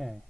Okay.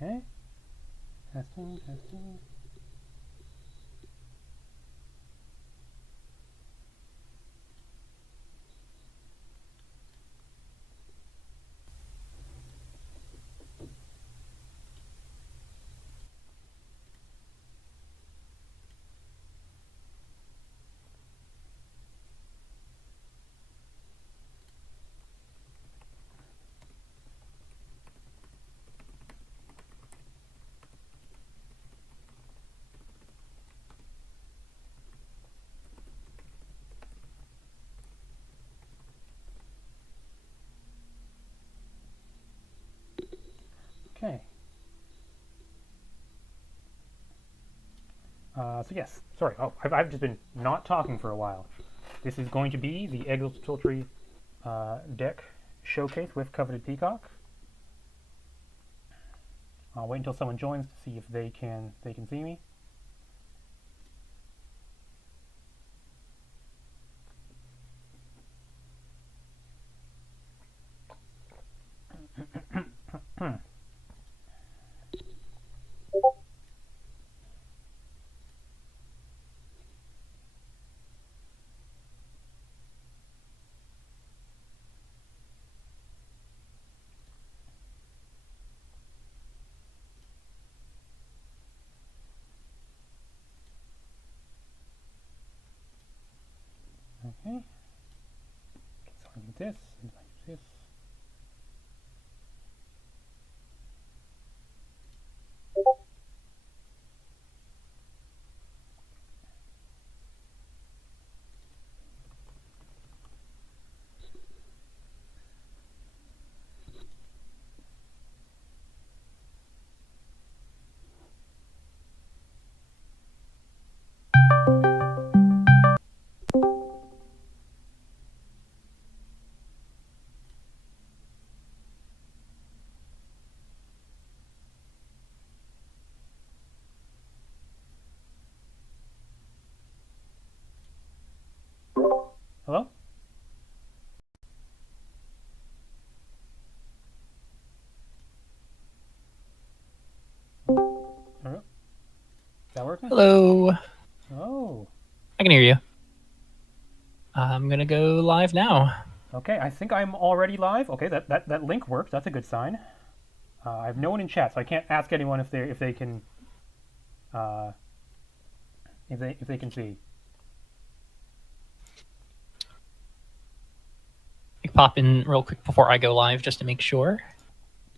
Okay. Testing, testing. Okay. So yes, sorry. Oh, I've just been not talking for a while. This is going to be the Exalts of Twiltrie deck showcase with Coveted Peacock. I'll wait until someone joins to see if they can see me. Okay. So I need this, and I use this. Hello? Hello? Is that working? Hello. Oh. I can hear you. I'm gonna go live now. Okay, I think I'm already live. Okay, that link worked. That's a good sign. I have no one in chat, so I can't ask anyone if they can if they can see. I can pop in real quick before I go live just to make sure.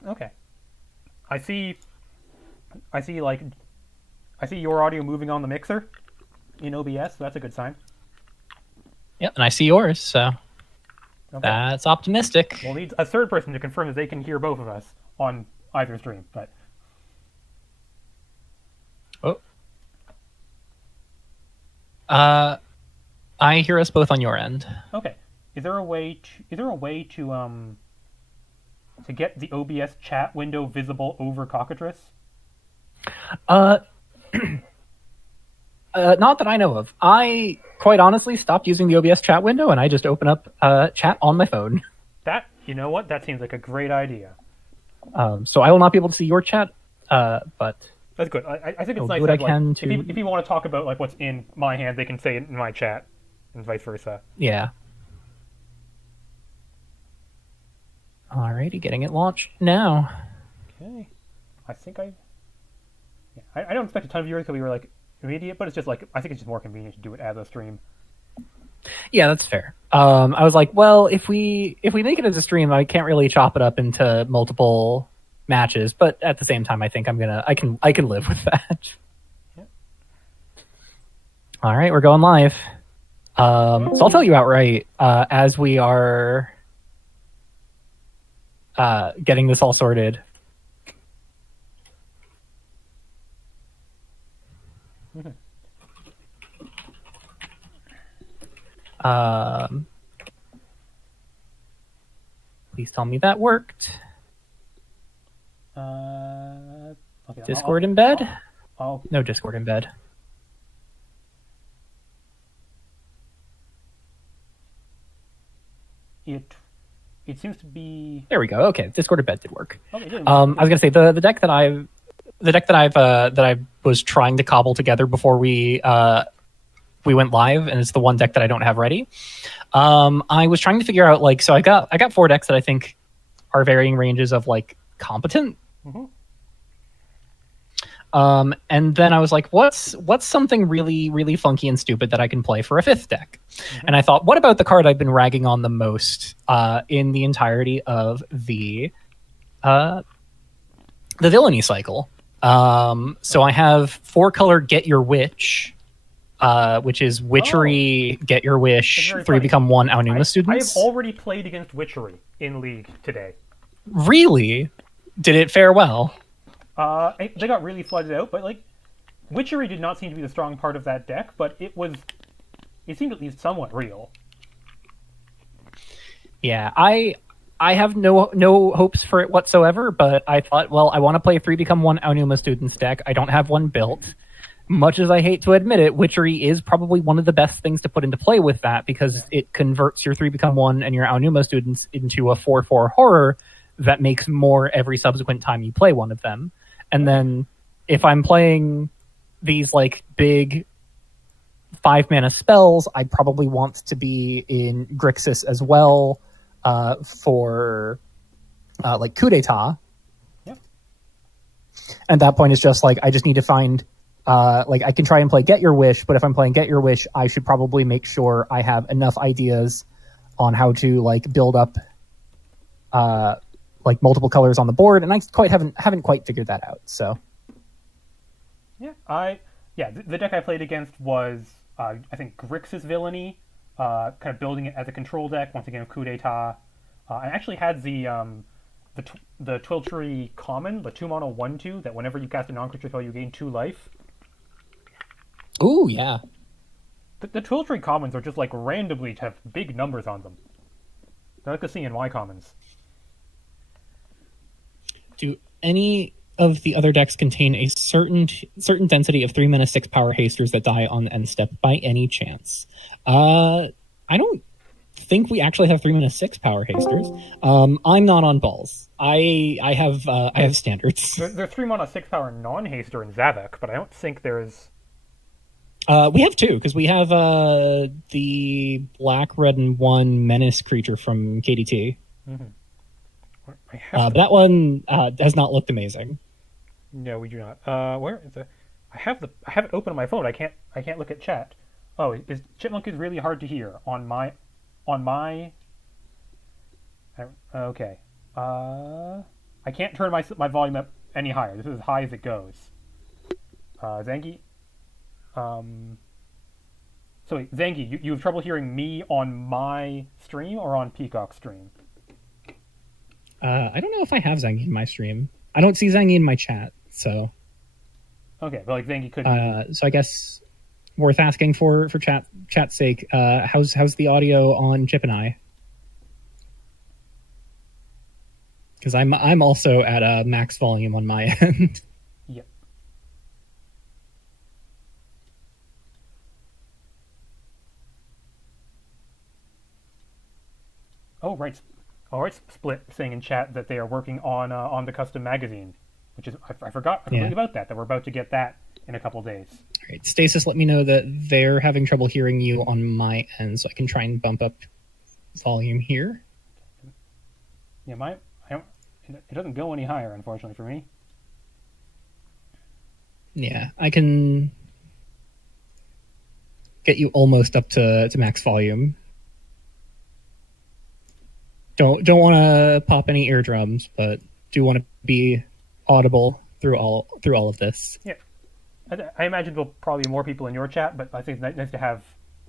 Okay. I see your audio moving on the mixer in OBS, so that's a good sign. Yep, and I see yours, so Okay. that's optimistic. We'll need a third person to confirm that they can hear both of us on either stream, but I hear us both on your end. okay. Is there a way to get the OBS chat window visible over Cockatrice? Not that I know of. I quite honestly stopped using the OBS chat window and I just open up chat on my phone. That You know what? That seems like a great idea. So I will not be able to see your chat, but That's good. I think it's I'll nice do what to I have, can like, to. if you want to talk about like what's in my hand, they can say it in my chat, and vice versa. Yeah. Alrighty, getting it launched now. Okay. I think I don't expect a ton of viewers because we were like immediate, but it's just like I think it's just more convenient to do it as a stream. Yeah, that's fair. I was like, well, if we make it as a stream, I can't really chop it up into multiple matches, but at the same time, I think I can live with that. Yeah. All right, we're going live. So I'll tell you outright as we are getting this all sorted. Please tell me that worked. Okay, Discord embed? I'll No Discord embed. it seems to be. There we go. Okay, Discord embed did work. Okay, I was gonna say the deck that I was trying to cobble together before we went live, and it's the one deck that I don't have ready. I was trying to figure out like, so I got 4 decks that I think are varying ranges of like competent. Mm-hmm. And then I was like, what's something really, really funky and stupid that I can play for a 5th deck? Mm-hmm. And I thought, what about the card I've been ragging on the most in the entirety of the villainy cycle? So I have 4-color Get Your Witch, which is Witchery, Get Your Wish, 3 funny. become 1 Aonuma students. I have already played against Witchery in League today. Really? Did it fare well? They got really flooded out, but like, Witchery did not seem to be the strong part of that deck, but it seemed at least somewhat real. Yeah, I have no hopes for it whatsoever, but I thought, well, I want to play a 3 become 1 Aonuma students deck. I don't have one built. Much as I hate to admit it, Witchery is probably one of the best things to put into play with that, because it converts your 3 become 1 and your Aonuma students into a 4/4 horror that makes more every subsequent time you play one of them. And then if I'm playing these like big 5-mana spells, I'd probably want to be in Grixis as well for like coup d'etat. Yep. And that point is just like, I just need to find like, I can try and play Get Your Wish, but if I'm playing Get Your Wish, I should probably make sure I have enough ideas on how to like build up like multiple colors on the board, and I haven't quite figured that out. So the deck I played against was I think Grixis Villainy, kind of building it as a control deck once again with coup d'etat. I actually had the Twiltrie common, the 2-mana 1/2 that whenever you cast a non-creature spell you gain 2 life. Ooh, yeah. The Twiltrie commons are just like randomly to have big numbers on them. They're like the CNY commons. Do any of the other decks contain a certain density of 3-mana 6 power hasters that die on the end step by any chance? I don't think we actually have 3-mana 6 power hasters. I'm not on balls. I have standards. They're 3-mana 6 power non-haster in Zavok, but I don't think there's. We have 2 because we have the black, red, and 1 menace creature from KDT. Mm-hmm. But that one has not looked amazing. No, we do not. Where is it? I have it open on my phone. I can't look at chat. Oh, Chipmunk is really hard to hear on my. Okay. I can't turn my volume up any higher. This is as high as it goes. Zangi. So wait, Zangi, you have trouble hearing me on my stream or on Peacock's stream? I don't know if I have Zangi in my stream. I don't see Zangi in my chat, so. Okay, but like Zangi could. So I guess worth asking for chat's sake. How's the audio on Chip and I? Because I'm also at max volume on my end. Yep. Oh right. Or it's Split saying in chat that they are working on the custom magazine, which is I forgot completely about that we're about to get that in a couple days. All right, Stasis, let me know that they're having trouble hearing you on my end, so I can try and bump up volume here. Yeah, it doesn't go any higher, unfortunately for me. Yeah, I can get you almost up to max volume. Don't want to pop any eardrums, but do want to be audible through all of this. Yeah, I imagine there'll probably be more people in your chat, but I think it's nice to have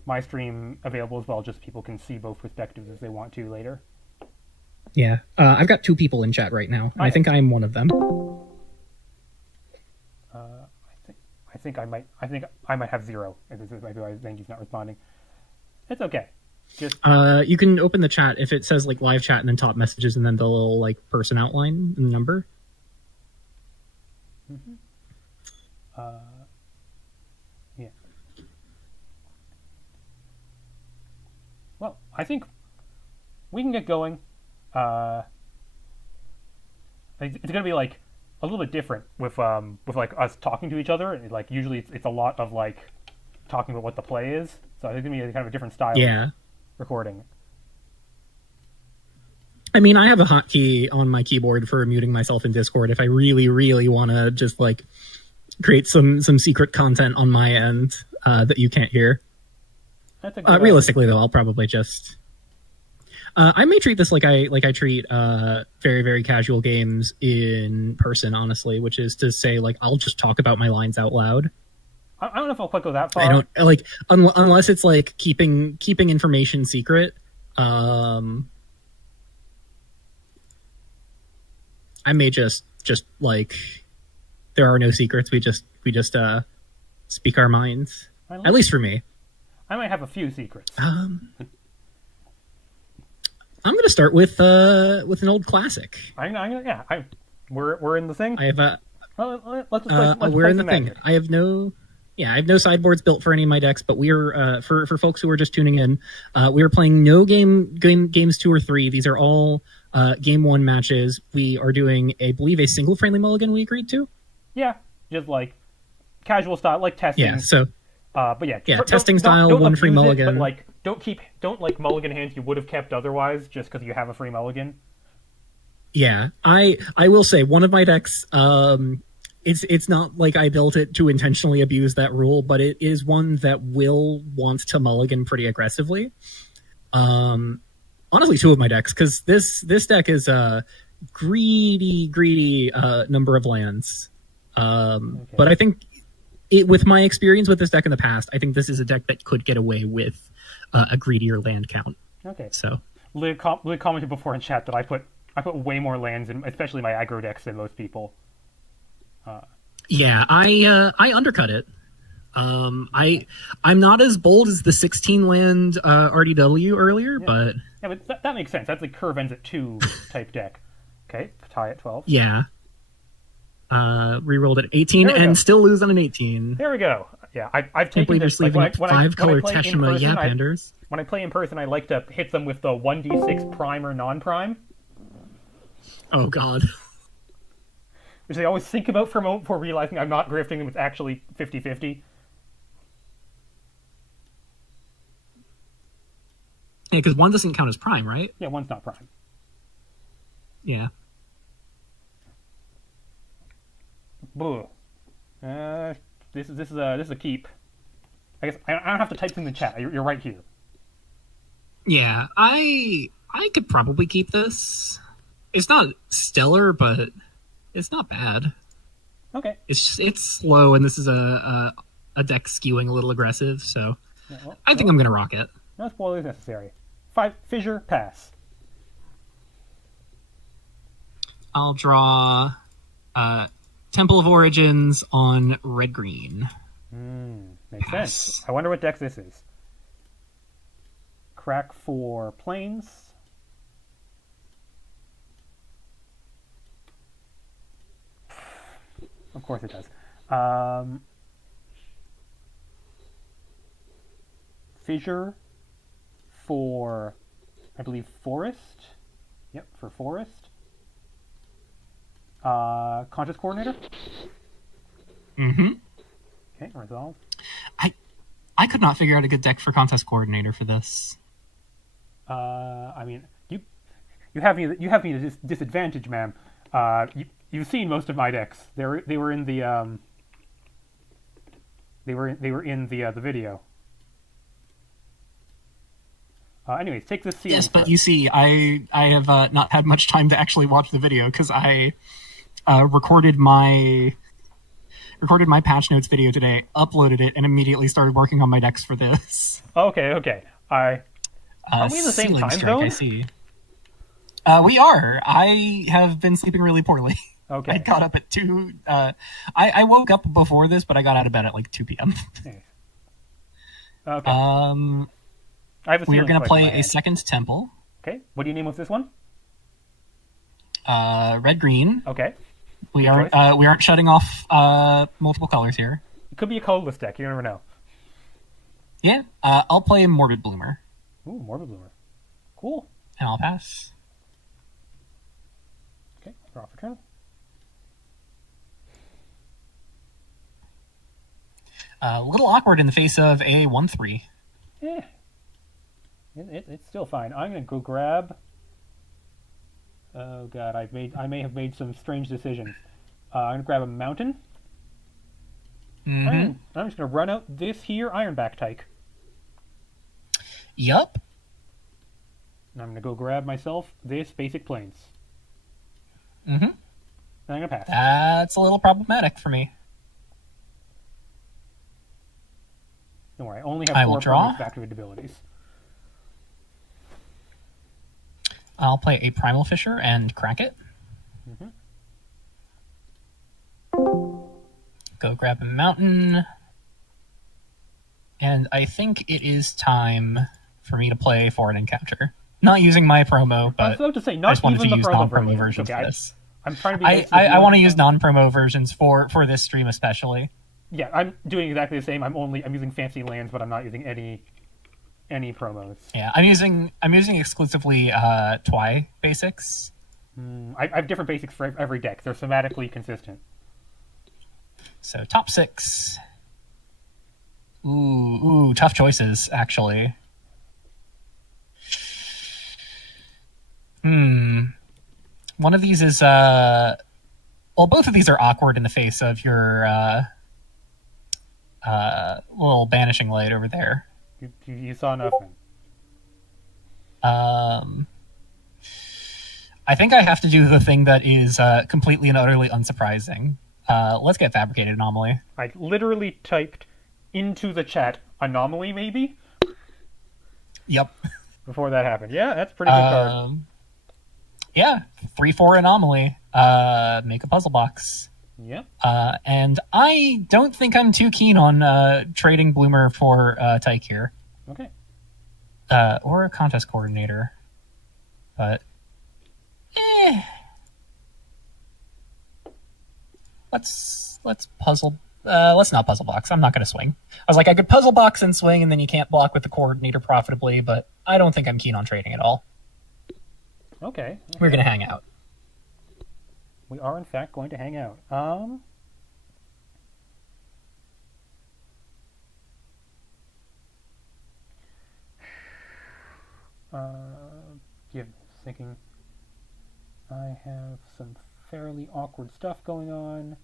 my stream available as well, just people can see both perspectives if they want to later. Yeah, I've got 2 people in chat right now. I think I'm one of them. I think I might have 0. This is maybe why Zangi's not responding. It's okay. Just you can open the chat if it says like live chat and then top messages and then the little like person outline and the number. Mm-hmm. Yeah. Well, I think we can get going. It's gonna be like a little bit different with like us talking to each other. Like usually it's a lot of like talking about what the play is. So it's gonna be kind of a different style. Yeah. Recording. I mean, I have a hotkey on my keyboard for muting myself in Discord if I really, really want to just like create some secret content on my end that you can't hear. That's a good realistically, though, I'll probably just. I may treat this like I treat very, very casual games in person, honestly, which is to say, like, I'll just talk about my lines out loud. I don't know if I'll quite go that far. I don't like unless it's like keeping information secret. I may just like there are no secrets. We just speak our minds. At least for me. I might have a few secrets. I'm going to start with an old classic. We're in the thing. I have let's we're play in the some thing. Magic. I have no sideboards built for any of my decks, but we are for folks who are just tuning in. We are playing no games 2 or 3. These are all game 1 matches. We are doing, I believe, a single friendly mulligan. We agreed to. Yeah, just like casual style, like testing. Yeah. So. But testing style, don't one free mulligan. But like, don't like mulligan hands you would have kept otherwise just because you have a free mulligan. Yeah, I will say one of my decks. It's not like I built it to intentionally abuse that rule, but it is one that will want to mulligan pretty aggressively. Honestly, 2 of my decks, because this deck is a greedy number of lands. Okay. But I think. With my experience with this deck in the past, I think this is a deck that could get away with a greedier land count. Okay. So, Liv commented before in chat that I put way more lands in, especially my aggro decks, than most people. Yeah, I undercut it. I'm not as bold as the 16 land RDW earlier, but that makes sense. That's like curve ends at 2 type deck. Okay, tie at 12. Yeah. Rerolled at 18 and still lose on an 18. There we go. Yeah, I've taken this. Like, when 5-color Teshima Yapanders. When I play in person, I like to hit them with the 1d6 prime or non-prime. Oh, God. Which I always think about for a moment before realizing I'm not grifting them. It's actually 50-50. Yeah, because 1 doesn't count as prime, right? Yeah, 1's not prime. Yeah. Boo. This is a keep. I guess I don't have to type in the chat. You're right here. Yeah, I could probably keep this. It's not stellar, but it's not bad. Okay. It's slow, and this is a deck skewing a little aggressive, so I think I'm gonna rock it. No spoilers necessary. 5 fissure pass. I'll draw Temple of Origins on red-green. Makes sense. I wonder what deck this is. Crack for planes. Of course it does. Fissure for, I believe, forest. Yep, for forest. Contest coordinator. Mm-hmm. Okay, resolve. I could not figure out a good deck for contest coordinator for this. I mean, you have me at a disadvantage, ma'am. You've seen most of my decks. They were in the they were in the video. Anyways, take this ceiling. Yes, but you see, I have not had much time to actually watch the video because I recorded my patch notes video today, uploaded it, and immediately started working on my decks for this. Okay. Are we in the same time zone? I see. We are. I have been sleeping really poorly. Okay. I got up at 2. I woke up before this, but I got out of bed at like 2 p.m. Okay. We're going to play a second temple. Okay. What do you name with this one? Red green. Okay. We aren't shutting off multiple colors here. It could be a colorless deck. You never know. Yeah. I'll play Morbid Bloomer. Ooh, Morbid Bloomer. Cool. And I'll pass. Okay. Draw for turn. A little awkward in the face of a 1/3. Yeah. It's still fine. I'm gonna go grab. Oh god, I may have made some strange decisions. I'm gonna grab a mountain. Mm-hmm. I'm just gonna run out this here Ironback Tyke. Yup. And I'm gonna go grab myself this Basic Plains. Mm-hmm. And I'm gonna pass. That's a little problematic for me. Don't worry, I only have 4 permanent activated abilities. I'll play a Primal Fisher and crack it. Mm-hmm. Go grab a mountain. And I think it is time for me to play for an encounter. Not using my promo, but I was about to say, I not just wanted even to the use promo non-promo versions okay, for this. I'm trying to be. I want to use non-promo versions for this stream especially. Yeah, I'm doing exactly the same. I'm using fancy lands, but I'm not using any promos. Yeah, I'm using exclusively Twi basics. I have different basics for every deck. They're thematically consistent. So top 6. Ooh, tough choices actually. One of these is well, both of these are awkward in the face of your little banishing light over there. You saw nothing. I think I have to do the thing that is completely and utterly unsurprising. Let's get Fabricated Anomaly. I literally typed into the chat anomaly, maybe? Yep. Before that happened. Yeah, that's a pretty good card. Yeah, 3/4 Anomaly. Make a puzzle box. Yep. And I don't think I'm too keen on trading Bloomer for Tyke here. Okay. Or a contest coordinator. But let's puzzle. Let's not puzzle box. I'm not going to swing. I was like, I could puzzle box and swing, and then you can't block with the coordinator profitably. But I don't think I'm keen on trading at all. Okay. We're going to hang out. We are in fact going to hang out. Yeah, thinking I have some fairly awkward stuff going on.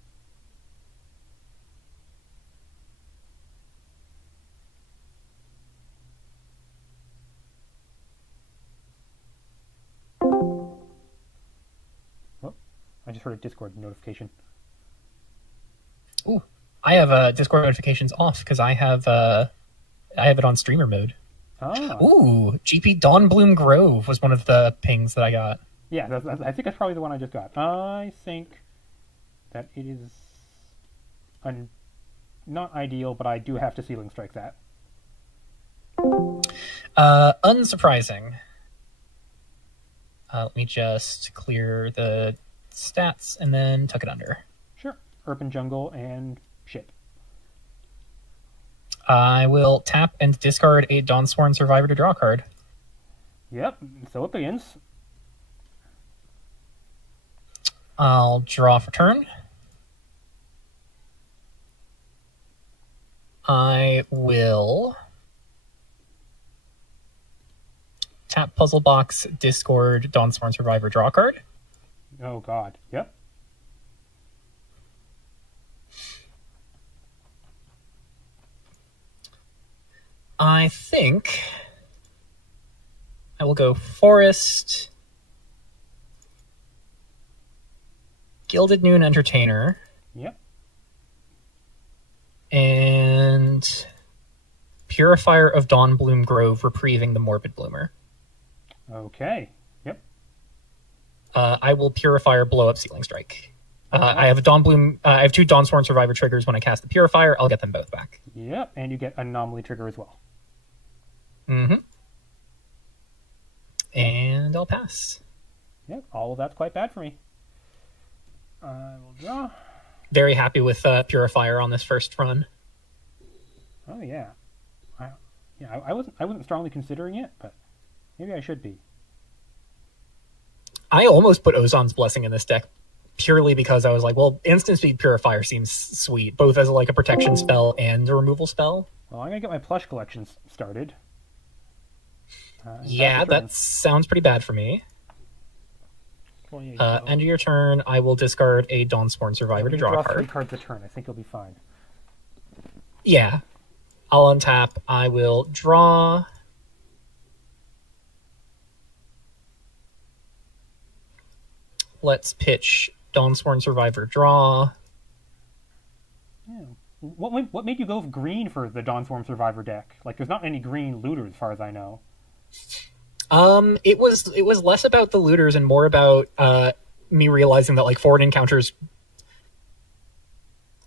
Oh, I just heard a Discord notification. Ooh, I have Discord notifications off because I have it on streamer mode. Ah. Ooh, GP Dawnbloom Grove was one of the pings that I got. Yeah, I think that's probably the one I just got. I think that it is not ideal, but I do have to Ceiling Strike that. Unsurprising. Let me just clear the stats and then tuck it under. Sure. Urban Jungle and ship. I will tap and discard a Dawnsworn Survivor to draw a card. Yep, so it begins. I'll draw for turn. I will tap Puzzle Box, discard Dawnsworn Survivor, draw card. Oh God. Yep. I think I will go Forest, Gilded Noon Entertainer, Yep. and Purifier of Dawnbloom Grove, reprieving the Morbid Bloomer. Okay. Yep. I will Purifier, blow up Sealing Strike. I have a Dawnbloom. I have 2 Dawnsworn Survivor triggers. When I cast the Purifier, I'll get them both back. Yep. And you get anomaly trigger as well. Mm-hmm. And I'll pass. Yep. All of that's quite bad for me. I will draw. Very happy with Purifier on this first run. Oh yeah. I wasn't strongly considering it, but maybe I should be. I almost put Ozon's Blessing in this deck purely because I was like, well, Instant Speed Purifier seems sweet, both as like a protection spell and a removal spell. Well, I'm gonna get my plush collections started. Yeah, that sounds pretty bad for me. End of your turn, I will discard a Dawnsworn Survivor to draw a card. 3 cards a turn. I think you'll be fine. Yeah. I'll untap. I will draw. Let's pitch Dawnsworn Survivor, draw. Yeah. What made you go green for the Dawnsworn Survivor deck? Like, there's not any green looters, as far as I know. It was less about the looters and more about me realizing that like forward encounters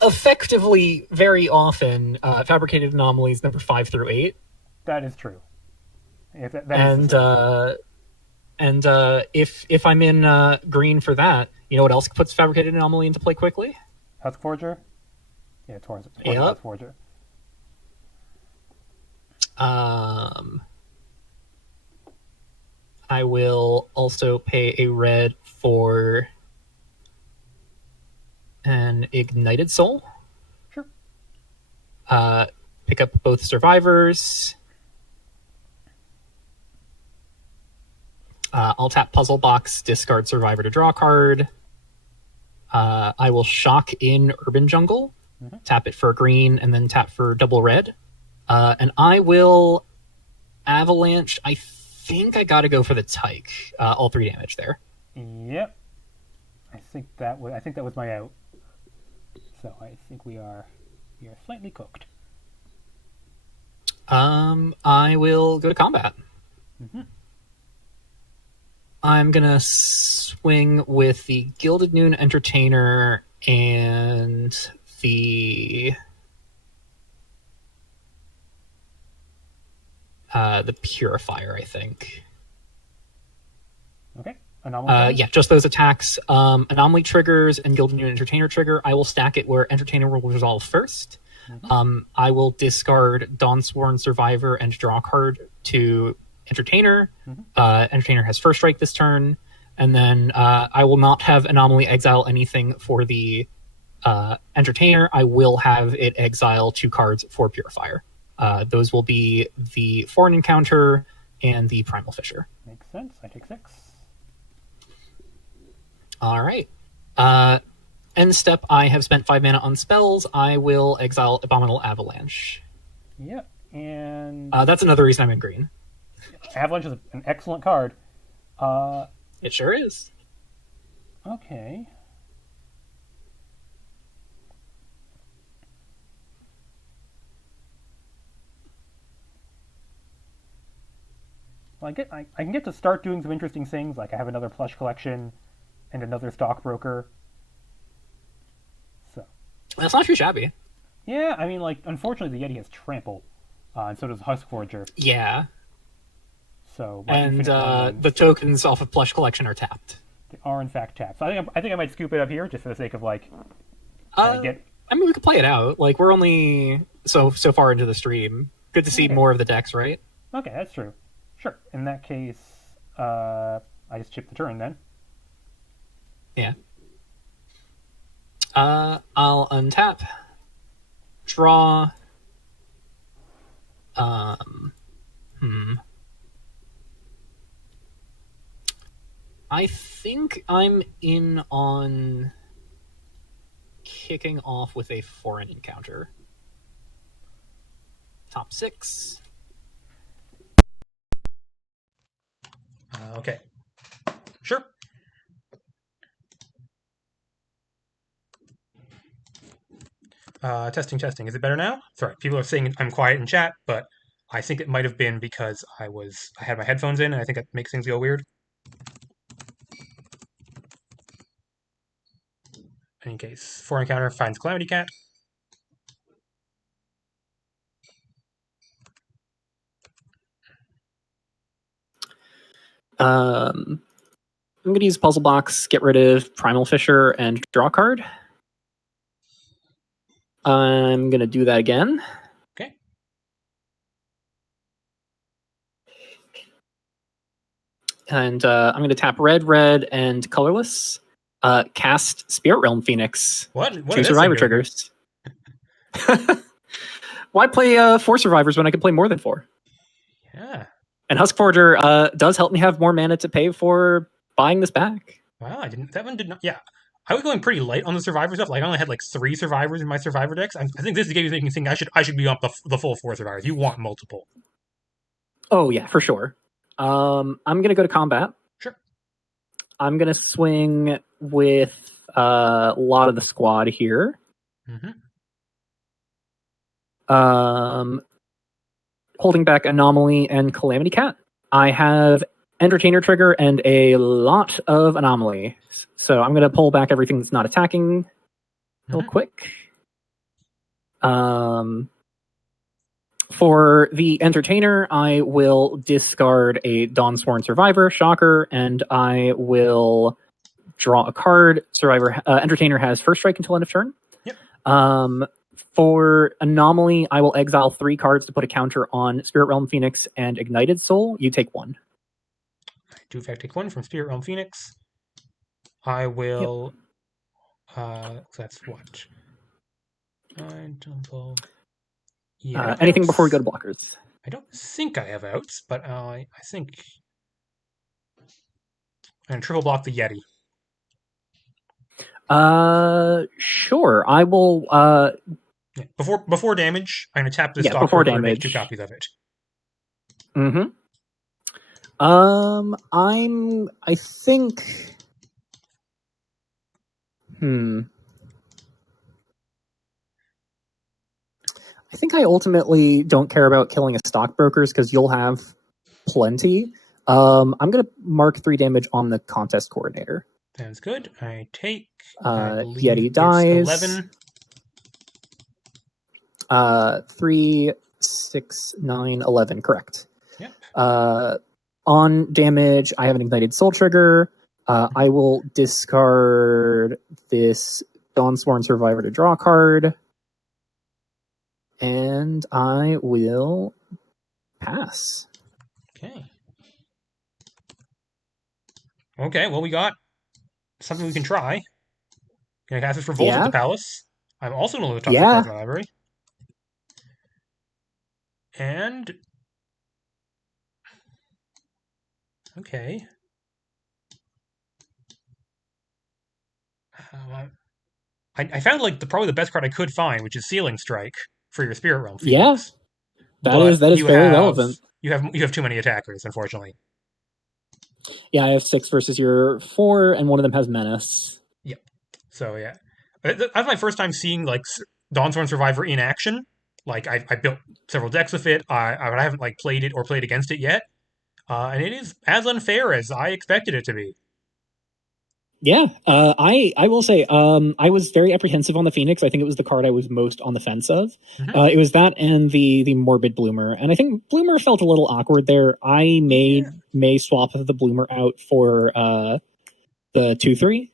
effectively very often fabricated anomalies number 5 through 8. That is true. If if I'm in green for that, you know what else puts fabricated anomaly into play quickly? Husk Forger? Yeah, it's Husk Forger. I will also pay a red for an Ignited Soul. Sure. Pick up both survivors. I'll tap Puzzle Box, discard Survivor to draw a card. I will shock in Urban Jungle, tap it for a green, and then tap for double red. And I will Avalanche. I think I got to go for the Tyke. All 3 damage there. Yep. I think that was my out. So I think we are slightly cooked. I will go to combat. Mm-hmm. I'm gonna swing with the Gilded Noon Entertainer and the Purifier, I think. Okay. Anomaly. Yeah, just those attacks. Anomaly triggers and Gilded Noon Entertainer trigger. I will stack it where Entertainer will resolve first. Mm-hmm. I will discard Dawnsworn Survivor and draw a card to Entertainer. Mm-hmm. Entertainer has first strike this turn, and then I will not have Anomaly exile anything for the Entertainer. I will have it exile 2 cards for Purifier. Those will be the Foreign Encounter and the Primal Fissure. Makes sense. I take 6. All right. End step, I have spent 5 mana on spells. I will exile Abominable Avalanche. Yep. And that's another reason I'm in green. Avalanche is an excellent card. It sure is. Okay. Well, I can get to start doing some interesting things, like I have another plush collection and another stockbroker. So that's not too shabby. Yeah, I mean, like, unfortunately, the Yeti has trample, and so does Husk Forger. Yeah. So and the tokens off of plush collection are tapped. They are in fact tapped. So I think I might scoop it up here just for the sake of like. I mean, we could play it out. Like, we're only so far into the stream. Good to see more of the decks, right? Okay, that's true. Sure. In that case, I just chip the turn then. Yeah. I'll untap, draw. Um, I think I'm in on kicking off with a foreign encounter. Top 6. Okay. Sure. Testing, testing. Is it better now? Sorry, people are saying I'm quiet in chat, but I think it might have been because I had my headphones in, and I think that makes things go weird. In any case, foreign encounter finds Calamity Cat. I'm going to use Puzzle Box, get rid of Primal Fisher, and draw a card. I'm going to do that again. Okay. And I'm going to tap red, and colorless. Cast Spirit Realm Phoenix. What 2 survivor triggers. Why play 4 survivors when I can play more than 4? Yeah. And Huskforger does help me have more mana to pay for buying this back. Wow, that one did not. Yeah. I was going pretty light on the survivor stuff. Like I only had like 3 survivors in my survivor decks. I think this game is making me think I should be up the full 4 survivors. You want multiple. Oh yeah, for sure. I'm gonna go to combat. Sure. I'm gonna swing with a lot of the squad here. Holding back Anomaly and Calamity Cat. I have Entertainer trigger and a lot of Anomaly. So I'm going to pull back everything that's not attacking real quick. For the Entertainer, I will discard a Dawnsworn Survivor, shocker, and I will draw a card. Entertainer has first strike until end of turn. Yep. For Anomaly, I will exile 3 cards to put a counter on Spirit Realm Phoenix and Ignited Soul. You take 1. I do in fact take 1 from Spirit Realm Phoenix. I will. Yep. That's what. 9, 12. Yeah. Anything before we go to blockers? I don't think I have outs, but I think I'm gonna triple block the Yeti. Sure. I will. Yeah. Before damage, I'm gonna tap this before card damage. and make 2 copies of it. I think. I think I ultimately don't care about killing a stockbrokers because you'll have plenty. I'm going to mark 3 damage on the contest coordinator. Sounds good. I take. Yeti dies. 11. 3, 6, 9, 11. Correct. Yep. On damage, I have an Ignited Soul trigger. I will discard this Dawnsworn Survivor to draw a card. And I will pass. Okay, well, we got something we can try. Can I cast this Revolt at the Palace? I'm also going to look at the top 2 cards in my library. And... Okay. I found like probably the best card I could find, which is Sealing Strike for your Spirit Realm Phoenix. Yeah, that is very relevant. You have too many attackers, unfortunately. Yeah, I have 6 versus your 4, and one of them has Menace. Yep. So yeah, that's my first time seeing like Dawnsworn Survivor in action. Like I built several decks with it. I haven't like played it or played against it yet, and it is as unfair as I expected it to be. Yeah, I will say I was very apprehensive on the Phoenix. I think it was the card I was most on the fence of. It was that and the Morbid Bloomer, and I think Bloomer felt a little awkward there. I may swap the Bloomer out for the 2/3.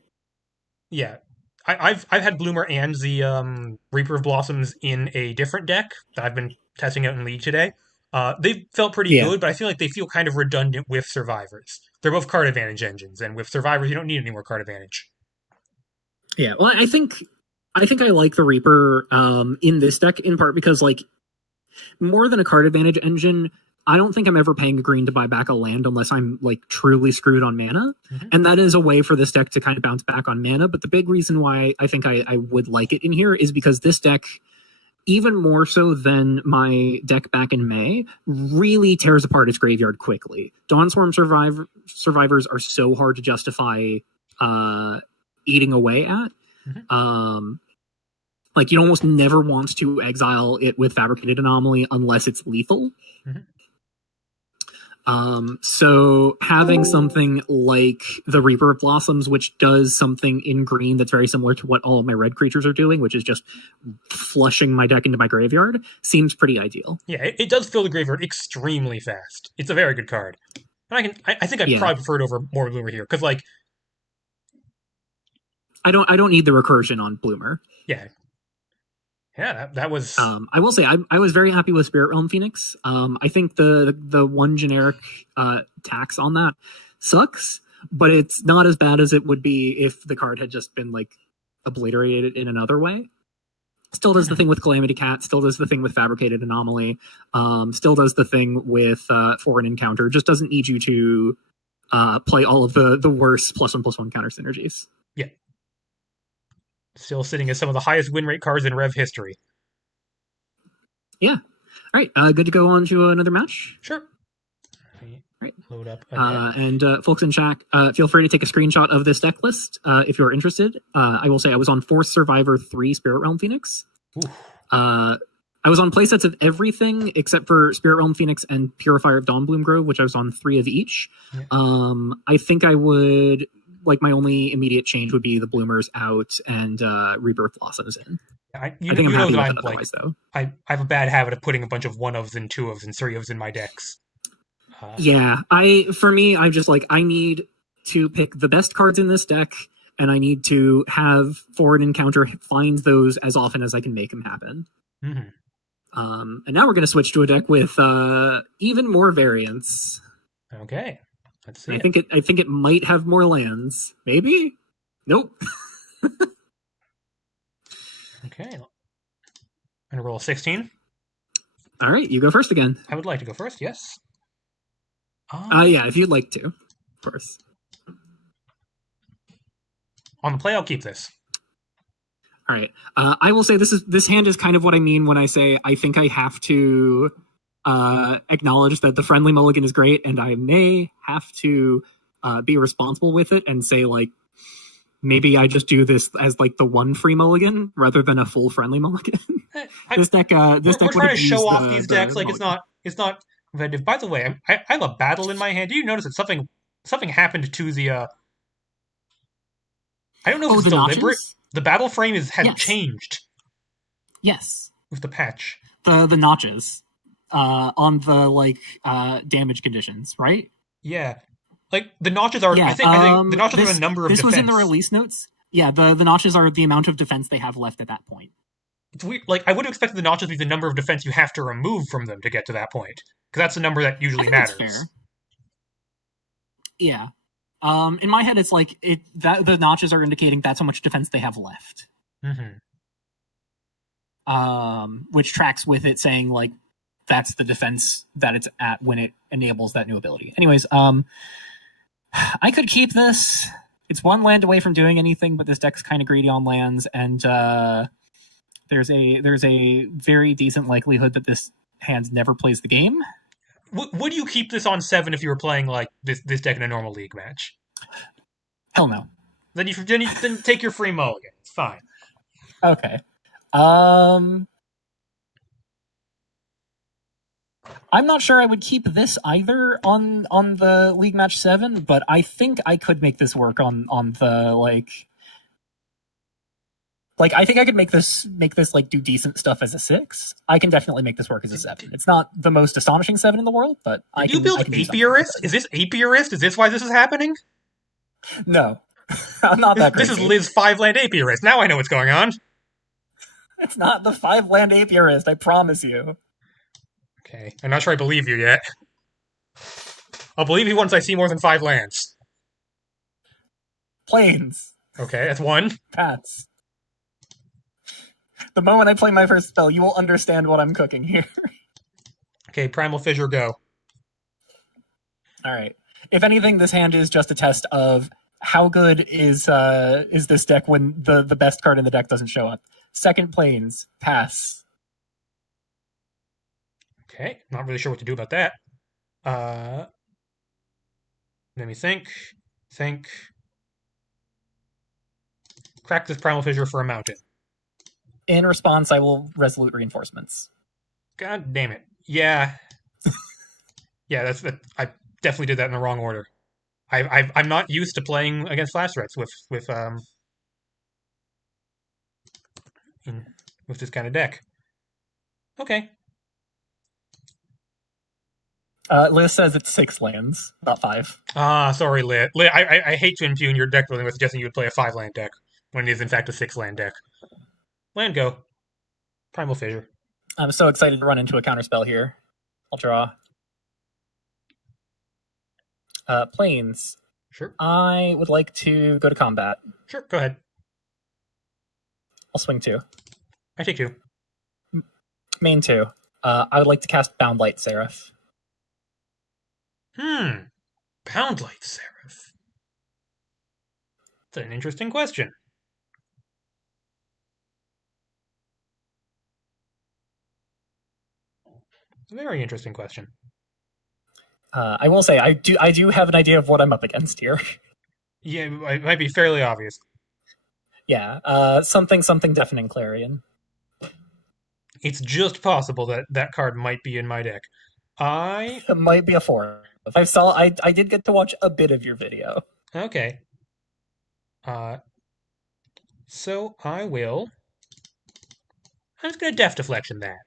Yeah, I've had Bloomer and the Reaper of Blossoms in a different deck that I've been testing out in League today. They felt pretty good, but I feel like they feel kind of redundant with Survivors. They're both card advantage engines, and with Survivors, you don't need any more card advantage. Yeah, well, I think I think I like the Reaper in this deck in part because like more than a card advantage engine, I don't think I'm ever paying a green to buy back a land unless I'm like truly screwed on mana. Mhm. And that is a way for this deck to kind of bounce back on mana. But the big reason why I think I would like it in here is because this deck, even more so than my deck back in May, really tears apart its graveyard quickly. Dawnswarm survivors are so hard to justify eating away at. Mhm. Like you almost never want to exile it with Fabricated Anomaly unless it's lethal. Mhm. So having something like the Reaper of Blossoms, which does something in green that's very similar to what all of my red creatures are doing, which is just flushing my deck into my graveyard, seems pretty ideal. Yeah, it does fill the graveyard extremely fast. It's a very good card. And I think I'd Yeah. probably prefer it over more Bloomer here because like I don't need the recursion on Bloomer. yeah, that was I will say I was very happy with Spirit Realm Phoenix. I think the one generic tax on that sucks, but it's not as bad as it would be if the card had just been like obliterated in another way. Still does the thing with Calamity Cat, still does the thing with Fabricated Anomaly, still does the thing with Foreign Encounter, just doesn't need you to play all of the worst +1/+1 counter synergies. yeah. Still sitting as some of the highest win rate cards in Rev history. Yeah. All right. Good to go on to another match. Sure. Right. Load up and folks in chat, feel free to take a screenshot of this deck list if you're interested. I will say I was on Force Survivor 3 Spirit Realm Phoenix. I was on playsets of everything except for Spirit Realm Phoenix and Purifier of Dawnbloom Grove, which I was on 3 of each. Yeah. I think I would, like, my only immediate change would be the Bloomers out and Rebirth Blossoms in. I think I'm happy with it otherwise, though. I have a bad habit of putting a bunch of 1-ofs and 2-ofs and 3-ofs in my decks. Yeah, for me, I'm just like, I need to pick the best cards in this deck, and I need to have Foreign Encounter find those as often as I can make them happen. Mm-hmm. And now we're going to switch to a deck with even more variants. Okay, let's see. I think it might have more lands. Maybe? Nope. Okay. I'm going to roll a 16. All right, you go first again. I would like to go first, yes. Yeah, if you'd like to, of course. On the play, I'll keep this. All right. I will say this hand is kind of what I mean when I say I think I have to acknowledge that the friendly mulligan is great, and I may have to be responsible with it and say, like, maybe I just do this as like the one free mulligan rather than a full friendly mulligan. This deck we're trying to show off these decks like it's not competitive. By the way, I have a battle in my hand. Do you notice that something happened to the? I don't know if it's deliberate. Notches? The battle frame has changed. Yes, with the patch. The notches on the damage conditions, right? Yeah, like the notches are. Yeah, I think the notches are the number of. This defense. was in the release notes. Yeah, the notches are the amount of defense they have left at that point. It's weird. Like, I would have expected the notches to be the number of defense you have to remove from them to get to that point, because that's the number that usually matters. That's fair. Yeah. In my head, it's like the notches are indicating that's how much defense they have left. Mm-hmm. Which tracks with it saying like that's the defense that it's at when it enables that new ability. Anyways, I could keep this. It's one land away from doing anything, but this deck's kind of greedy on lands, and there's a very decent likelihood that this hand never plays the game. Would you keep this on 7 if you were playing like this deck in a normal league match? Hell no. Then you take your free mulligan. It's fine. Okay. I'm not sure I would keep this either on the League Match 7, but I think I could make this work on the like I think I could make this like do decent stuff as a 6. I can definitely make this work as a 7. It's not the most astonishing 7 in the world, but I can. You build Apiarist? Is this Apiarist? Is this why this is happening? No. I'm not that crazy. This is Liz 5-land Apiarist. Now I know what's going on. It's not the 5-land Apiarist, I promise you. Okay. I'm not sure I believe you yet. I'll believe you once I see more than 5 lands. Plains. Okay, that's 1. Pats. The moment I play my first spell, you will understand what I'm cooking here. Okay, Primal Fissure, go. All right. If anything, this hand is just a test of how good is this deck when the best card in the deck doesn't show up. Second Plains, pass. Okay, not really sure what to do about that. Let me think. Crack this Primal Fissure for a mountain. In response, I will Resolute Reinforcements. God damn it. Yeah. Yeah, that's that. I definitely did that in the wrong order. I'm not used to playing against flash threats with this kind of deck. Okay. Liz says it's 6 lands, not 5. Sorry, Lit. I hate to impugn your deck building with suggesting you would play a 5-land deck when it is in fact a 6-land deck. Land go. Primal Fissure. I'm so excited to run into a counterspell here. I'll draw. Plains. Sure. I would like to go to combat. Sure, go ahead. I'll swing 2. I take 2. Main 2. I would like to cast Bound Light Seraph. Bound Light Seraph. That's an interesting question. Very interesting question. I will say I do have an idea of what I'm up against here. Yeah, it might be fairly obvious. Yeah, something Deafening Clarion. It's just possible that that card might be in my deck. It might be a 4. I did get to watch a bit of your video. Okay. So I'm just gonna Death Deflection that.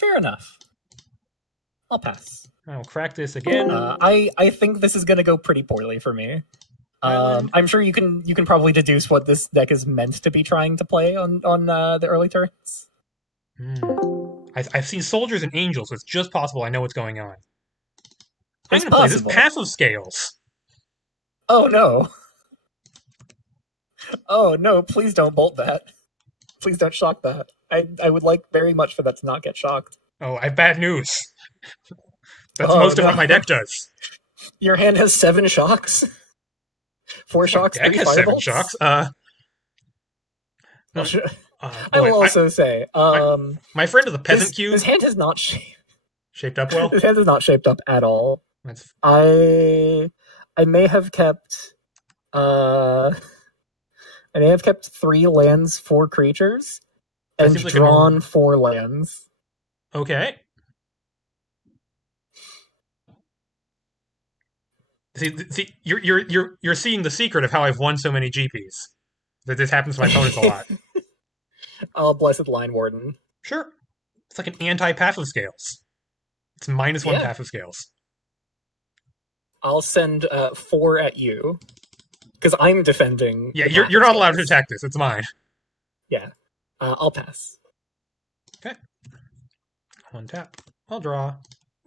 Fair enough. I'll pass. I'll crack this again. I think this is going to go pretty poorly for me. I'm sure you can probably deduce what this deck is meant to be trying to play on the early turns. I've seen Soldiers and Angels, so it's just possible I know what's going on. I'm It's going to play this possible. Passive Scales. Oh no. Oh no, please don't bolt that. Please don't shock that. I would like very much for that to not get shocked. Oh, I have bad news. That's most of what my deck does. Your hand has 7 shocks? 4 shocks, My deck 3 has 7 firebolt? shocks. I will also say, my friend of the Peasant Cube. His hand has not shaped up well. His hand is not shaped up at all. That's... I may have kept 3 lands, 4 creatures, and like drawn 4 lands. Okay. See, you're seeing the secret of how I've won so many GPs. That this happens to my opponents a lot. Oh, Blessed Line Warden. Sure. It's like an anti-passive scales. It's -1 passive scales. I'll send 4 at you. Because I'm defending. Yeah, you're not allowed to attack this. It's mine. Yeah. I'll pass. Okay. 1 tap. I'll draw.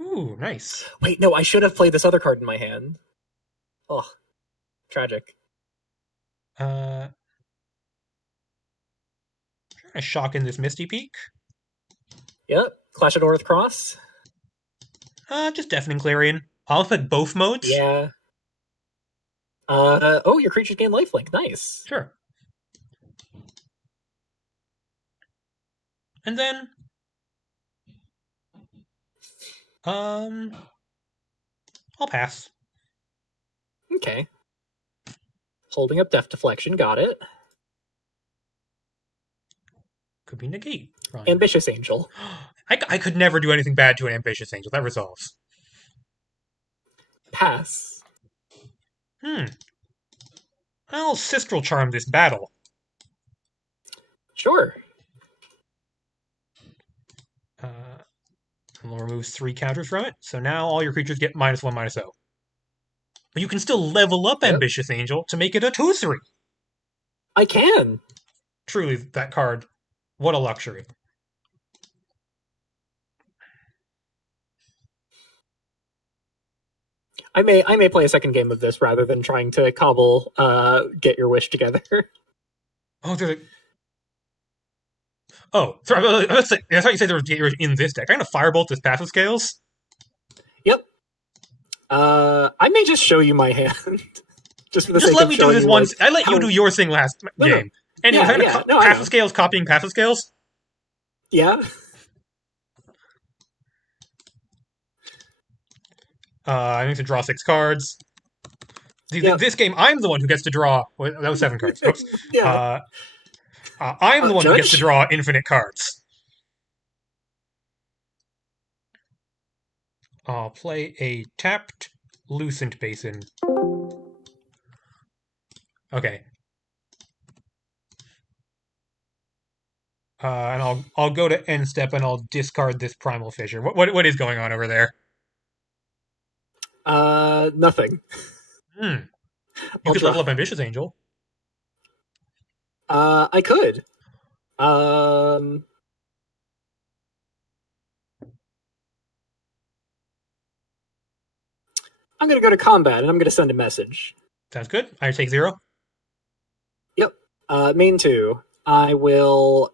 Ooh, nice. Wait, no, I should have played this other card in my hand. Oh, tragic. Trying to shock in this Misty Peak. Yep. Clash of Dorith Cross. Just Deafening Clarion. I'll put both modes. Yeah. Oh, your creatures gain lifelink. Nice. Sure. And then I'll pass. Okay. Holding up Death Deflection, got it. Could be negate. Right. Ambitious Angel. I could never do anything bad to an Ambitious Angel. That resolves. Pass. I'll Sistral Charm this battle. Sure. And removes 3 counters from it. So now all your creatures get -1/-0. But you can still level up Ambitious Angel to make it a 2/3. I can. Truly, that card, what a luxury. I may play a second game of this rather than trying to cobble Get Your Wish together. Oh, Oh, sorry. I thought you said there was in this deck. I'm gonna firebolt this passive scales. Yep. I may just show you my hand. Just for the Just sake let of me do showing this you, once. like, I let you how... do your thing last No, no. game. Anyways, Yeah, I'm yeah. gonna No, I know. passive scales copying passive scales. Yeah. I need to draw 6 cards. See, Yep. this game, I'm the one who gets to draw. Well, that was 7 cards. Oops. Yeah. I'm the one who gets to Judge? draw infinite cards. I'll play a tapped Lucent Basin. Okay. And I'll go to end step and I'll discard this Primal Fissure. What is going on over there? Nothing. You I'll could draw. level up Ambitious Angel. I could. I'm gonna go to combat and I'm gonna send a message. Sounds good. I take 0. Yep. Main 2. I will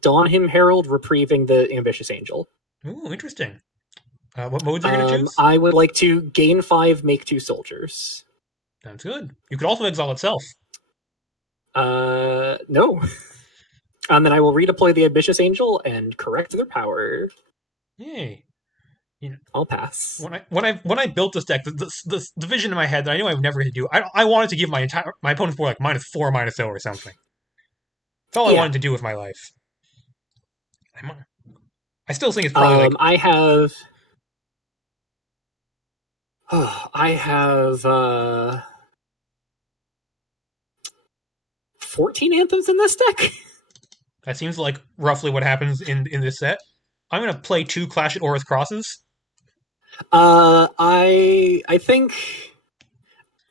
Dawn Him Herald, reprieving the Ambitious Angel. Ooh, interesting. What modes are you going to choose? I would like to gain 5, make 2 soldiers. Sounds good. You could also exile itself. No. And then I will redeploy the Ambitious Angel and correct their power. Yay. I'll pass. When I built this deck, the vision in my head that I knew I would never do, I wanted to give my opponent for like -4, -0 or something. That's all I wanted to do with my life. I still think it's probably like... I have 14 anthems in this deck. That seems like roughly what happens in this set. I'm going to play 2 Clash at Aura's Crosses. I think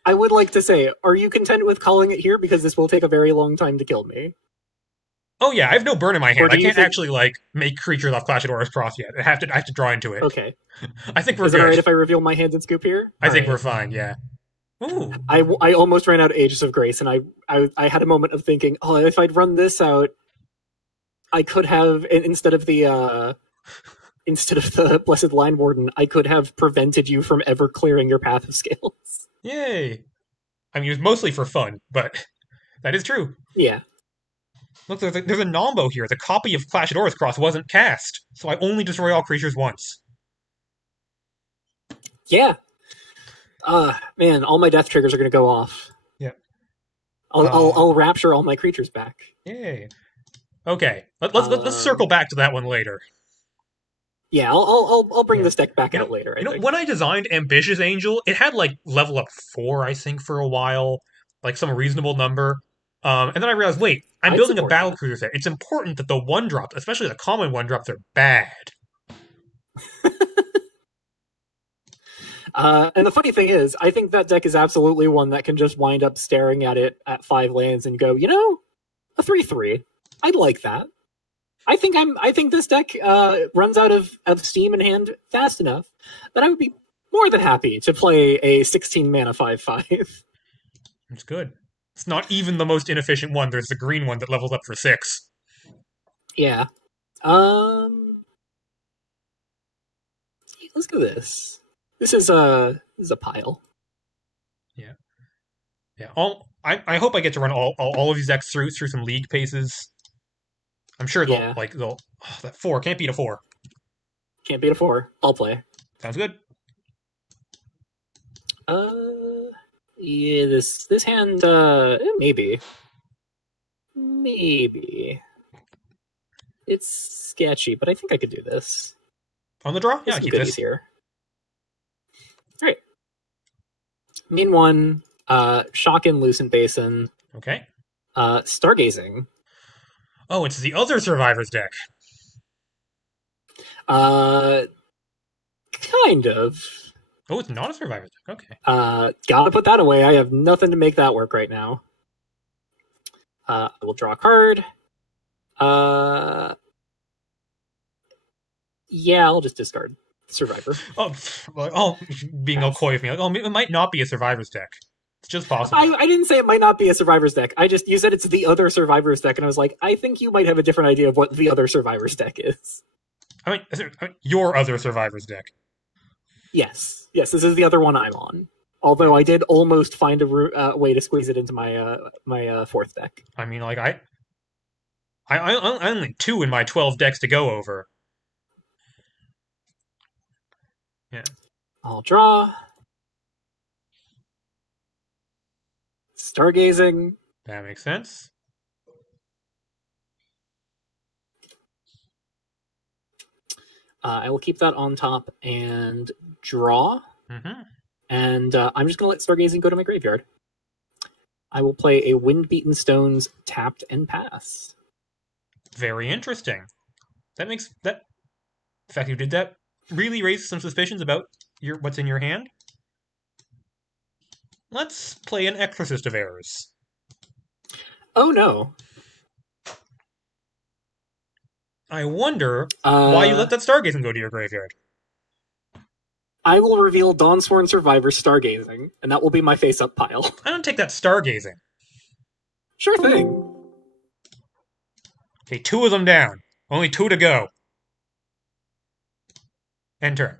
I would like to say, are you content with calling it here? Because this will take a very long time to kill me. Oh yeah, I have no burn in my hand. I can't think... actually like make creatures off Clash at Aura's Cross yet. I have to draw into it. Okay. I think we're Is good. Is it alright if I reveal my hand and scoop here? I think we're fine, yeah. Ooh. I almost ran out of Aegis of Grace, and I had a moment of thinking, oh, if I'd run this out, I could have, instead of the Blessed Line Warden, I could have prevented you from ever clearing your Path of Scales. Yay! I mean, it was mostly for fun, but that is true. Yeah. Look, there's a Nombo here. The copy of Clash at Aura's Cross wasn't cast, so I only destroy all creatures once. Yeah. Man, all my death triggers are going to go off. Yep. I'll rapture all my creatures back. Yay. Okay, let's circle back to that one later. Yeah, I'll bring this deck back out later. I think. When I designed Ambitious Angel, it had like level up 4, I think, for a while, like some reasonable number. And then I realized, wait, I'm building a battle cruiser set. It's important that the 1-drops, especially the common 1-drops, are bad. And the funny thing is, I think that deck is absolutely one that can just wind up staring at it at 5 lands and go, a 3/3. I'd like that. I think this deck runs out of steam in hand fast enough that I would be more than happy to play a 16 mana 5/5. It's good. It's not even the most inefficient one. There's the green one that levels up for 6. Yeah. Let's go this. This is a pile. Yeah. Yeah. I hope I get to run all of these decks through some league paces. I'm sure they'll that 4 can't beat a 4. Can't beat a 4. I'll play. Sounds good. Yeah, this hand maybe. It's sketchy, but I think I could do this. On the draw? Yeah, I keep this here. All right. Main 1, Shock and Lucent Basin. Okay. Stargazing. Oh, it's the other Survivors deck. Kind of. Oh, it's not a Survivors deck. Okay. Gotta put that away. I have nothing to make that work right now. I will draw a card. Yeah, I'll just discard Survivor. Being all coy with me. Like, it might not be a Survivors deck. just possible. I didn't say it might not be a Survivors deck. You said it's the other Survivors deck, and I was like, I think you might have a different idea of what the other Survivors deck is. I mean, your other Survivors deck. Yes, this is the other one I'm on. Although I did almost find a way to squeeze it into my fourth deck. I mean, like I only 2 in my 12 decks to go over. Yeah. I'll draw. Stargazing. That makes sense. I will keep that on top and draw. Mm-hmm. And I'm just going to let Stargazing go to my graveyard. I will play a Wind-Beaten Stones tapped and pass. Very interesting. The fact you did that really raises some suspicions about what's in your hand. Let's play an Exorcist of Errors. Oh no. I wonder why you let that Stargazing go to your graveyard. I will reveal Dawnsworn Survivor Stargazing, and that will be my face-up pile. I don't take that Stargazing. Sure thing. Okay, 2 of them down. Only 2 to go. End turn.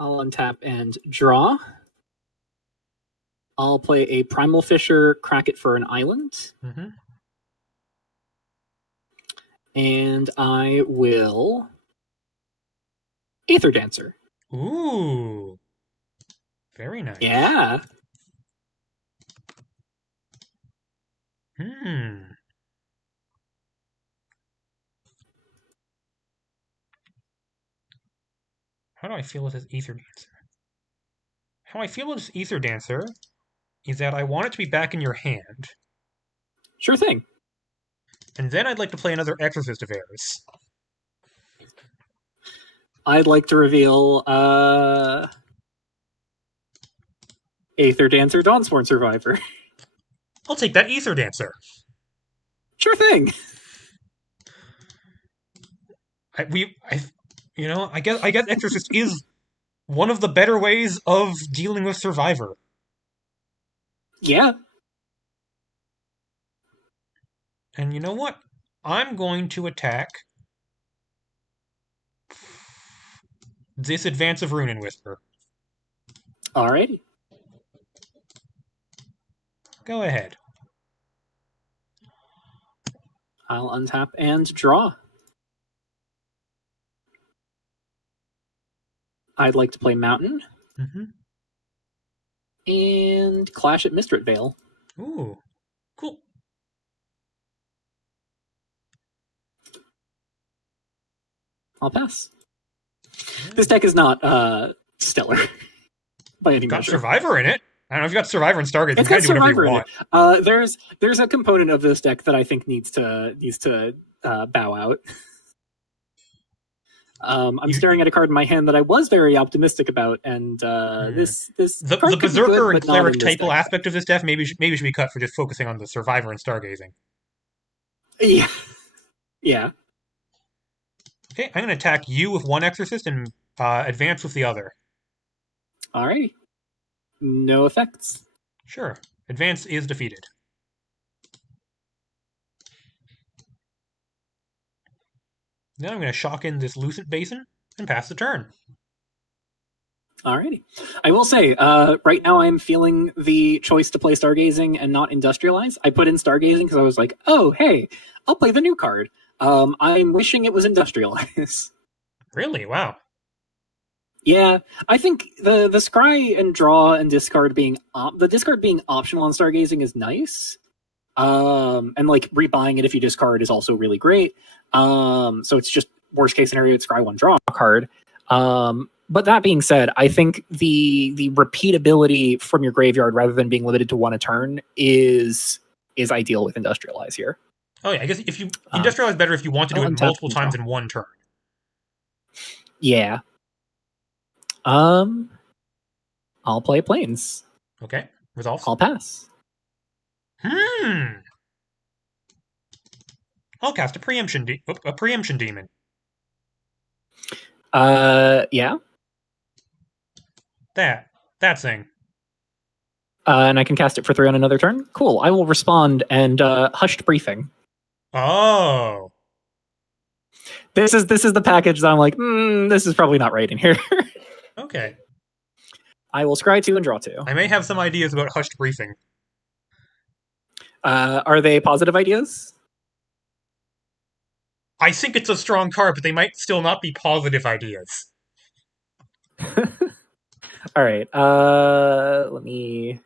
I'll untap and draw. I'll play a Primal Fisher, crack it for an island. Mm-hmm. And I will Aether Dancer. Ooh. Very nice. Yeah. How do I feel with this Ether Dancer? How I feel with this Ether Dancer is that I want it to be back in your hand. Sure thing. And then I'd like to play another Exorcist of Errors. I'd like to reveal Aether Dancer, Dawnsworn Survivor. I'll take that Ether Dancer. Sure thing. I guess Exorcist is one of the better ways of dealing with Survivor. Yeah. And you know what? I'm going to attack this Advance of Rune and Whisper. Alrighty. Go ahead. I'll untap and draw. I'd like to play Mountain. Mm-hmm. And Clash at Mistrit Vale. Ooh, cool. I'll pass. This deck is not stellar by any Got measure. Survivor in it. I don't know if you got Survivor and Stargate. It's You got can do whatever Survivor you in want. it. There's a component of this deck that I think needs to bow out. I'm staring at a card in my hand that I was very optimistic about, and this the card could be Berserker good, and but not Cleric in this typal deck. aspect of this deck maybe should be cut for just focusing on the Survivor and Stargazing. Yeah, yeah. Okay, I'm going to attack you with one Exorcist and advance with the other. Alrighty. No effects. Sure. Advance is defeated. Then I'm going to shock in this Lucent Basin and pass the turn. Alrighty. I will say, right now I'm feeling the choice to play Stargazing and not Industrialize. I put in Stargazing because I was like, oh, hey, I'll play the new card. I'm wishing it was Industrialize. Really? Wow. Yeah, I think the scry and draw and discard being the discard being optional on Stargazing is nice. And like rebuying it if you discard is also really great. So it's just worst case scenario, it's scry one draw card. But that being said, I think the repeatability from your graveyard rather than being limited to one a turn is ideal with Industrialize here. Oh yeah, I guess if you Industrialize better if you want to do it multiple times in one turn. Yeah. I'll play Plains. Okay. Resolve. I'll pass. I'll cast a preemption demon. Yeah. That thing. And I can cast it for 3 on another turn. Cool. I will respond and hushed briefing. Oh. This is the package that I'm like, this is probably not right in here. Okay. I will scry 2 and draw 2. I may have some ideas about hushed briefing. Are they positive ideas? I think it's a strong card, but they might still not be positive ideas. All right. Let me.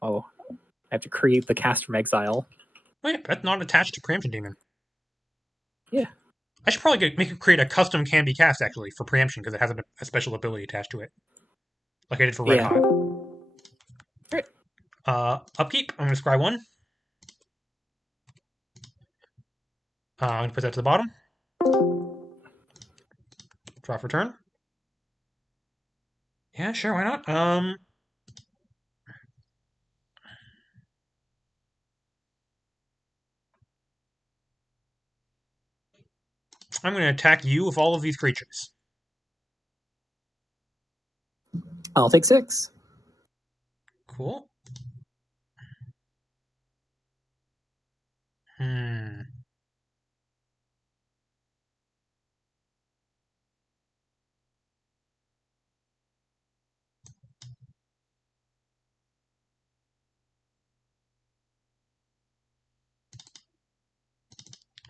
Oh, I have to create the cast from exile. Oh yeah, that's not attached to Preemption Demon. Yeah. I should probably create a custom can be cast actually for Preemption because it has a special ability attached to it, like I did for Red Hot. Right. Upkeep. I'm going to scry 1. I'm going to put that to the bottom. Draw for turn. Yeah, sure, why not? I'm going to attack you with all of these creatures. I'll take 6. Cool.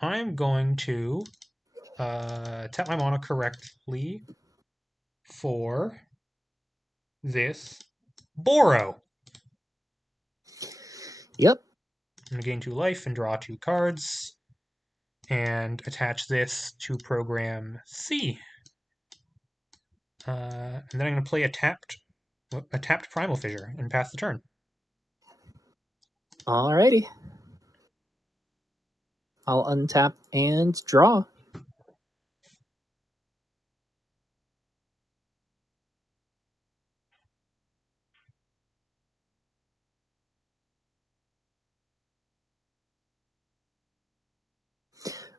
I'm going to tap my mana correctly for this Boro. Yep. I'm going to gain 2 life and draw 2 cards and attach this to program C. And then I'm going to play a tapped Primal Fissure and pass the turn. Alrighty. I'll untap and draw.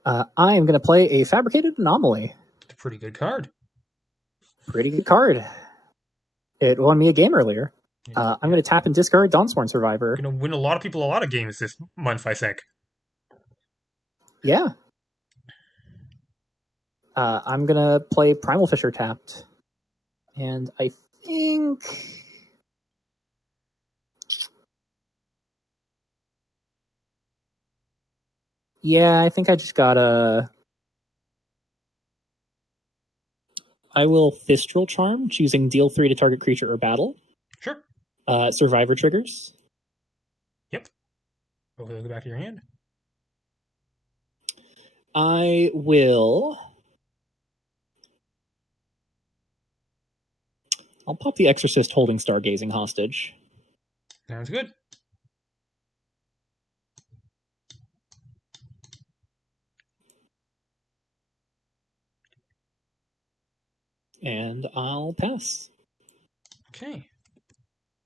I am going to play a Fabricated Anomaly. It's a pretty good card. Pretty good card. It won me a game earlier. I'm going to tap and discard Dawnsworn Survivor. You're going to win a lot of people a lot of games this month, I think. Yeah. I'm going to play Primal Fissure tapped. And I think... Yeah, I think I just gotta... I will Thistral Charm, choosing deal 3 to target creature or battle. Sure. Survivor triggers. Yep. Hopefully they'll go back to your hand. I will... I'll pop the Exorcist holding Stargazing hostage. Sounds good. And I'll pass. Okay.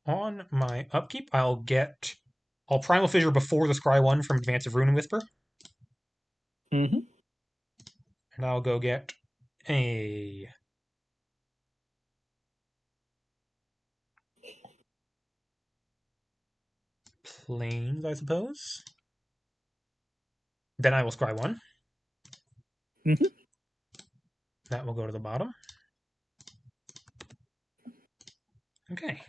On my upkeep, I'll Primal Fissure before the Scry 1 from Advance of Rune and Whisper. Mm-hmm. And I'll go get a Plains, I suppose. Then I will Scry 1. Mm-hmm. That will go to the bottom. Okay.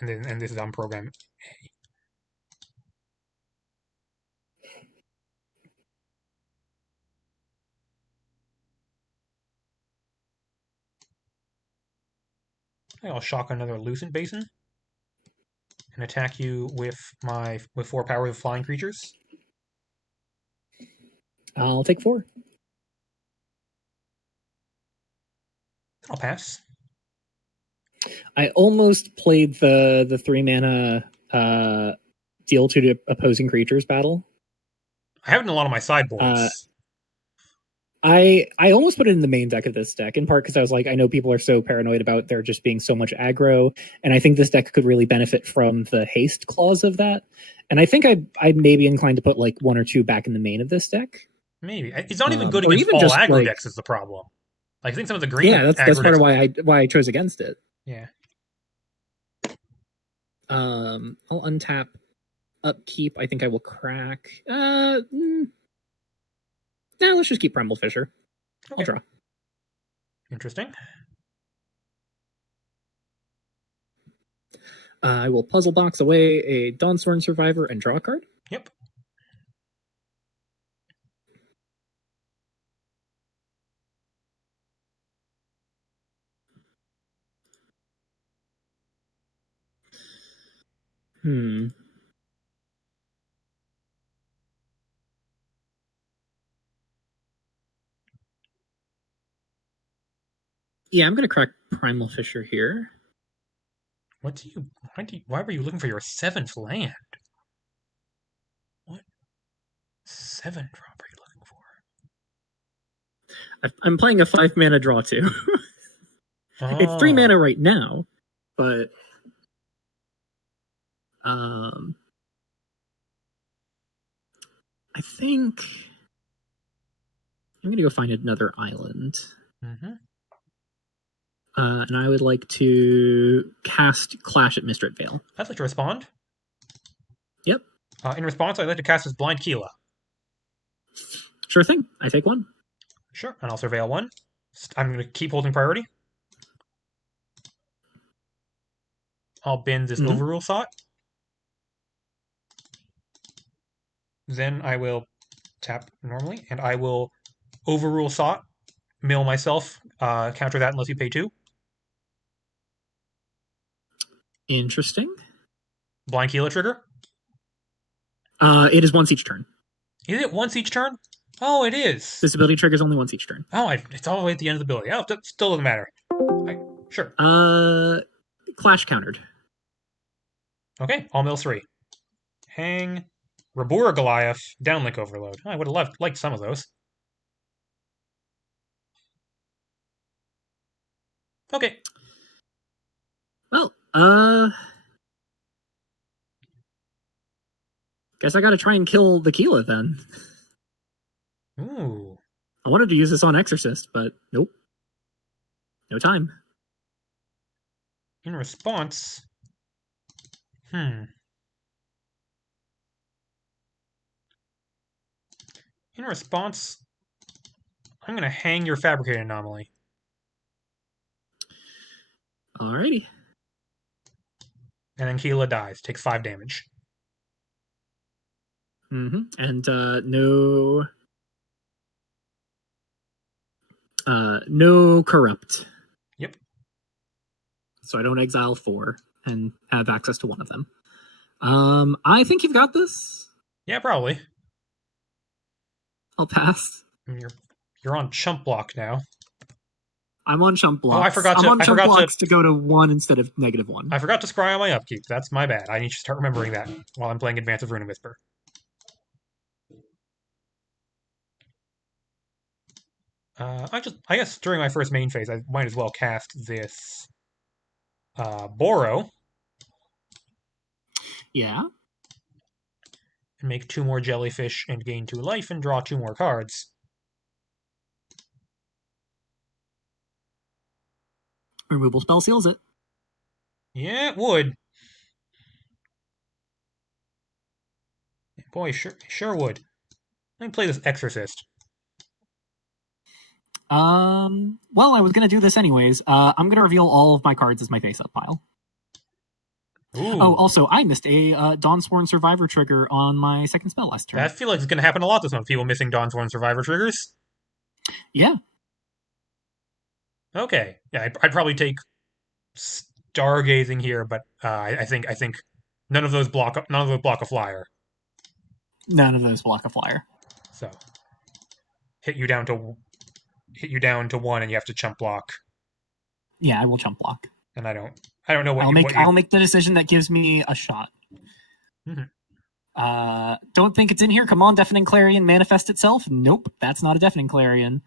And this is on program A. I'll shock another Lucent Basin and attack you with 4 power of flying creatures. I'll take 4. I'll pass. I almost played the 3 mana deal 2 to opposing creatures battle. I have it in a lot of my sideboards. I almost put it in the main deck of this deck, in part because I was like, I know people are so paranoid about there just being so much aggro, and I think this deck could really benefit from the haste clause of that. And I think I may be inclined to put like 1 or 2 back in the main of this deck. Maybe. It's not even good against even all just, aggro like, decks is the problem. Like I think some of the green. Yeah, that's part of why I chose against it. Yeah. I'll untap upkeep. I think I will crack. Let's just keep Primal Fissure. Okay. I'll draw. Interesting. I will puzzle box away a Dawnsworn Survivor and draw a card. Yep. Yeah, I'm going to crack Primal Fissure here. Why were you looking for your 7th land? What 7 drop are you looking for? I'm playing a 5-mana draw too. It's 3 mana right now, but I think I'm going to go find another island. Mm-hmm. And I would like to cast Clash at Mistrit Vale. I'd like to respond. Yep. In response, I'd like to cast as Blind Keela. Sure thing. I take one. Sure, and I'll surveil 1. I'm going to keep holding priority. I'll bend this Overrule Thought. Then I will tap normally, and I will Overrule Thought, mill myself, counter that unless you pay 2. Interesting. Blind Keela trigger? It is once each turn. Is it once each turn? Oh, it is. This ability triggers only once each turn. Oh, it's all the way at the end of the ability. Oh, it still doesn't matter. Sure. Clash countered. Okay, I'll mill 3. Hang, Rabura Goliath, Downlink Overload. I would have liked some of those. Okay. Well, guess I gotta try and kill the Keela then. Ooh. I wanted to use this on Exorcist, but nope. No time. In response... In response, I'm going to hang your Fabricated Anomaly. Alrighty. And then Keela dies. Takes 5 damage. And no corrupt. Yep. So I don't exile 4 and have access to one of them. I think you've got this. Yeah, probably. I'll pass. I mean, you're on chump block now. I'm on chump blocks. Oh, I forgot to go to 1 instead of -1. I forgot to scry on my upkeep. That's my bad. I need to start remembering that while I'm playing Advance of Rune and Whisper. I guess during my first main phase, I might as well cast this Boro. Yeah. And make 2 more jellyfish and gain 2 life and draw 2 more cards. Removal spell seals it. Yeah, it would. Boy, sure would. Let me play this Exorcist. Well, I was going to do this anyways. I'm going to reveal all of my cards as my face-up pile. Ooh. Oh, also, I missed a Dawnsworn Survivor trigger on my second spell last turn. I feel like it's going to happen a lot this month. People missing Dawnsworn Survivor triggers. Yeah. Okay. Yeah, I'd probably take Stargazing here, but I think none of those block a flyer. None of those block a flyer. So hit you down to 1, and you have to chump block. Yeah, I will chump block. And I don't know what I'll make the decision that gives me a shot. Mm-hmm. Don't think it's in here. Come on, Deafening Clarion, manifest itself. Nope, that's not a Deafening Clarion.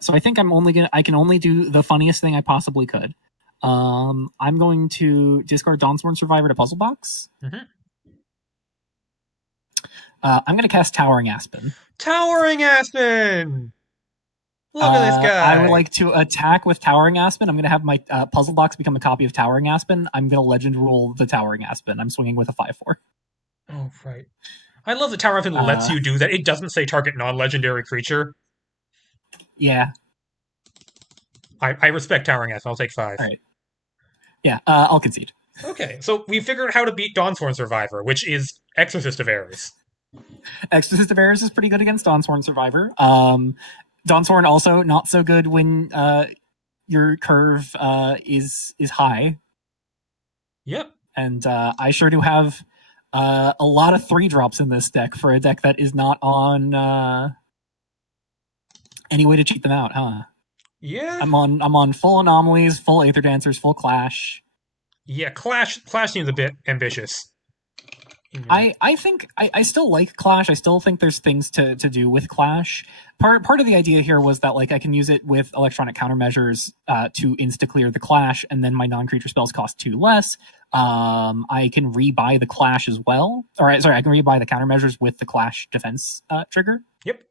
So I think I can only do the funniest thing I possibly could. I'm going to discard Dawnsworn Survivor to Puzzle Box. Mm-hmm. I'm going to cast Towering Aspen. Towering Aspen! Look at this guy. I would like to attack with Towering Aspen. I'm going to have my puzzle box become a copy of Towering Aspen. I'm going to legend rule the Towering Aspen. I'm swinging with a 5/4. Oh, right. I love that Tower Aspen lets you do that. It doesn't say target non-legendary creature. Yeah. I respect Towering Aspen. I'll take 5. All right. Yeah, I'll concede. Okay, so we figured out how to beat Dawnsworn Survivor, which is Exorcist of Ares. Exorcist of Ares is pretty good against Dawnsworn Survivor. Dawnsworn also not so good when your curve is high. Yep. And I sure do have a lot of 3-drops in this deck for a deck that is not on any way to cheat them out, huh? Yeah. I'm on full anomalies, full Aether Dancers, full Clash. Yeah, Clash seems a bit ambitious. I think I still like Clash. I still think there's things to do with Clash. Part of the idea here was that like I can use it with electronic countermeasures to insta-clear the Clash, and then my non-creature spells cost 2 less. I can rebuy the Clash as well. I can rebuy the countermeasures with the Clash defense trigger. Yep.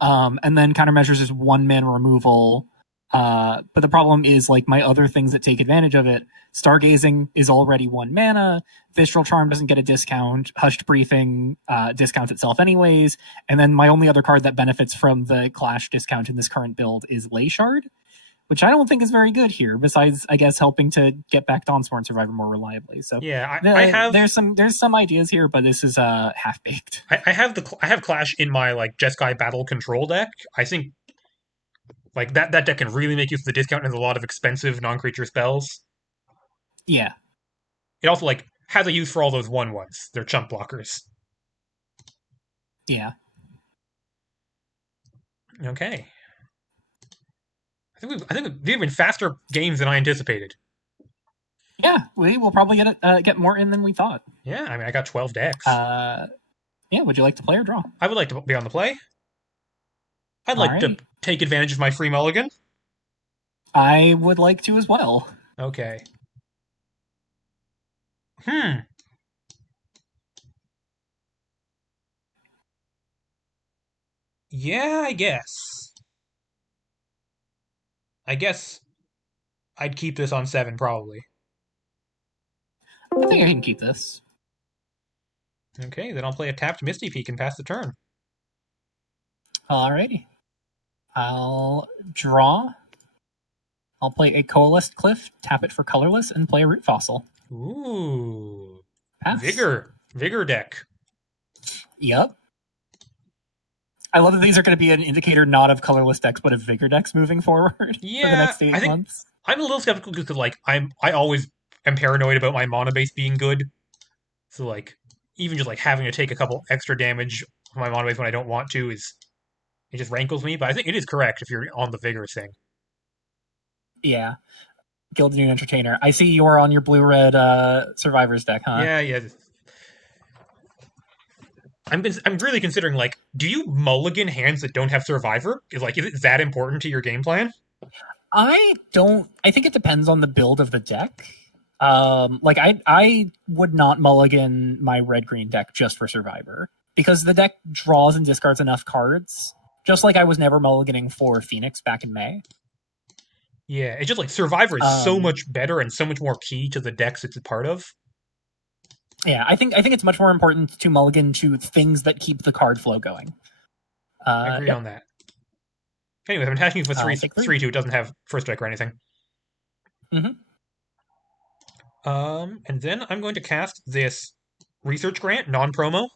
And then countermeasures is 1 mana removal. But the problem is like my other things that take advantage of it. Stargazing is already 1 mana. Visceral Charm doesn't get a discount. Hushed Briefing discounts itself anyways. And then my only other card that benefits from the Clash discount in this current build is Ley Shard, which I don't think is very good here. Besides, I guess helping to get back Dawnsworn Survivor more reliably. So yeah, I have there's some ideas here, but this is half baked. I have Clash in my like Jeskai Battle Control deck. I think like that deck can really make use of the discount and a lot of expensive non-creature spells. Yeah. It also like has a use for all those 1/1s. They're chump blockers. Yeah. Okay. I think we've been faster games than I anticipated. Yeah, we will probably get more in than we thought. Yeah, I mean I got 12 decks. Yeah, would you like to play or draw? I would like to be on the play. I'd like to take advantage of my free mulligan. I would like to as well. Okay. Yeah, I guess I'd keep this on 7, probably. I think I can keep this. Okay, then I'll play a tapped Misty Peak and pass the turn. Alrighty. I'll draw. I'll play a Coalesced Cliff, tap it for colorless, and play a Root Fossil. Ooh. Pass. Vigor deck. Yep. I love that these are going to be an indicator not of colorless decks, but of Vigor decks moving forward for the next 8 months. I'm a little skeptical because like I always am paranoid about my mana base being good. So like even just like having to take a couple extra damage from my mana base when I don't want to it just rankles me. But I think it is correct if you're on the Vigor thing. Yeah. Gilded Noon Entertainer. I see you're on your blue-red Survivors deck, huh? Yeah. I'm really considering, like, do you mulligan hands that don't have Survivor? Is it that important to your game plan? I think it depends on the build of the deck. I would not mulligan my red-green deck just for Survivor, because the deck draws and discards enough cards, just like I was never mulliganing for Phoenix back in May. Yeah, it's just like Survivor is so much better and so much more key to the decks it's a part of. Yeah, I think it's much more important to mulligan to things that keep the card flow going. I agree on that. Anyway, I'm attaching it with 3/2. It doesn't have first strike or anything. Mm-hmm. And then I'm going to cast this Research Grant, non-promo.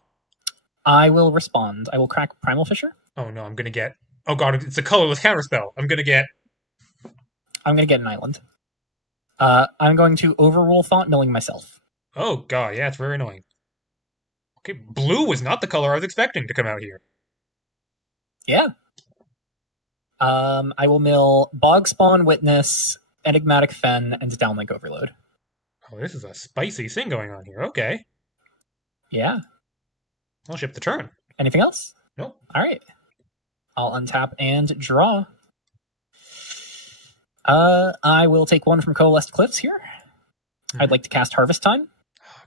I will respond. I will crack Primal Fissure. Oh no, I'm going to get... Oh god, it's a colorless counterspell. I'm going to get an island. I'm going to overrule Thought Milling myself. Oh god, yeah, it's very annoying. Okay, blue was not the color I was expecting to come out here. Yeah. I will mill Bog Spawn, Witness, Enigmatic Fen, and Downlink Overload. Oh, this is a spicy thing going on here. Okay. Yeah. I'll ship the turn. Anything else? Nope. All right. I'll untap and draw. I will take one from Coalesced Cliffs here. I'd like to cast Harvest Time.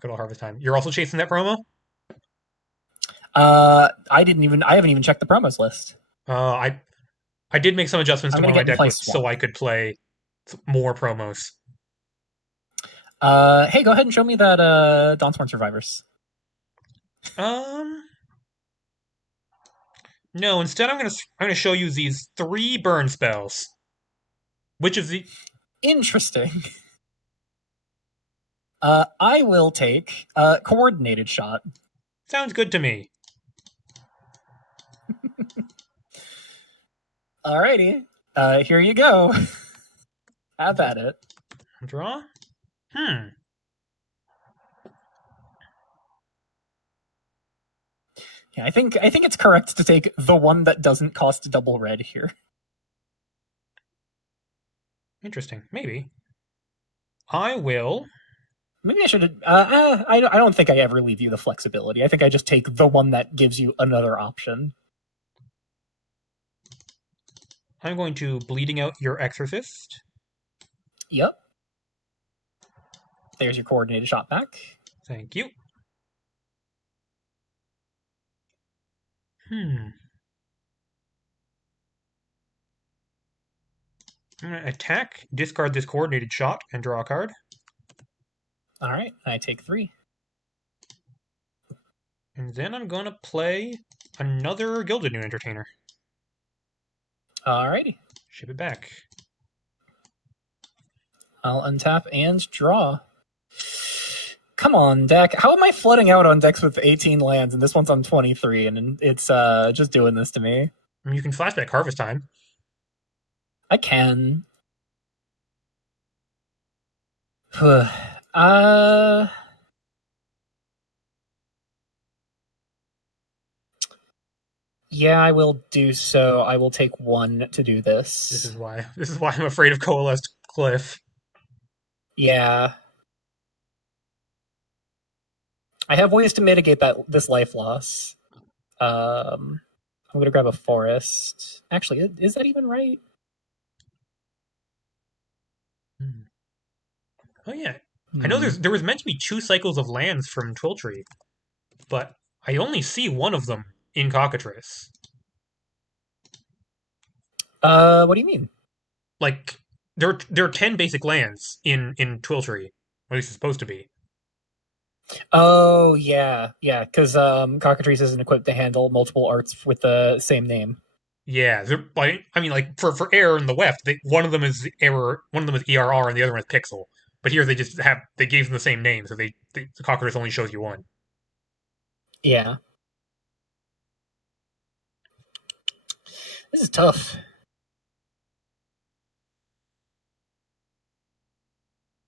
Good old Harvest Time. You're also chasing that promo? I haven't even checked the promos list. I I did make some adjustments I'm to going one to of my get in deck play lists so Swamp. I could play more promos. Hey, go ahead and show me that Dawnsworn Survivors. No, instead I'm gonna show you these 3 burn spells. Which of the Interesting. I will take Coordinated Shot. sounds good to me? Alrighty. Here you go. Have at it. Draw? Yeah, I think it's correct to take the one that doesn't cost double red here. Interesting. Maybe. I will. Maybe I should. I don't think I ever leave you the flexibility. I think I just take the one that gives you another option. I'm going to bleeding out your Exorcist. Yep. There's your Coordinated Shot back. Thank you. I'm going to attack, discard this Coordinated Shot, and draw a card. Alright, I take 3. And then I'm going to play another Gilded New Entertainer. Alrighty. Ship it back. I'll untap and draw. Come on, deck. How am I flooding out on decks with 18 lands and this one's on 23 and it's just doing this to me? I mean, you can flashback Harvest Time. I can. Yeah, I will do so. I will take 1 to do this. This is why I'm afraid of Coalesced Cliff. Yeah. I have ways to mitigate this life loss. I'm gonna grab a forest. Actually, is that even right? Oh yeah. I know there was meant to be 2 cycles of lands from Twiltrie, but I only see one of them in Cockatrice. What do you mean? Like there are 10 basic lands in Twiltrie. At least it's supposed to be. Oh yeah, because Cockatrice isn't equipped to handle multiple arts with the same name. Yeah, like for Error and the Weft, one of them is Error, one of them is ERR, and the other one is Pixel. But here they gave them the same name, so the Cockatrice only shows you one. Yeah. This is tough.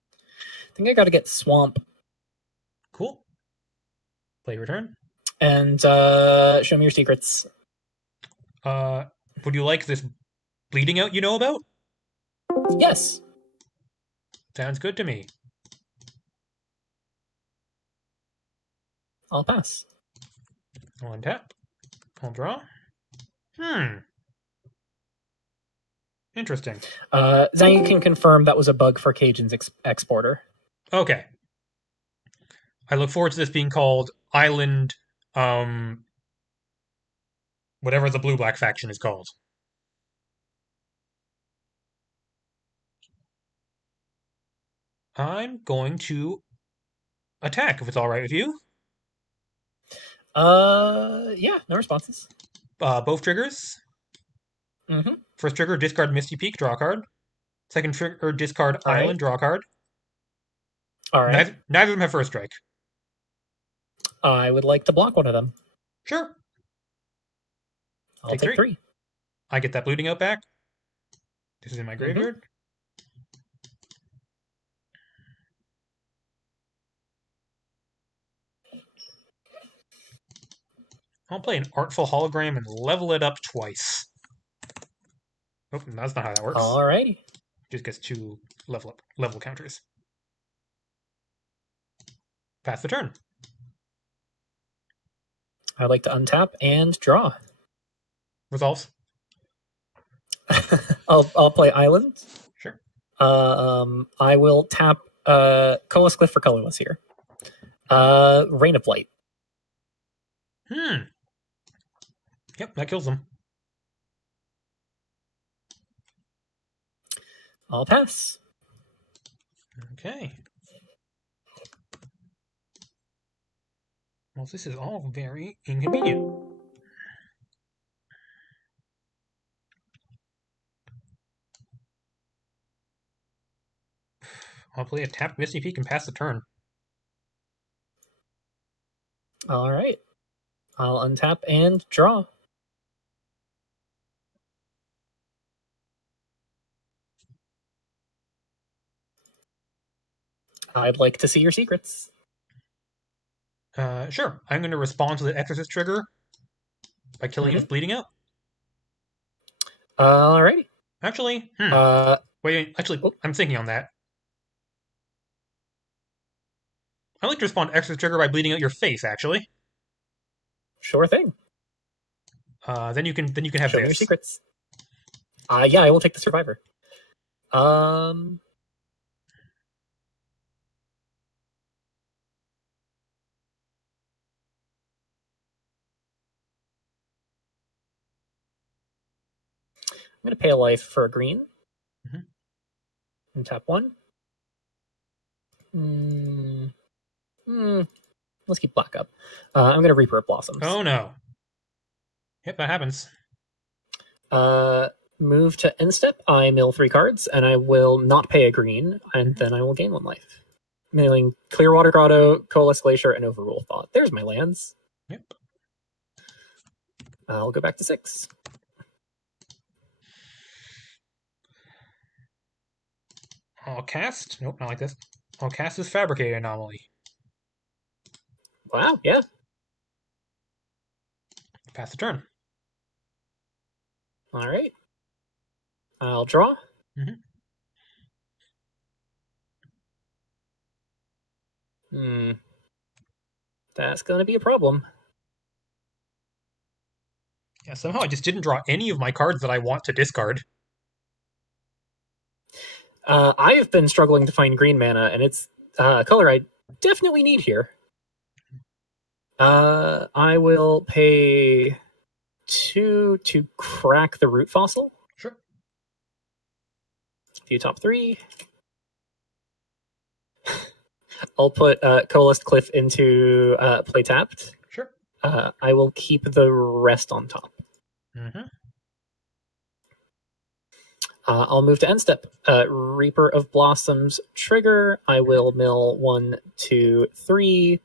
I think I got to get Swamp. Cool. Play your turn. And show me your secrets. Would you like this bleeding out you know about? Yes. Sounds good to me. I'll pass. I'll untap. I'll draw. Interesting. Zhang can confirm that was a bug for Cajun's exporter. Okay. I look forward to this being called Island, whatever the blue-black faction is called. I'm going to attack, if it's all right with you. Yeah, no responses. Both triggers. Mm-hmm. First trigger, discard Misty Peak, draw a card. Second trigger, discard All Island, right. draw a card. All right. Neither of them have first strike. I would like to block one of them. Sure. I'll take 3. I get that bleeding out back. This is in my graveyard. I'll play an Artful Hologram and level it up twice. Oh, that's not how that works. Alrighty. Just gets 2 level counters. Pass the turn. I'd like to untap and draw. Resolves. I'll play Island. Sure. I will tap Colas Cliff for colorless here. Rain of Light. Yep, that kills them. I'll pass. Okay. Well, this is all very inconvenient. I'll play a tapped Misty Peak and pass the turn. All right. I'll untap and draw. I'd like to see your secrets. Sure. I'm going to respond to the Exorcist trigger by killing it with Bleeding Out. Alrighty. Actually, wait. Actually, I'm thinking on that. I'd like to respond to Exorcist trigger by bleeding out your face. Actually, sure thing. Then you can have Show me this. your secrets. Yeah, I will take the survivor. I'm going to pay a life for a green. And tap one. Let's keep black up. I'm going to Reaper of Blossoms. Oh no. Yep, that happens. Move to end step. I mill 3 cards, and I will not pay a green, and then I will gain 1 life. Milling Clearwater Grotto, Coalesce Glacier, and Overrule Thought. There's my lands. Yep. I'll go back to 6. I'll cast. Nope, not like this. I'll cast this Fabricated Anomaly. Wow, yeah. Pass the turn. All right. I'll draw. That's going to be a problem. Yeah, somehow I just didn't draw any of my cards that I want to discard. I have been struggling to find green mana, and it's a color I definitely need here. I will pay 2 to crack the Root Fossil. Sure. View top 3. I'll put Coalesced Cliff into play tapped. Sure. I will keep the rest on top. I'll move to end step. Reaper of Blossoms trigger. I will mill 1, 2, 3.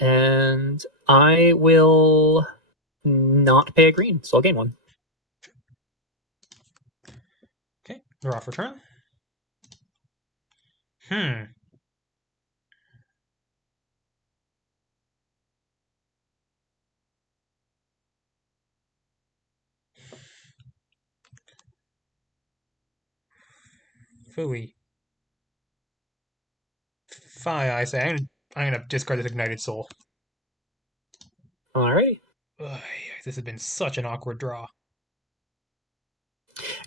And I will not pay a green, so I'll gain 1. Okay, draw for turn. Fooey. Fine, I say. I'm gonna discard this Ignited Soul. Alright. This has been such an awkward draw.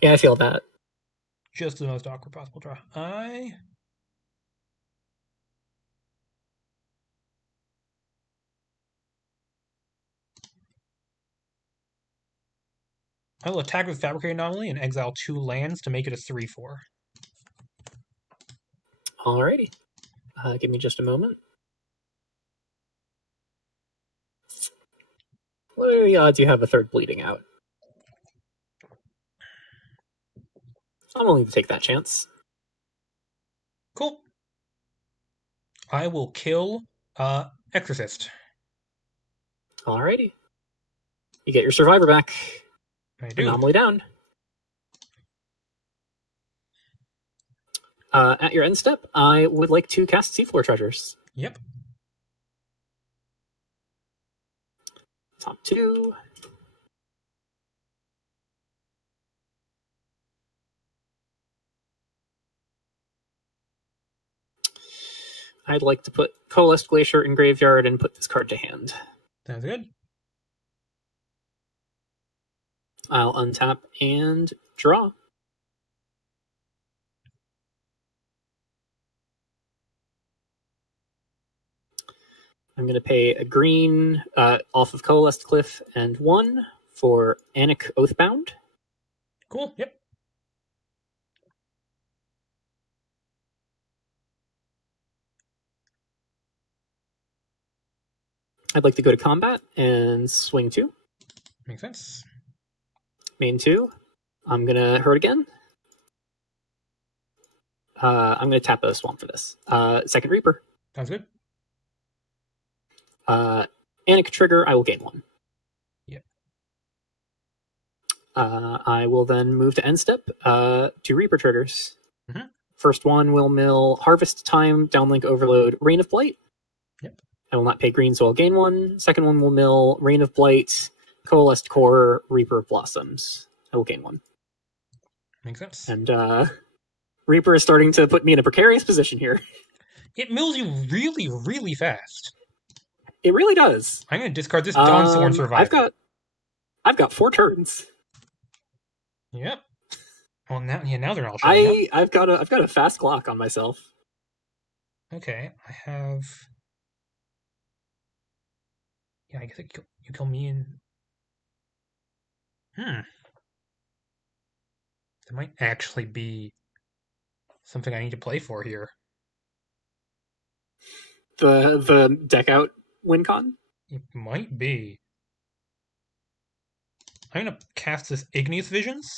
Yeah, I feel that. Just the most awkward possible draw. I will attack with Fabricated Anomaly and exile 2 lands to make it a 3/4. Alrighty. Give me just a moment. What are the odds you have a third bleeding out? I'm willing to take that chance. Cool. I will kill Exorcist. Alrighty. You get your survivor back. I do. Anomaly down. At your end step, I would like to cast Seafloor Treasures. Yep. Top 2. I'd like to put Coalesced Glacier in Graveyard and put this card to hand. Sounds good. I'll untap and draw. I'm going to pay a green off of Coalesced Cliff and 1 for Anik Oathbound. Cool, yep. I'd like to go to combat and swing 2. Makes sense. Main 2. I'm going to hurt again. I'm going to tap a swamp for this. Second Reaper. Sounds good. Anik trigger, I will gain 1. Yep. I will then move to end step. 2 Reaper triggers. Mhm. First one will mill Harvest Time, Downlink Overload, Rain of Blight. Yep. I will not pay green, so I'll gain 1. Second one will mill Rain of Blight, Coalesced Core, Reaper of Blossoms. I will gain 1. Makes sense. And Reaper is starting to put me in a precarious position here. It mills you really, really fast. It really does. I'm going to discard this Dawnsworn Survivor. I've got 4 turns. Yep. Well, now they're all showing up. I've got a fast clock on myself. Okay, I have. Yeah, I guess you kill me and. That might actually be something I need to play for here. The deck out win con? It might be. I'm gonna cast this Igneous Visions.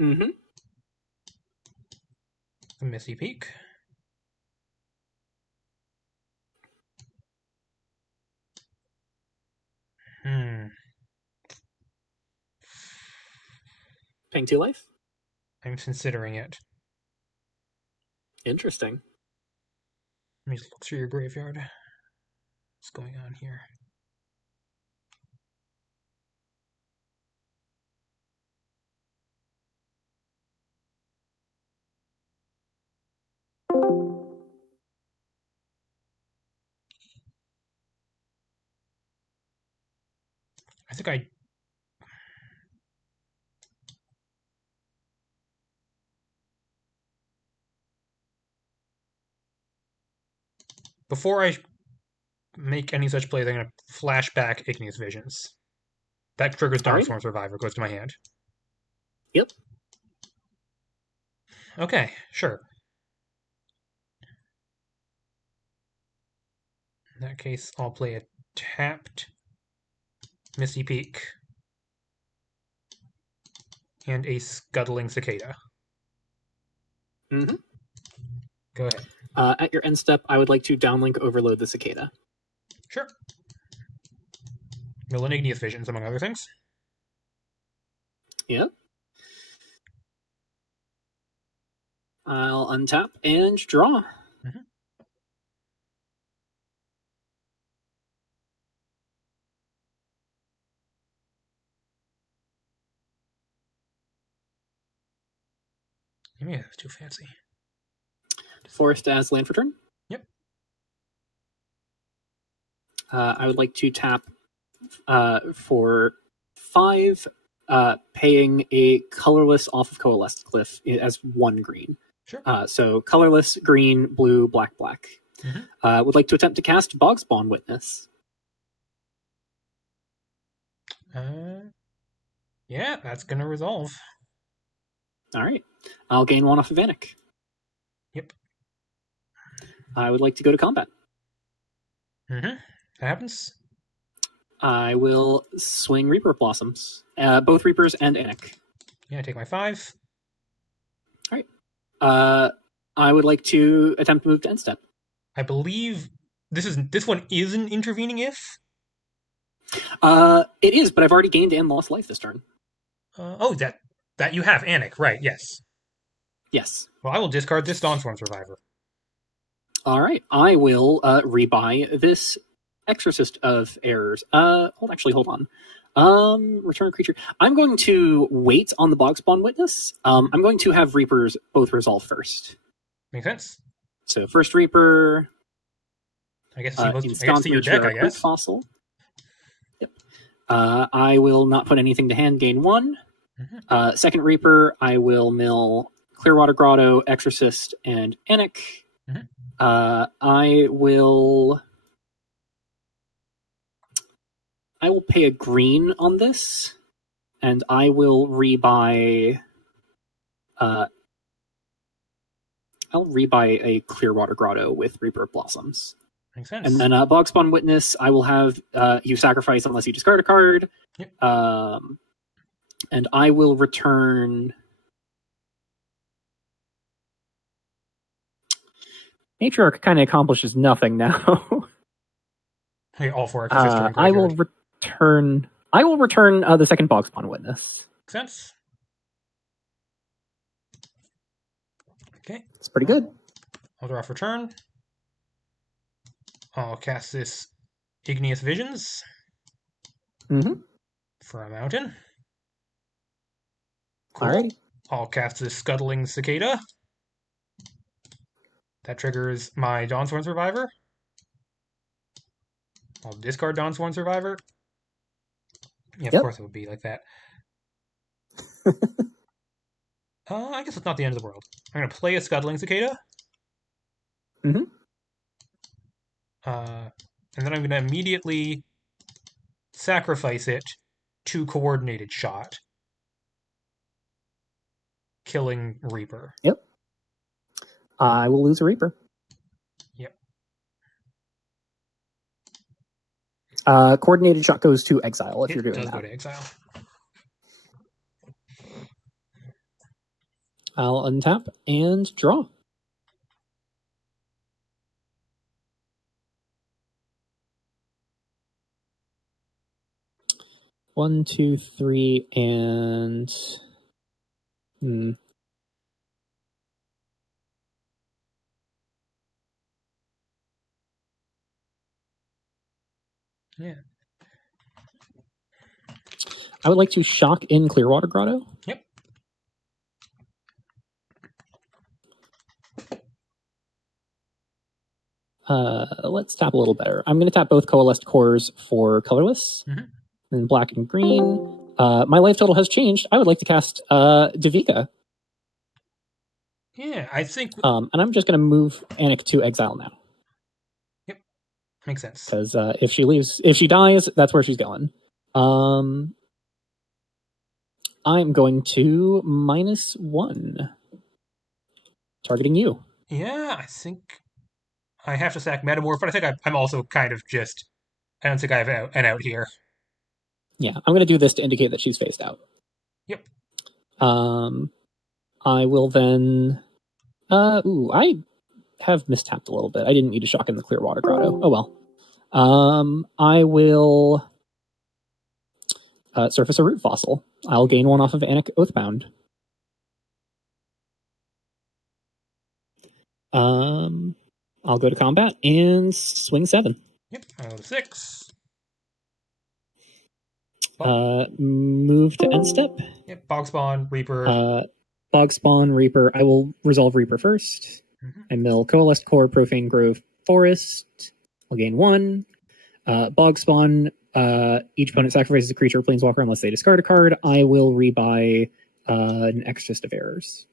Mm-hmm. The Misty Peak. Paying 2 life? I'm considering it. Interesting. Let me just look through your graveyard. What's going on here? I think I. Before I make any such plays, I'm going to flash back Igneous Visions. That triggers Dawnsworn Survivor, goes to my hand. Yep. Okay, sure. In that case, I'll play a tapped Misty Peak and a Scuttling Cicada. Mm-hmm. Go ahead. At your end step, I would like to downlink overload the Cicada. Sure. Mill and Igneous Visions, among other things. Yep. I'll untap and draw. Mm-hmm. Maybe that's too fancy. Forest as land for turn. Yep. I would like to tap for 5, paying a colorless off of Coalesced Cliff as 1 green. Sure. So colorless, green, blue, black, black. Mm-hmm. Would like to attempt to cast Bogspawn Witness. Yeah, that's going to resolve. All right. I'll gain 1 off of Anik. Yep. I would like to go to combat. Mm-hmm. That happens. I will swing Reaper Blossoms. Both Reapers and Anik. Yeah, I take my 5. All right. I would like to attempt to move to end step. I believe this one is an intervening if. It is, but I've already gained and lost life this turn. That you have Anik, right? Yes. Yes. Well, I will discard this Dawnsworn Survivor. All right. I will rebuy this Exorcist of Errors. Hold on. Return a creature. I'm going to wait on the Bogspawn Witness. I'm going to have Reapers both resolve first. Makes sense. So first Reaper. I guess see your deck, I guess. Fossil. Yep. I will not put anything to hand, gain 1. Mm-hmm. Second Reaper, I will mill Clearwater Grotto, Exorcist, and Anik. Mm-hmm. I will pay a green on this, and I will rebuy. I'll rebuy a Clearwater Grotto with Reaper of Blossoms. Makes sense. And then Bog Spawn Witness, I will have you sacrifice unless you discard a card. Yep. And I will return... Matriarch kind of accomplishes nothing now. Hey, all 4 extras destroying I will graveyard. return. I will return the second Bog Spawn Witness. Makes sense. Okay. It's pretty good. I'll draw for turn. I'll cast this Igneous Visions for a mountain. Cool. Alrighty. I'll cast this Scuttling Cicada. That triggers my Dawnsworn Survivor. I'll discard Dawnsworn Survivor. Yeah, of course it would be like that. I guess it's not the end of the world. I'm going to play a Scuttling Cicada. Mm-hmm. And then I'm going to immediately sacrifice it to Coordinated Shot, killing Reaper. Yep. I will lose a Reaper. Yep. Coordinated Shot goes to exile if you're doing that. It does that. go to exile. I'll untap and draw. One, two, three, and... Yeah. I would like to shock in Clearwater Grotto. Yep. Let's tap a little better. I'm going to tap both Coalesced Cores for colorless. And black and green. My life total has changed. I would like to cast Davika. Yeah, I think... and I'm just going to move Anik to exile now. Yep. Makes sense. Because if she dies, that's where she's going. I'm going to -1. Targeting you. Yeah, I think I have to sack Metamorph, but I think I'm also kind of just... I don't think I have an out here. Yeah, I'm going to do this to indicate that she's phased out. Yep. I will then... I have mistapped a little bit. I didn't need to shock in the Clearwater Grotto. Oh, well. I will surface a root fossil. I'll gain 1 off of Anik Oathbound. I'll go to combat and swing 7. Yep, I'll go to 6. Move to end step. Yep, Bog Spawn, Reaper. Bog Spawn, Reaper. I will resolve Reaper first. I mill Coalesced Core, Profane Grove, Forest. I'll gain 1. Bog Spawn. Each opponent sacrifices a creature or planeswalker unless they discard a card. I will rebuy an Exorcist of Errors.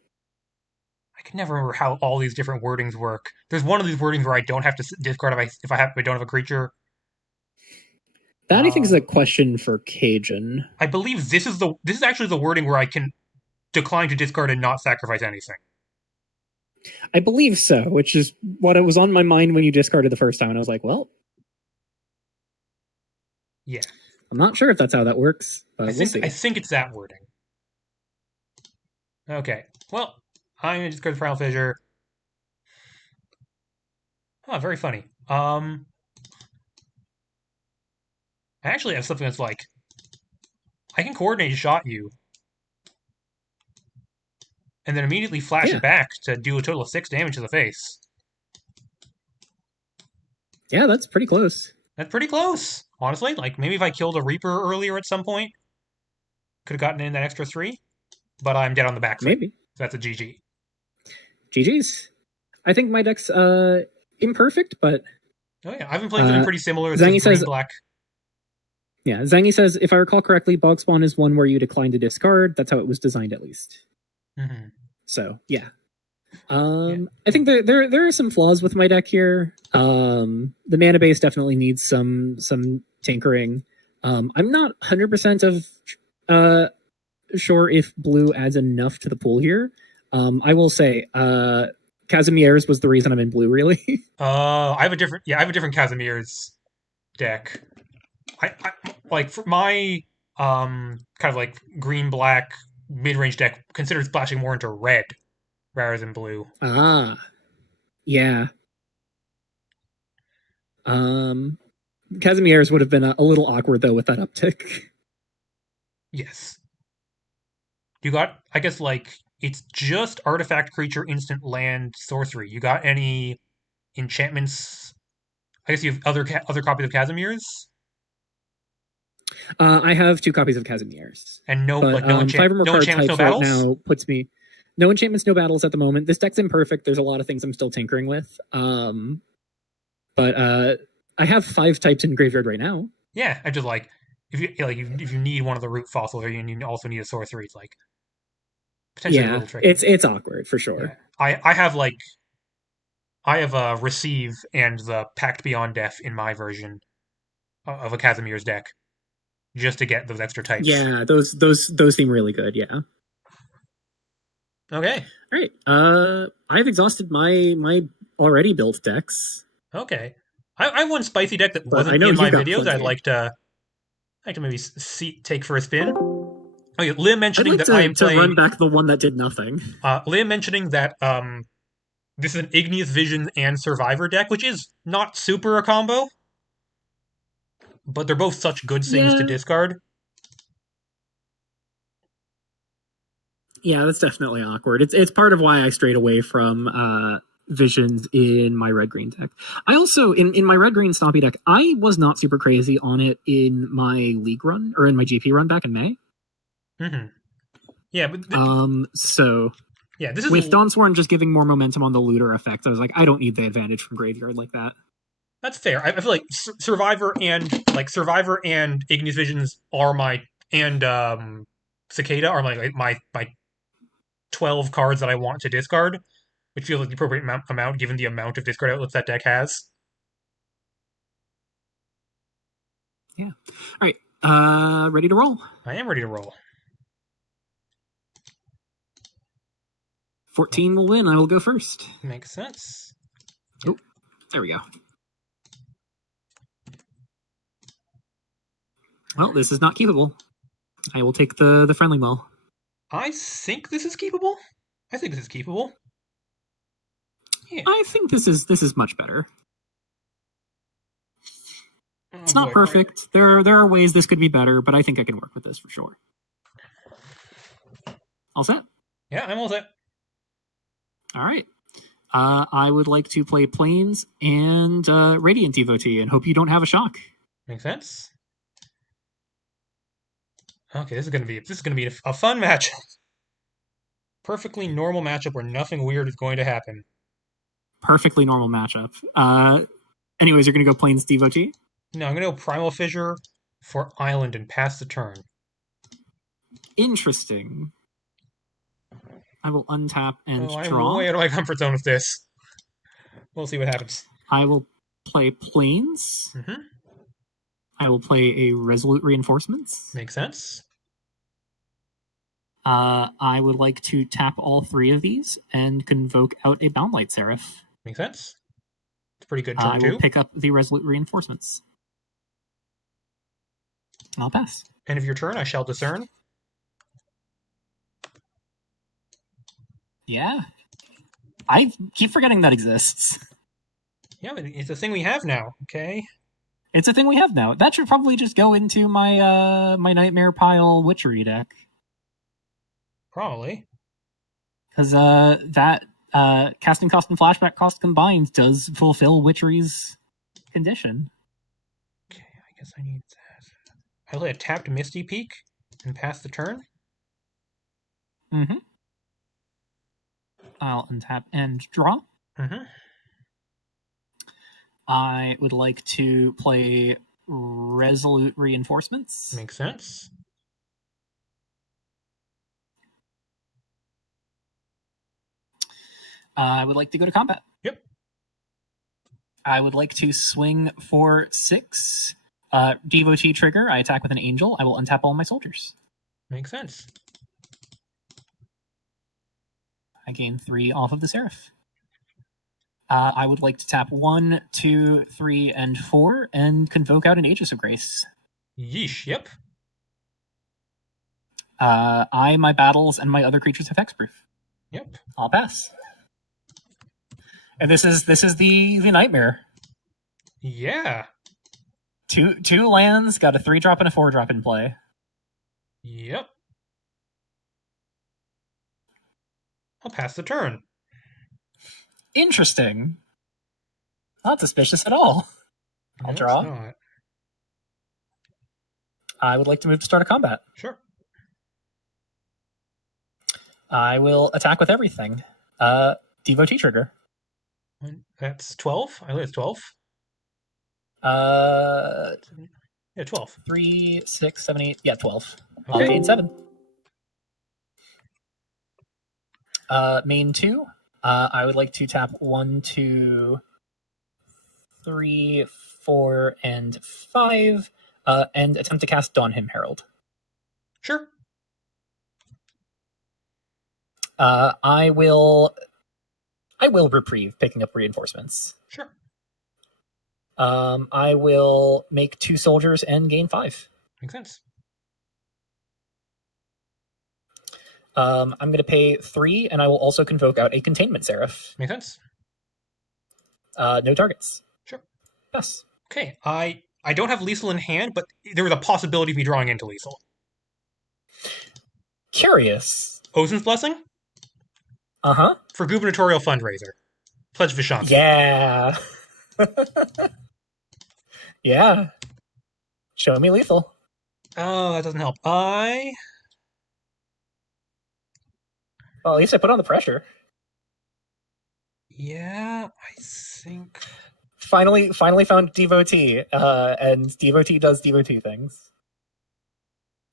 I can never remember how all these different wordings work. There's one of these wordings where I don't have to discard if I don't have a creature. That I think is a question for Cajun. I believe this is actually the wording where I can decline to discard and not sacrifice anything. I believe so, which is what was on my mind when you discarded the first time, and I was like, well... Yeah. I'm not sure if that's how that works, but I think it's that wording. Okay. Well, I'm going to discard the Primal Fissure. Oh, very funny. I actually have something that's like, I can coordinate shot you, and then immediately flash it back to do a total of 6 damage to the face. Yeah, that's pretty close. That's pretty close, honestly. Like, maybe if I killed a Reaper earlier at some point, could have gotten in that extra 3, but I'm dead on the back. Maybe. So that's a GG. GG's. I think my deck's imperfect, but... Oh yeah, I've been playing something pretty similar. It's Zangy says, black. Yeah, Zangy says, if I recall correctly, Bog Spawn is one where you decline to discard. That's how it was designed, at least. So, yeah. I think there are some flaws with my deck here. The mana base definitely needs some tinkering. I'm not 100% sure if blue adds enough to the pool here. I will say, Casimir's was the reason I'm in blue, really. I have a different Casimir's deck. I like for my kind of like green black mid range deck considers splashing more into red rather than blue. Ah, yeah. Casimir's would have been a little awkward though with that uptick. Yes. You got, I guess, like it's just artifact, creature, instant, land, sorcery. You got any enchantments? I guess you have other copies of Casimir's, I have 2 copies of Casimir's. and no But like no 5 or more no card enchantments, no types right battles. now puts me no enchantments, no battles at the moment. This deck's imperfect. There's a lot of things I'm still tinkering with. But I have 5 types in graveyard right now. Yeah, I just like if you need one of the root fossils or you also need a sorcery, it's like potentially a little tricky. It's awkward for sure. Yeah. I have a receive and the Pact Beyond Death in my version of a Casimir's deck, just to get those extra types. Yeah, those seem really good. Yeah. Okay. All right. I've exhausted my already built decks. Okay. I have one spicy deck that But I wasn't know in my you've got videos. plenty. I'd like to maybe take for a spin. Okay, Liam I'd mentioning like that I am to playing. run back the one that did nothing. Liam mentioning that this is an Igneous Vision and Survivor deck, which is not super a combo, but they're both such good things to discard. Yeah, that's definitely awkward. It's part of why I strayed away from visions in my red green deck. I also in my red green stompy deck, I was not super crazy on it in my league run or in my GP run back in May. Mm-hmm. Yeah, but so yeah, this is with Dawnsworn just giving more momentum on the looter effect. I was like, I don't need the advantage from graveyard like that. That's fair. I feel like Survivor and Igneous Visions are Cicada are my 12 cards that I want to discard, which feels like the appropriate amount given the amount of discard outlets that deck has. Yeah. All right. Ready to roll? I am ready to roll. 14 will win. I will go first. Makes sense. Oh, there we go. Well, this is not keepable. I will take the friendly mull. I think this is keepable. Yeah. I think this is much better. It's not boy. perfect. There are ways this could be better, but I think I can work with this for sure. All set? Yeah, I'm all set. All right. I would like to play Plains and Radiant Devotee and hope you don't have a shock. Makes sense. Okay, this is gonna be a fun matchup. Perfectly normal matchup where nothing weird is going to happen. Perfectly normal matchup. Anyways, you're going to go Plains Devotee? No, I'm going to go Primal Fissure for Island and pass the turn. Interesting. I will untap and draw. I'm way out of my comfort zone with this. We'll see what happens. I will play Plains. Mm-hmm. I will play a Resolute Reinforcements. Makes sense. I would like to tap all 3 of these and convoke out a Boundlight Seraph. Makes sense. It's a pretty good turn, I will pick up the Resolute Reinforcements. I'll pass. End of your turn, I shall discern. Yeah. I keep forgetting that exists. Yeah, but it's a thing we have now, okay? It's a thing we have now. That should probably just go into my my Nightmare Pile Witchery deck. Probably. Because that casting cost and flashback cost combined does fulfill Witchery's condition. Okay, I guess I need that. I play a tapped Misty Peak and pass the turn. Mm-hmm. I'll untap and draw. Mm-hmm. I would like to play Resolute Reinforcements. Makes sense. I would like to go to combat. Yep. I would like to swing for 6. Devotee trigger. I attack with an angel. I will untap all my soldiers. Makes sense. I gain 3 off of the Seraph. I would like to tap 1, 2, 3, and 4 and convoke out an Aegis of Grace. Yeesh, yep. My battles, and my other creatures have hexproof. Yep. I'll pass. And this is the nightmare. Yeah. Two lands, got a 3-drop and a 4-drop in play. Yep. I'll pass the turn. Interesting. Not suspicious at all. I'll draw. I would like to move to start a combat. Sure. I will attack with everything. Devotee trigger. That's 12. I think it's 12. Yeah, 12. 3, 6, 7, 8. Yeah, 12. Okay. I'll gain 7. Main 2. I would like to tap 1, 2, 3, 4, and 5, and attempt to cast Dawn Hymn Herald. Sure. I will reprieve, picking up reinforcements. Sure. I will make 2 soldiers and gain 5. Makes sense. I'm going to pay 3, and I will also convoke out a Containment Seraph. Makes sense. No targets. Sure. Yes. Okay. I don't have lethal in hand, but there was a possibility of me drawing into lethal. Curious. Ozin's Blessing? Uh-huh. For gubernatorial fundraiser. Pledge Vishanti. Yeah. Yeah. Show me lethal. Oh, that doesn't help. Well, at least I put on the pressure. Yeah, I think... Finally found Devotee, and Devotee does Devotee things.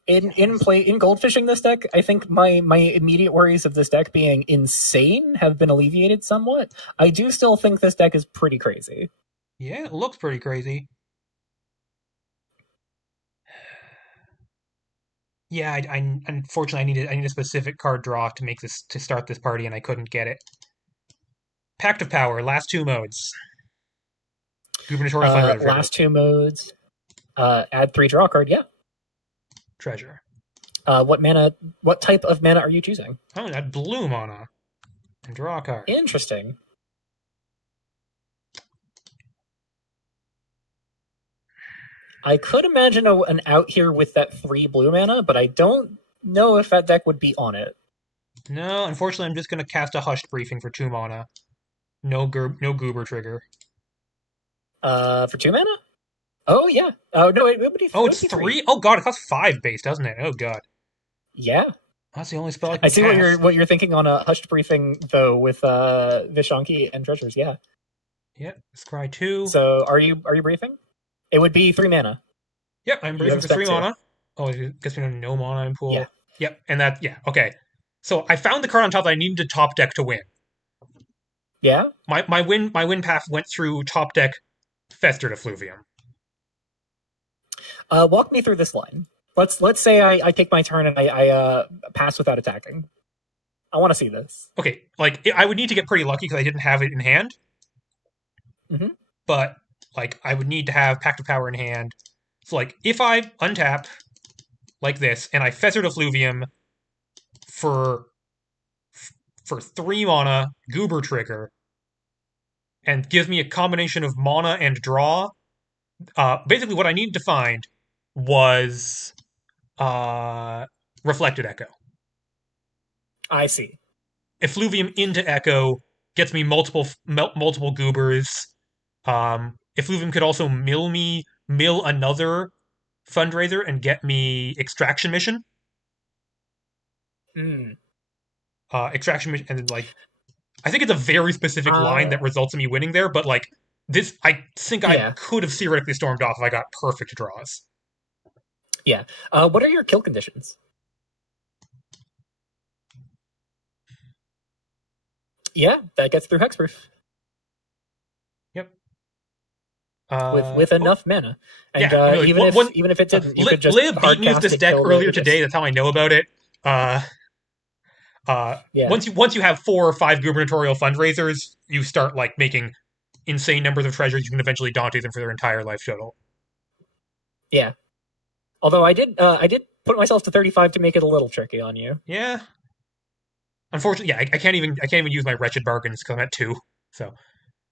In goldfishing this deck, I think my immediate worries of this deck being insane have been alleviated somewhat. I do still think this deck is pretty crazy. Yeah, it looks pretty crazy. Yeah, I unfortunately I need a specific card draw to start this party, and I couldn't get it. Pact of Power, last 2 modes. Gubernatorial fundraiser. Last 2 modes. Add 3 draw card. Yeah. Treasure. What type of mana are you choosing? Oh, that blue mana. And draw a card. Interesting. I could imagine an out here with that 3 blue mana, but I don't know if that deck would be on it. No, unfortunately, I'm just going to cast a Hushed Briefing for 2 mana. No Goober trigger. For 2 mana? Oh, yeah. Oh, no, it would be Oh, it's 3? Oh, God, it costs 5 base, doesn't it? Oh, God. Yeah. That's the only spell I can I see cast. what you're thinking on a Hushed Briefing, though, with Vishanki and Treasures, yeah. Yeah, Scry 2. So, are you briefing? It would be 3 mana. Yep, I'm briefing for 3 mana. Oh, it gets me to no mana in pool. Yeah. Yep, and okay. So I found the card on top that I needed to top deck to win. Yeah? My win path went through top deck Festered Effluvium. Walk me through this line. Let's say I take my turn and I pass without attacking. I want to see this. Okay, I would need to get pretty lucky because I didn't have it in hand. Mm-hmm. But I would need to have Pact of Power in hand. So if I untap like this and I Festered Effluvium for 3 mana Goober trigger and gives me a combination of mana and draw. Basically, what I needed to find was Reflected Echo. I see. Effluvium into Echo gets me multiple goobers. Effluvium could also mill another fundraiser and get me Extraction Mission. Extraction Mission, and then I think it's a very specific line that results in me winning there, but this, I think I could have theoretically stormed off if I got perfect draws. Yeah. What are your kill conditions? Yeah, that gets through Hexproof. Yep. With enough mana. And even if it didn't, you could just Lib beat me with this deck earlier today. That's how I know about it. Yeah. Once you have 4 or 5 gubernatorial fundraisers, you start like making insane numbers of treasures. You can eventually Dante them for their entire life total. Yeah. Although I did put myself to 35 to make it a little tricky on you. Yeah. Unfortunately, yeah, I can't even use my wretched bargains because I'm at 2. So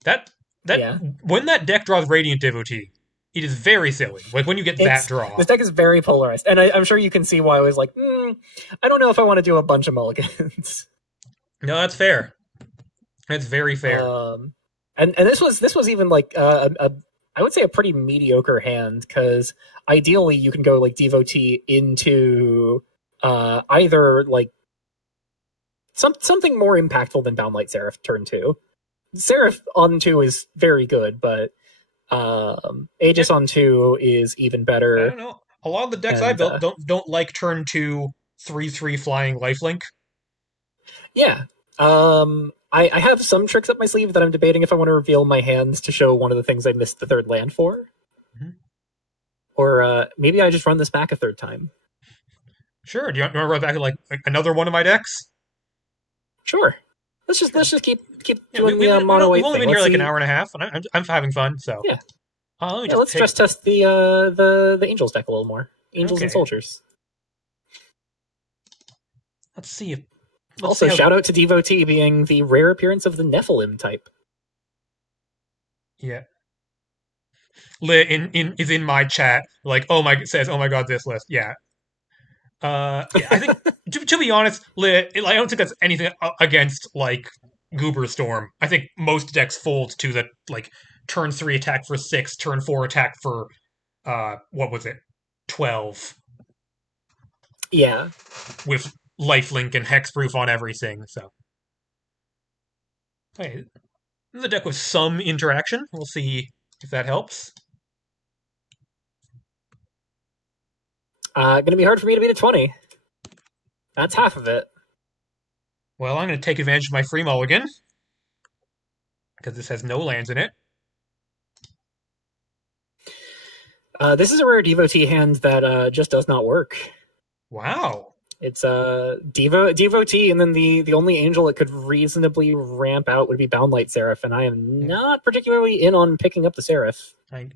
that Yeah. when that deck draws Radiant Devotee, it is very silly. Like when you get that draw. This deck is very polarized, and I'm sure you can see why I was like, I don't know if I want to do a bunch of mulligans. No, that's fair. That's very fair. And this was even like I would say a pretty mediocre hand, because ideally you can go like Devotee into either like something more impactful than Downlight Seraph turn 2. Seraph on 2 is very good, but Aegis on 2 is even better. I don't know. A lot of the decks I built don't like turn 2 3/3 flying lifelink. Yeah. I have some tricks up my sleeve that I'm debating if I want to reveal my hands to show one of the things I missed the third land for. Mm-hmm. Or maybe I just run this back a third time. Sure. Do you want to run back like another one of my decks? Sure. Let's just keep doing we've the mono white thing. We've only been here like an hour and a half, and I'm having fun. So yeah. Let's stress test the Angels deck a little more. Angels and Soldiers. Let's see if. Also, shout out to Devotee being the rare appearance of the Nephilim type. Yeah. Lit is in my chat, like, oh my god, this list. Yeah. I think to be honest, Lit, I don't think that's anything against like Goober Storm. I think most decks fold to the like turn 3 attack for 6, turn 4 attack for what was it? 12. Yeah. With lifelink and hexproof on everything, so. Okay. The deck with some interaction. We'll see if that helps. Gonna be hard for me to beat a 20. That's half of it. Well, I'm gonna take advantage of my free mulligan. Because this has no lands in it. This is a rare Devotee hand that just does not work. Wow. It's Devotee, and then the only angel it could reasonably ramp out would be Boundlight Seraph, and I am not particularly in on picking up the Seraph. I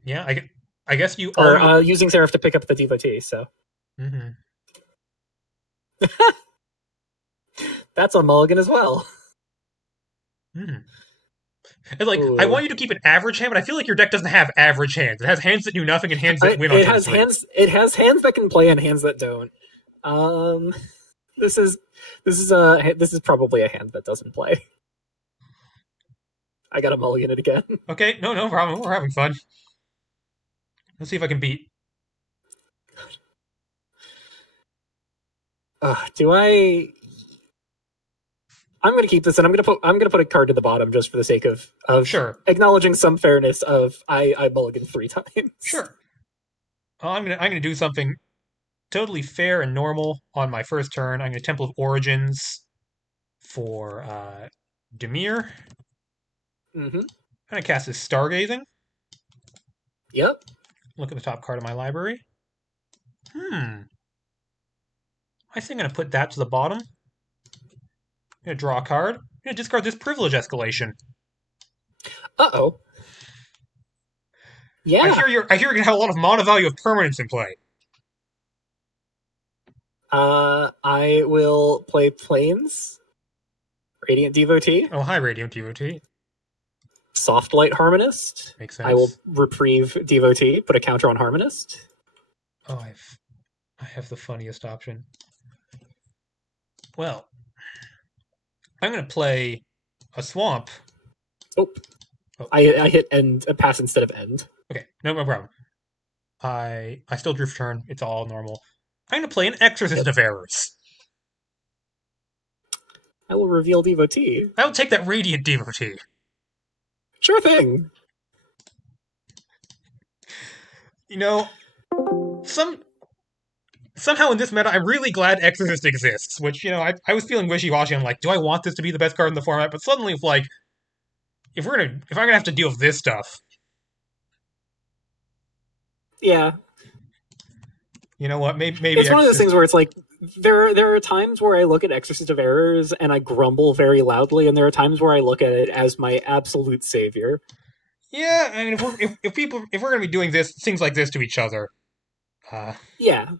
guess you are using Seraph to pick up the Devotee. So mm-hmm. That's a mulligan as well. Mm. And like, ooh. I want you to keep an average hand, but I feel like your deck doesn't have average hands. It has hands that do nothing and hands that win on turn 3. It has hands that can play and hands that don't. This is probably a hand that doesn't play. I got a mulligan it again. Okay, no problem. We're having fun. Let's see if I can beat. Do I? I'm going to keep this, and I'm going to put a card to the bottom just for the sake of sure acknowledging some fairness of I mulligan 3 times. Sure. I'm gonna do something totally fair and normal on my first turn. I'm gonna Temple of Origins for Dimir. Mm-hmm. I'm gonna cast this Stargazing. Yep. Look at the top card of my library. I think I'm gonna put that to the bottom. I'm gonna draw a card. I'm gonna discard this Privilege Escalation. Uh-oh. Yeah. I hear you're gonna have a lot of mana value of permanence in play. I will play Plains. Radiant Devotee. Oh, hi, Radiant Devotee. Soft Light Harmonist. Makes sense. I will reprieve Devotee, put a counter on Harmonist. Oh, I have the funniest option. Well, I'm going to play a Swamp. Oh. I hit end, pass instead of end. Okay, no problem. I still drew for turn. It's all normal. I'm going to play an Exorcist of Errors. I will reveal Devotee. I will take that Radiant Devotee. Sure thing. You know, somehow in this meta, I'm really glad Exorcist exists, which, you know, I was feeling wishy-washy. I'm like, do I want this to be the best card in the format? But suddenly, if I'm gonna have to deal with this stuff. Yeah. You know what? Maybe it's one of those things where it's like There are times where I look at Exorcist of Errors and I grumble very loudly, and there are times where I look at it as my absolute savior. Yeah, I mean, if we're gonna be doing things like this to each other, Yeah.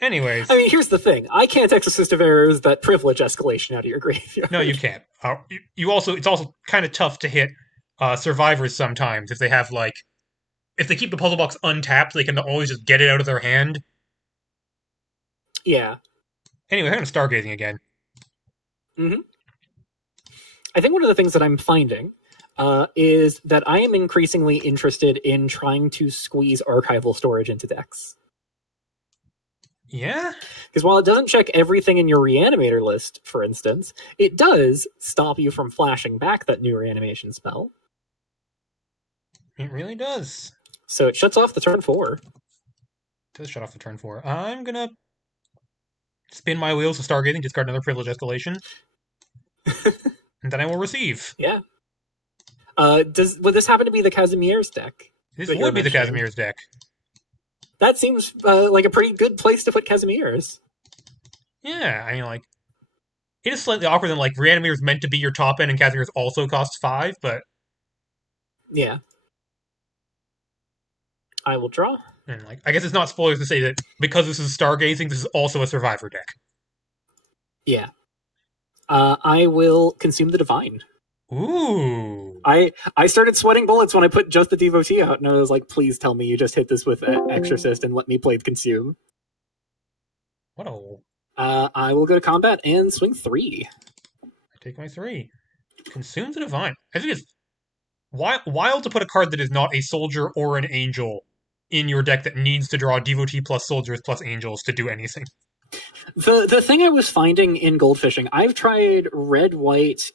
anyways, I mean, here's the thing. I can't Exorcist of Errors that privilege escalation out of your graveyard. no, you can't. It's also kind of tough to hit survivors sometimes if they have like if they keep the puzzle box untapped, they can always just get it out of their hand. Yeah. Anyway, I'm gonna stargazing again. Mm-hmm. I think one of the things that I'm finding is that I am increasingly interested in trying to squeeze archival storage into decks. Yeah? Because while it doesn't check everything in your reanimator list, for instance, it does stop you from flashing back that new reanimation spell. It really does. So it shuts off the turn 4. It does shut off the turn 4. I'm gonna spin my wheels to stargazing, discard another privilege escalation. And then I will receive. Yeah. Would this happen to be the Casimir's deck? This would be the Casimir's deck. That seems like a pretty good place to put Casimir's. Yeah, I mean, like, it is slightly awkward than, like, Reanimator's meant to be your top end and Casimir's also costs 5, but... Yeah. I will draw. And, like, I guess it's not spoilers to say that because this is Stargazing, this is also a Survivor deck. Yeah. I will consume the Divine. Ooh. I started sweating bullets when I put just the Devotee out, and I was like, please tell me you just hit this with Exorcist and let me play Consume. What a... I will go to combat and swing 3. I take my 3. Consume the Divine. I think it's wild to put a card that is not a soldier or an angel in your deck that needs to draw Devotee plus soldiers plus angels to do anything. The thing I was finding in Goldfishing, I've tried red, white,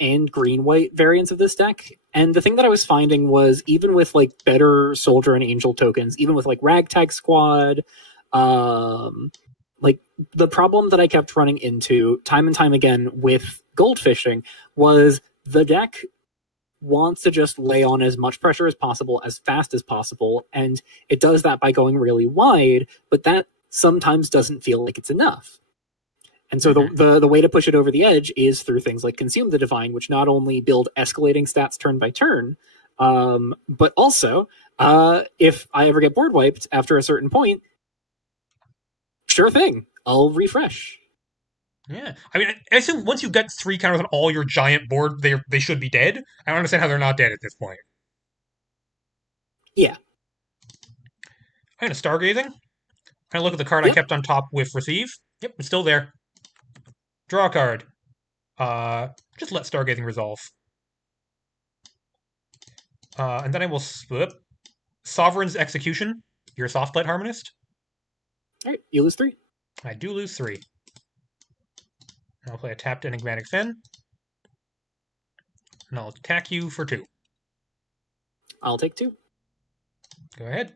and green white variants of this deck, and the thing that I was finding was even with like better soldier and angel tokens, even with like Ragtag Squad, like the problem that I kept running into time and time again with Goldfishing was the deck wants to just lay on as much pressure as possible as fast as possible, and it does that by going really wide, but that sometimes doesn't feel like it's enough. And so the way to push it over the edge is through things like Consume the Divine, which not only build escalating stats turn by turn, but also, if I ever get board wiped after a certain point, sure thing, I'll refresh. Yeah. I mean, I assume once you get 3 counters on all your giant board, they should be dead. I don't understand how they're not dead at this point. Yeah. I'm going to Stargazing. I look at the card I kept on top with Receive. Yep, it's still there. Draw a card. Just let Stargazing resolve. And then I will flip Sovereign's Execution, your Softlight Harmonist. All right, you lose 3. I do lose 3. I'll play a tapped Enigmatic Fen. And I'll attack you for 2. I'll take 2. Go ahead.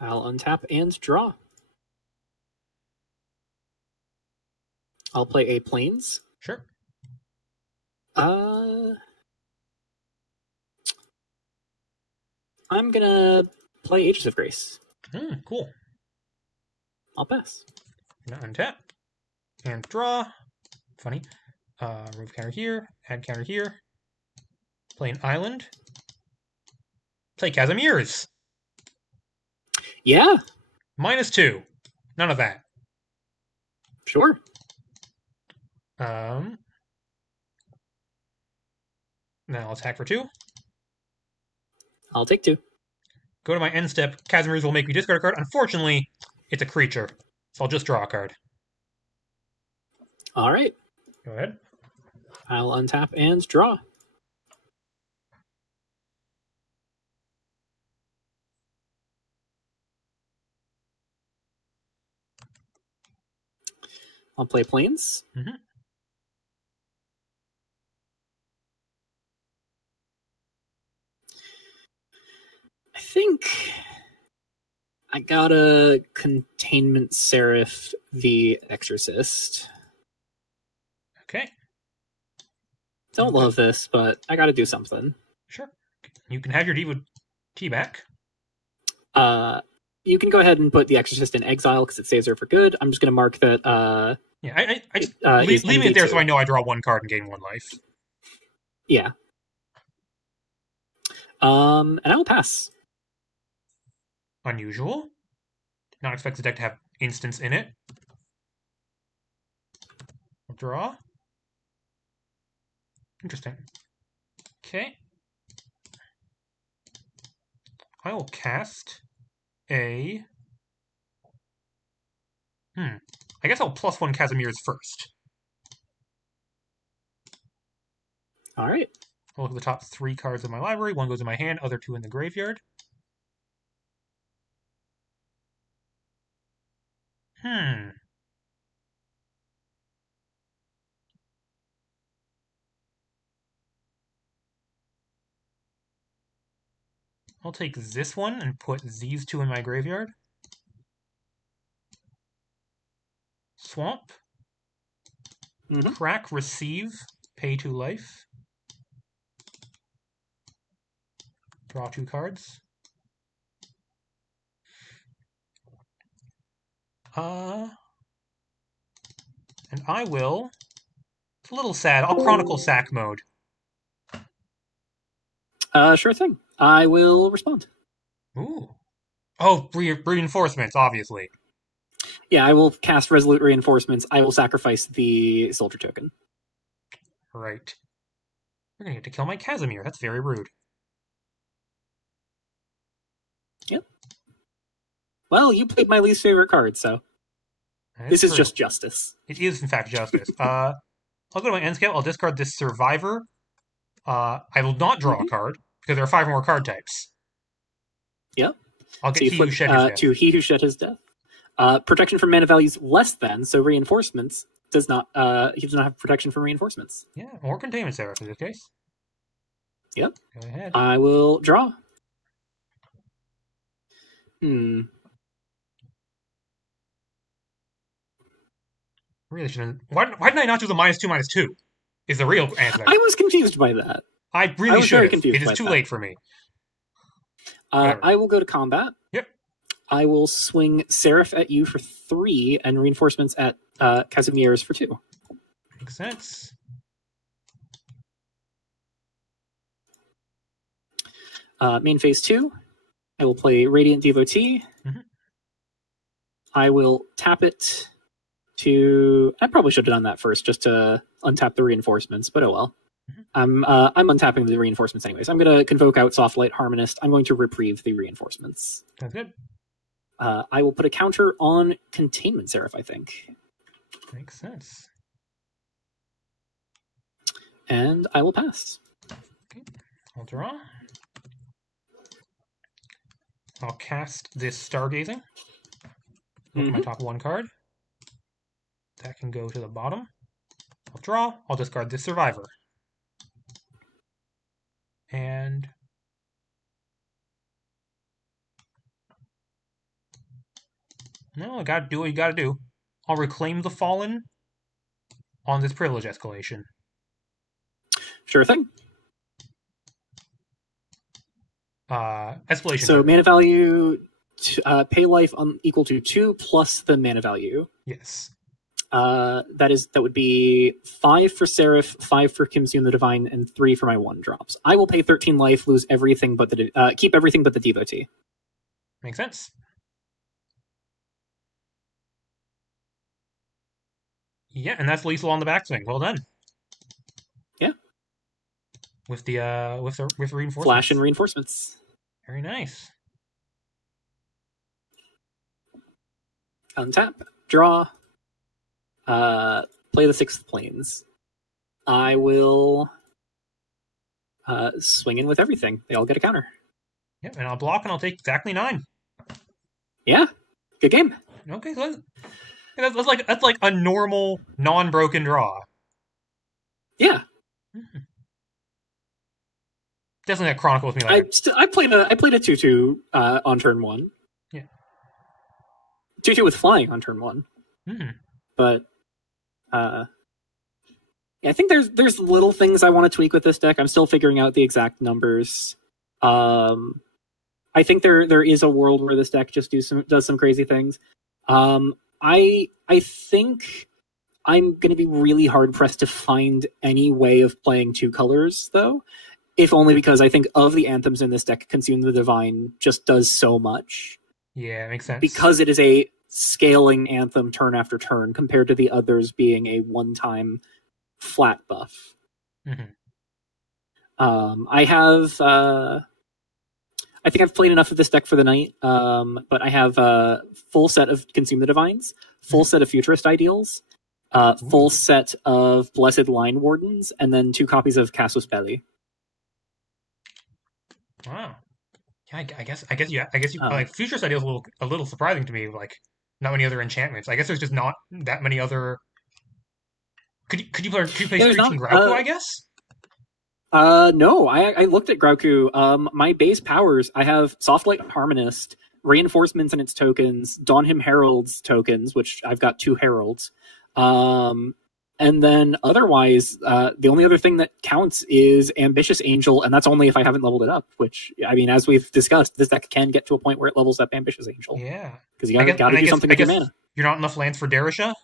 I'll untap and draw. I'll play a Plains. Sure. I'm gonna play Aegis of Grace. Cool. I'll pass. Untap. And draw. Funny. Remove counter here. Add counter here. Play an island. Play Casimir's. Yeah. -2. None of that. Sure. Now I'll attack for 2. I'll take 2. Go to my end step. Casimir's will make me discard a card. Unfortunately, it's a creature. So I'll just draw a card. All right. Go ahead. I'll untap and draw. I'll play Plains. Mm-hmm. I think I got a Containment Seraph the Exorcist. Okay. Don't love this, but I gotta do something. Sure. You can have your Devotee back. you can go ahead and put the Exorcist in exile because it saves her for good. I'm just going to mark that. Yeah, I just leaving it there so I know I draw 1 card and gain 1 life. Yeah. And I will pass. Unusual. Did not expect the deck to have instants in it. I'll draw. Interesting. Okay. I will cast a... I guess I'll +1 Casimir's first. All right. I'll look at the top 3 cards of my library. 1 goes in my hand, other 2 in the graveyard. I'll take this one and put these 2 in my graveyard. Swamp. Crack, receive, pay 2 life. Draw 2 cards. And I will... It's a little sad. I'll Chronicle Sack mode. Sure thing. I will respond. Ooh. Oh, reinforcements, obviously. Yeah, I will cast Resolute Reinforcements. I will sacrifice the soldier token. Right. We're going to get to kill my Casimir. That's very rude. Yep. Well, you played my least favorite card, so... This is just justice. It is, in fact, justice. I'll go to my end scale. I'll discard this Survivor. I will not draw a card, because there are 5 more card types. Yep. I'll get He Who Shed His Death. To He Who Shed His Death. Protection from mana values less than, so reinforcements does not... he does not have protection from reinforcements. Yeah, or Containment Seraph in this case. Yep. Go ahead. I will draw. Really shouldn't. Why didn't I not do the -2/-2? Is the real answer. I was confused by that. I really should have. It is too late for me. I will go to combat. Yep. I will swing Seraph at you for 3 and reinforcements at Casimir's for 2. Makes sense. Main phase 2. I will play Radiant Devotee. I will tap it to... I probably should have done that first, just to untap the reinforcements, but oh well. I'm untapping the reinforcements anyways. I'm going to Convoke out Softlight Harmonist. I'm going to reprieve the reinforcements. Sounds good. I will put a counter on Containment Seraph, I think. Makes sense. And I will pass. Okay. I'll draw. I'll cast this Stargazing. Look at my top 1 card. That can go to the bottom. I'll draw. I'll discard this Survivor. And... no, I gotta do what you gotta do. I'll reclaim the Fallen on this Privilege Escalation. Sure thing. Escalation. So mana value, pay life equal to 2 plus the mana value. Yes. That would be 5 for Seraph, 5 for Kimsoon the Divine, and 3 for my 1-drops. I will pay 13 life, lose everything but the keep everything but the Devotee. Makes sense. Yeah, and that's lethal on the backswing. Well done. Yeah. With reinforcements. Flash and reinforcements. Very nice. Untap, draw, play the 6th Plains. I will swing in with everything. They all get a counter. Yep, and I'll block and I'll take exactly 9. Yeah, good game. Okay, so that's like a normal, non-broken draw. Yeah. Definitely that chronicles me like I played a 2/2 on turn 1. Yeah. 2/2 with flying on turn 1. But yeah, I think there's little things I want to tweak with this deck. I'm still figuring out the exact numbers. I think there is a world where this deck just does some crazy things. I think I'm going to be really hard pressed to find any way of playing two colors, though. If only because I think of the anthems in this deck, Consume the Divine just does so much. Yeah, makes sense. Because it is a scaling anthem turn after turn, compared to the others being a one-time flat buff. Mm-hmm. I have... I think I've played enough of this deck for the night, but I have a full set of Consume the Divines, full set of Futurist Ideals, full set of Blessed Line Wardens, and then 2 copies of Casus Belli. Wow. Yeah, I guess you like Futurist Idea is a little surprising to me. Like, not many other enchantments. I guess there's just not that many other. Could you play Screeching Grauku? I guess. No, I looked at Grauku. My base powers, I have Softlight Harmonist, Reinforcements and its tokens, Dawnhim Herald's tokens, which I've got 2 Heralds. And then otherwise, the only other thing that counts is Ambitious Angel, and that's only if I haven't leveled it up, which, I mean, as we've discussed, this deck can get to a point where it levels up Ambitious Angel. Yeah. Because you gotta do something with your mana. You're not enough lands for Darisha?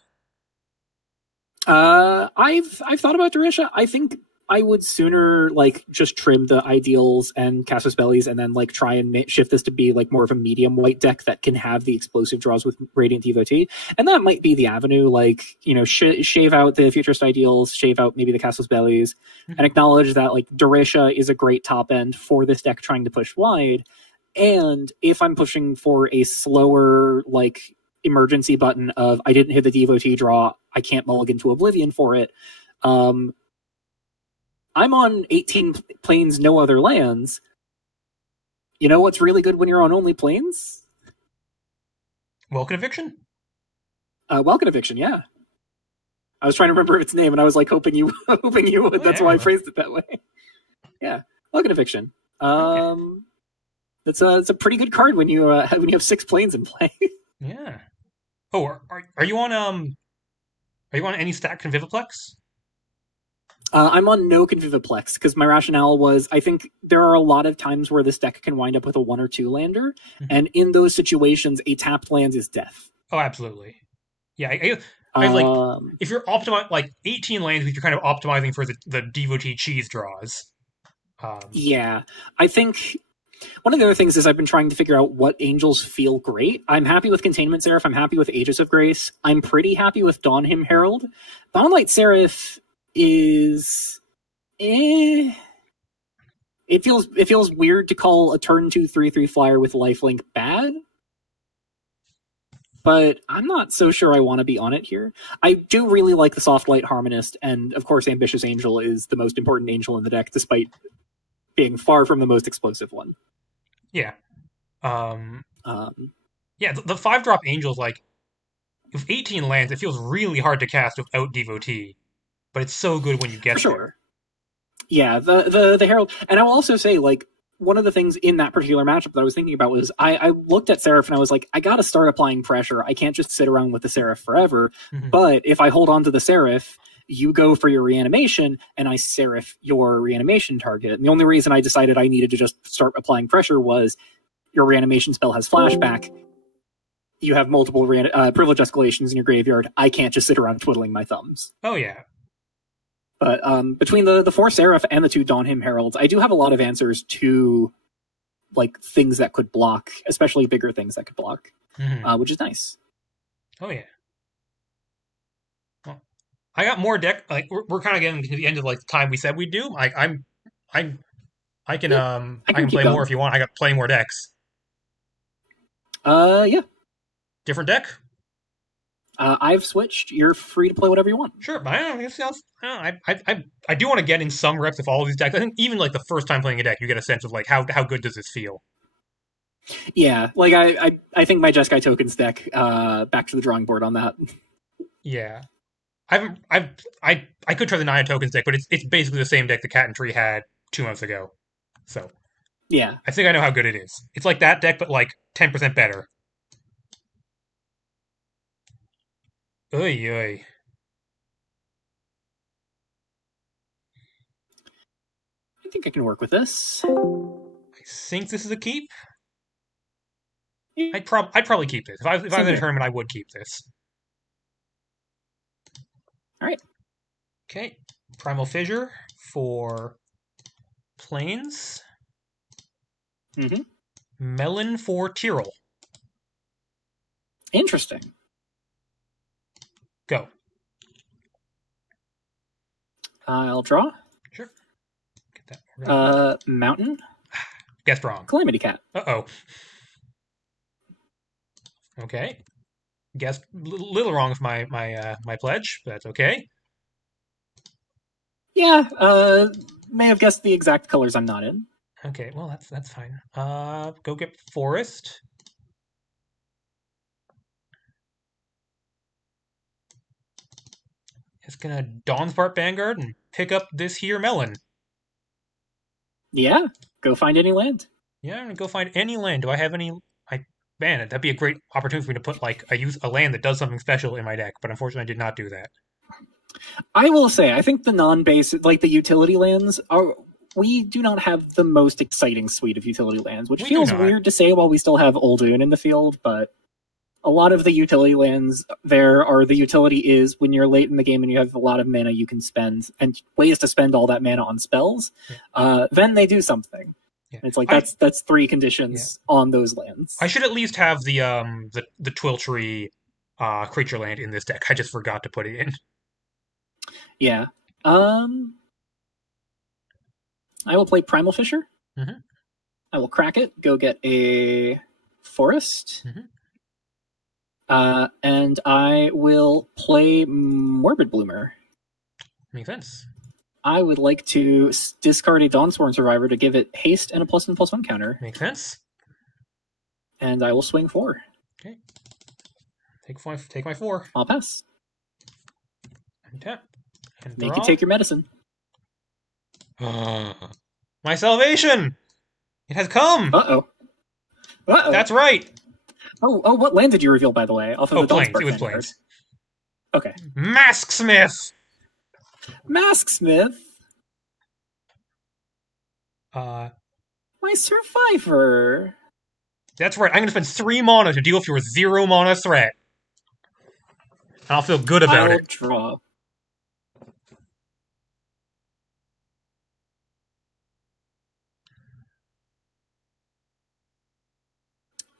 I've thought about Darisha. I think I would sooner like just trim the ideals and Casus Bellies and then like try and shift this to be like more of a medium white deck that can have the explosive draws with Radiant Devotee. And that might be the avenue, like, you know, shave out the Futurist Ideals, shave out maybe the Casus Bellies, and acknowledge that like Darisha is a great top end for this deck trying to push wide. And if I'm pushing for a slower like emergency button of I didn't hit the Devotee draw, I can't mulligan to Oblivion for it. I'm on 18 planes, no other lands. You know what's really good when you're on only planes? Welcome Eviction? Welcome Eviction, yeah. I was trying to remember its name, and I was like hoping you would. That's why I phrased it that way. Yeah, Welcome Eviction. Okay. It's a pretty good card when you have 6 planes in play. Yeah. Oh, are you on any stack Conviviplex? I'm on no Conviviplex because my rationale was I think there are a lot of times where this deck can wind up with a 1 or 2 lander, and in those situations, a tapped land is death. Oh, absolutely. Yeah, I like if you're optimizing like 18 lands, you're kind of optimizing for the Devotee cheese draws. Yeah, I think one of the other things is I've been trying to figure out what angels feel great. I'm happy with Containment Seraph. I'm happy with Aegis of Grace. I'm pretty happy with Dawnhim Herald. Dawnlight Seraph is it feels weird to call a turn 2 3/3 flyer with lifelink bad, but I'm not so sure I want to be on it here. I do really like the Softlight Harmonist, and of course Ambitious Angel is the most important angel in the deck, despite being far from the most explosive one. Yeah. Yeah, the 5-drop angels, like, with 18 lands, it feels really hard to cast without Devotee. But it's so good when you get For sure. Yeah, the Herald. And I will also say, like, one of the things in that particular matchup that I was thinking about was I looked at Seraph and I was like, I gotta start applying pressure. I can't just sit around with the Seraph forever. Mm-hmm. But if I hold on to the Seraph, you go for your reanimation, and I Seraph your reanimation target. And the only reason I decided I needed to just start applying pressure was your reanimation spell has flashback. You have multiple privilege escalations in your graveyard. I can't just sit around twiddling my thumbs. Oh, yeah. But between the 4 Seraph and the 2 Dawnhim Heralds, I do have a lot of answers to like things that could block, especially bigger things that could block, which is nice. Oh yeah. Well, I got more deck. Like we're kind of getting to the end of like the time we said we'd do. I can play more if you want. I got plenty more decks. Yeah. Different deck. I've switched. You're free to play whatever you want. Sure, but I do want to get in some reps of all of these decks. I think even like the first time playing a deck, you get a sense of like how good does this feel. Yeah, like I think my Jeskai Tokens deck, back to the drawing board on that. Yeah, I could try the Naya Tokens deck, but it's basically the same deck the Cat and Tree had 2 months ago. So yeah, I think I know how good it is. It's like that deck, but like 10% better. Oy oy. I think I can work with this. I think this is a keep. I'd probably keep this. If I was in a here. tournament, I would keep this. All right. Okay. Primal Fissure for Plains. Mm-hmm. Melon for Tyrell. Interesting. Go. I'll draw. Sure. Get that. Mountain. Guessed wrong. Calamity Cat. Uh-oh. Okay. Guessed little wrong with my pledge, but that's okay. Yeah. May have guessed the exact colors I'm not in. Okay, well that's fine. Go get Forest. It's gonna Dawnspark Vanguard and pick up this here melon. Yeah. Go find any land. Yeah, I'm gonna go find any land. Do I have any? Man, that'd be a great opportunity for me to put like a land that does something special in my deck, but unfortunately I did not do that. I will say, I think the non-base, like the utility lands, we do not have the most exciting suite of utility lands, which feels weird to say while we still have Uldoon in the field, but a lot of the utility lands there are the utility is when you're late in the game and you have a lot of mana you can spend, and ways to spend all that mana on spells, then they do something. Yeah. It's like that's three conditions on those lands. I should at least have the Twiltrie creature land in this deck. I just forgot to put it in. Yeah. I will play Primal Fissure. Mm-hmm. I will crack it, go get a Forest. Mm-hmm. And I will play Morbid Bloomer. Makes sense. I would like to discard a Dawnsworn Survivor to give it haste and a +1/+1 counter. Makes sense. And I will swing 4. Okay. Take my 4. I'll pass. And tap. And make you take your medicine. My salvation! It has come! Uh-oh. That's right! Oh, what land did you reveal, by the way? Off of the Plains. It was Plains. Okay. Masksmith! Masksmith? My Survivor. That's right. I'm going to spend 3 mana to deal with your 0 mana threat. And I'll feel good about it. I'll draw.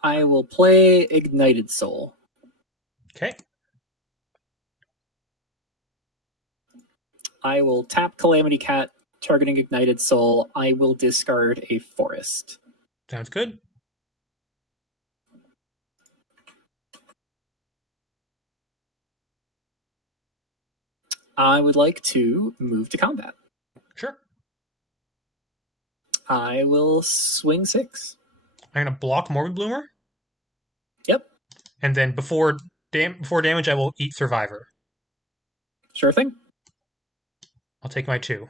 I will play Ignited Soul. Okay. I will tap Calamity Cat, targeting Ignited Soul. I will discard a Forest. Sounds good. I would like to move to combat. Sure. I will swing 6. I'm going to block Morbid Bloomer. Yep. And then before damage, I will eat Survivor. Sure thing. I'll take my 2.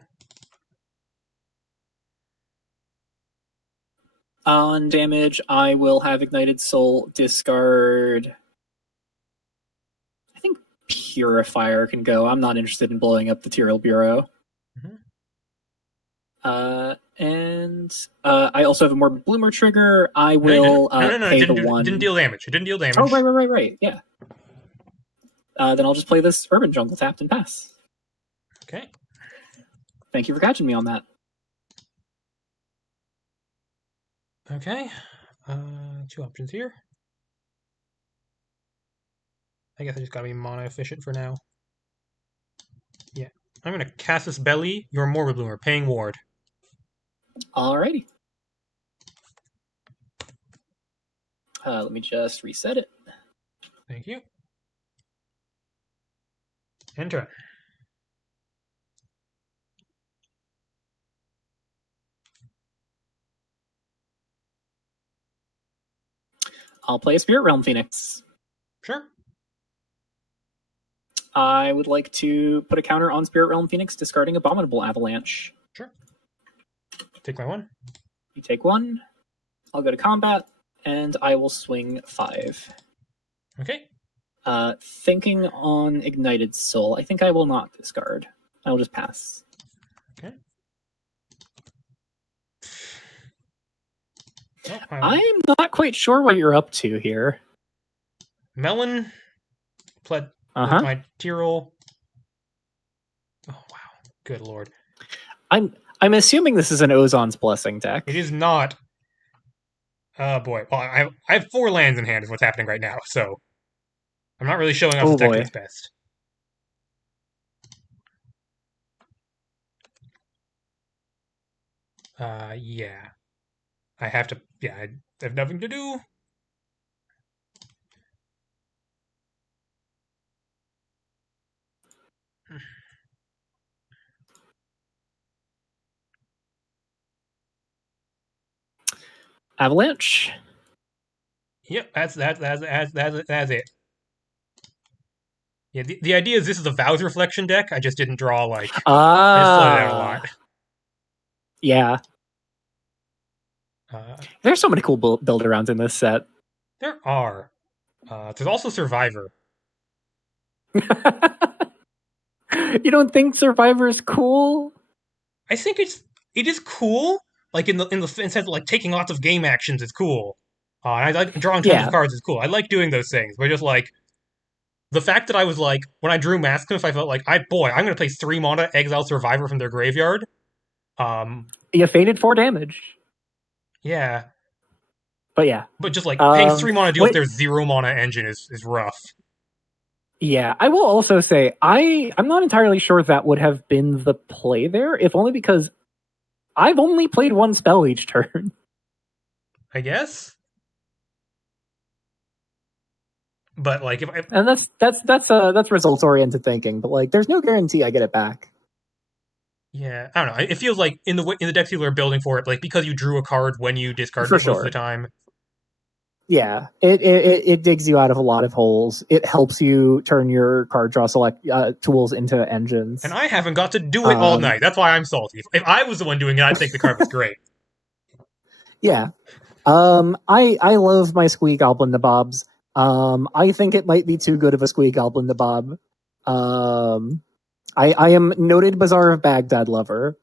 On damage, I will have Ignited Soul discard. I think Purifier can go. I'm not interested in blowing up the Tyrell Bureau. Mm-hmm. And I also have a Morbid Bloomer trigger. I will pay the 1. It didn't deal damage. It didn't deal damage. Oh, right. Yeah. Then I'll just play this Urban Jungle tapped and pass. Okay. Thank you for catching me on that. Okay. 2 options here. I guess I just gotta be mana efficient for now. Yeah. I'm gonna cast this Belly, your Morbid Bloomer, paying ward. Alrighty. Let me just reset it. Thank you. Enter. I'll play a Spirit Realm Phoenix. Sure. I would like to put a counter on Spirit Realm Phoenix, discarding Abominable Avalanche. Sure. Take my 1. You take 1. I'll go to combat, and I will swing 5. Okay. Thinking on Ignited Soul, I think I will not discard. I will just pass. Okay. Oh, I'm not quite sure what you're up to here. Melon. Pled with Uh-huh. my Tyrol. Oh wow, good lord! I'm assuming this is an Ozon's Blessing deck. It is not. Oh boy. Well, I have 4 lands in hand. Is what's happening right now. So I'm not really showing off Oh this deck to boy. its best. Yeah. I have to. Yeah, I have nothing to do. Avalanche. Yep, that's it. Yeah, the idea is this is a Vow's Reflection deck. I just didn't draw like I just floated out a lot. Yeah. Uh, There's so many cool build arounds in this set. there are. There's also Survivor. You don't think Survivor is cool? I think it is cool. Like in the sense that like taking lots of game actions is cool. And I like drawing tons of Yeah. cards is cool. I like doing those things. But just like the fact that I was like when I drew Maskif, I felt like I'm gonna play 3 mana, exile Survivor from their graveyard. You faded 4 damage. Yeah. But yeah. But just like paying 3 mana deals wait, their 0 mana engine is rough. Yeah, I will also say I'm not entirely sure that would have been the play there, if only because I've only played 1 spell each turn. I guess. But like if And that's results oriented thinking, but like there's no guarantee I get it back. yeah, I don't know. It feels like in the decks people are building for it, like because you drew a card when you discarded For it most of sure. the time. Yeah, it digs you out of a lot of holes. It helps you turn your card draw select tools into engines. And I haven't got to do it all night. That's why I'm salty. If I was the one doing it, I'd think the card was great. Yeah. I love my Squee Goblin Nabobs. I think it might be too good of a Squee Goblin Nabob. I am noted Bazaar of Baghdad lover.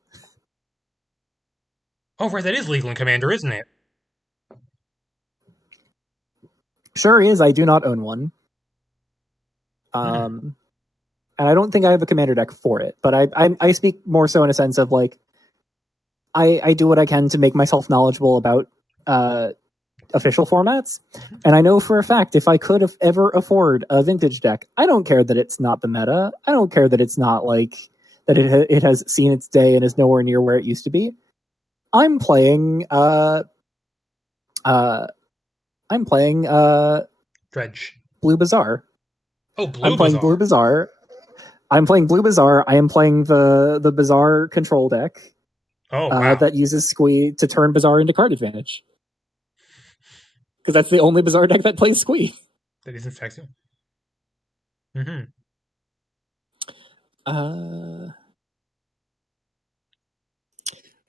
Oh, right, that is legal in Commander, isn't it? Sure is. I do not own one. And I don't think I have a commander deck for it, but I speak more so in a sense of like I do what I can to make myself knowledgeable about official formats, and I know for a fact if I could have ever afford a vintage deck, I don't care that it's not the meta. I don't care that it's not like that it has seen its day and is nowhere near where it used to be. I'm playing Dredge. Blue Bazaar. Oh, Blue I'm playing Bazaar. Blue Bazaar. I'm playing Blue Bazaar. I am playing the Bazaar control deck. Oh, wow. That uses Squee to turn Bazaar into card advantage. Because that's the only Bazaar deck that plays Squee. That isn't sexy.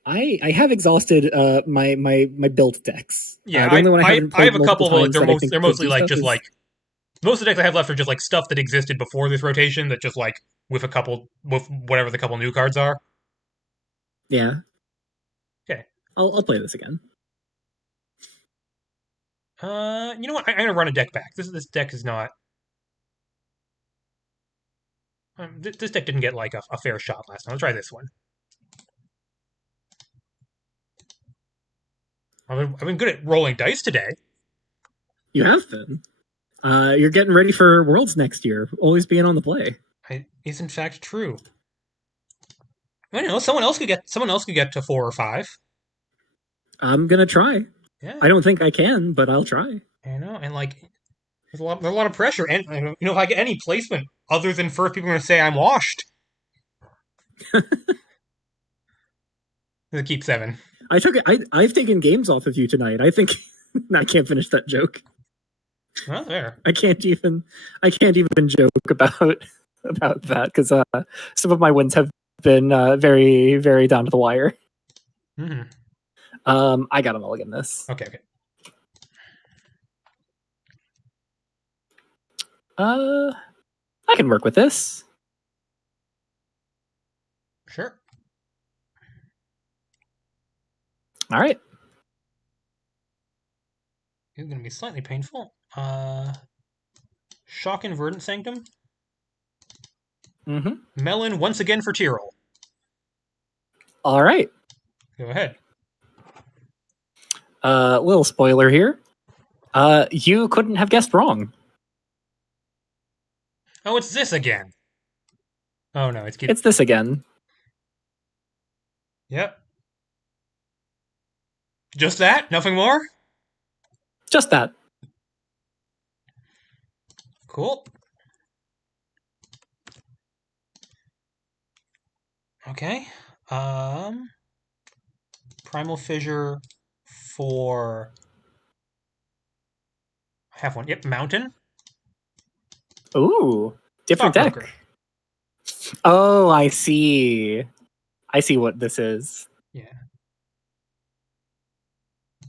I have exhausted my built decks. Yeah, the only one I haven't I played have a couple, but like times they're mostly like just like most of the decks I have left are just like stuff that existed before this rotation that just like with whatever the couple new cards are. Yeah. Okay. I'll play this again. You know what? I'm gonna run a deck back. This deck is not. This deck didn't get like a fair shot last time. Let's try this one. I've been good at rolling dice today. You have been. You're getting ready for Worlds next year. Always being on the play. Is in fact true. I know someone else could get to 4 or 5. I'm gonna try. Yeah. I don't think I can, but I'll try. I know, and like there's a lot of pressure, and you know if I get any placement other than first, people are gonna say I'm washed. Keep 7. I've taken games off of you tonight. I think I can't finish that joke. Well, there. I can't even joke about that because some of my wins have been very, very down to the wire. I gotta mulligan this. Okay. I can work with this. Sure. All right. is going to be slightly painful. Shock and Verdant Sanctum. Mm-hmm. Melon once again for Tyrell. All right. Go ahead. Little spoiler here. You couldn't have guessed wrong. Oh, it's this again. Oh no, It's this again. Yep. Just that? Nothing more? Just that. Cool. Okay. Primal Fissure for... I have one. Yep, Mountain. Ooh, different Stockbroker. deck. Oh, I see. I see what this is. Yeah.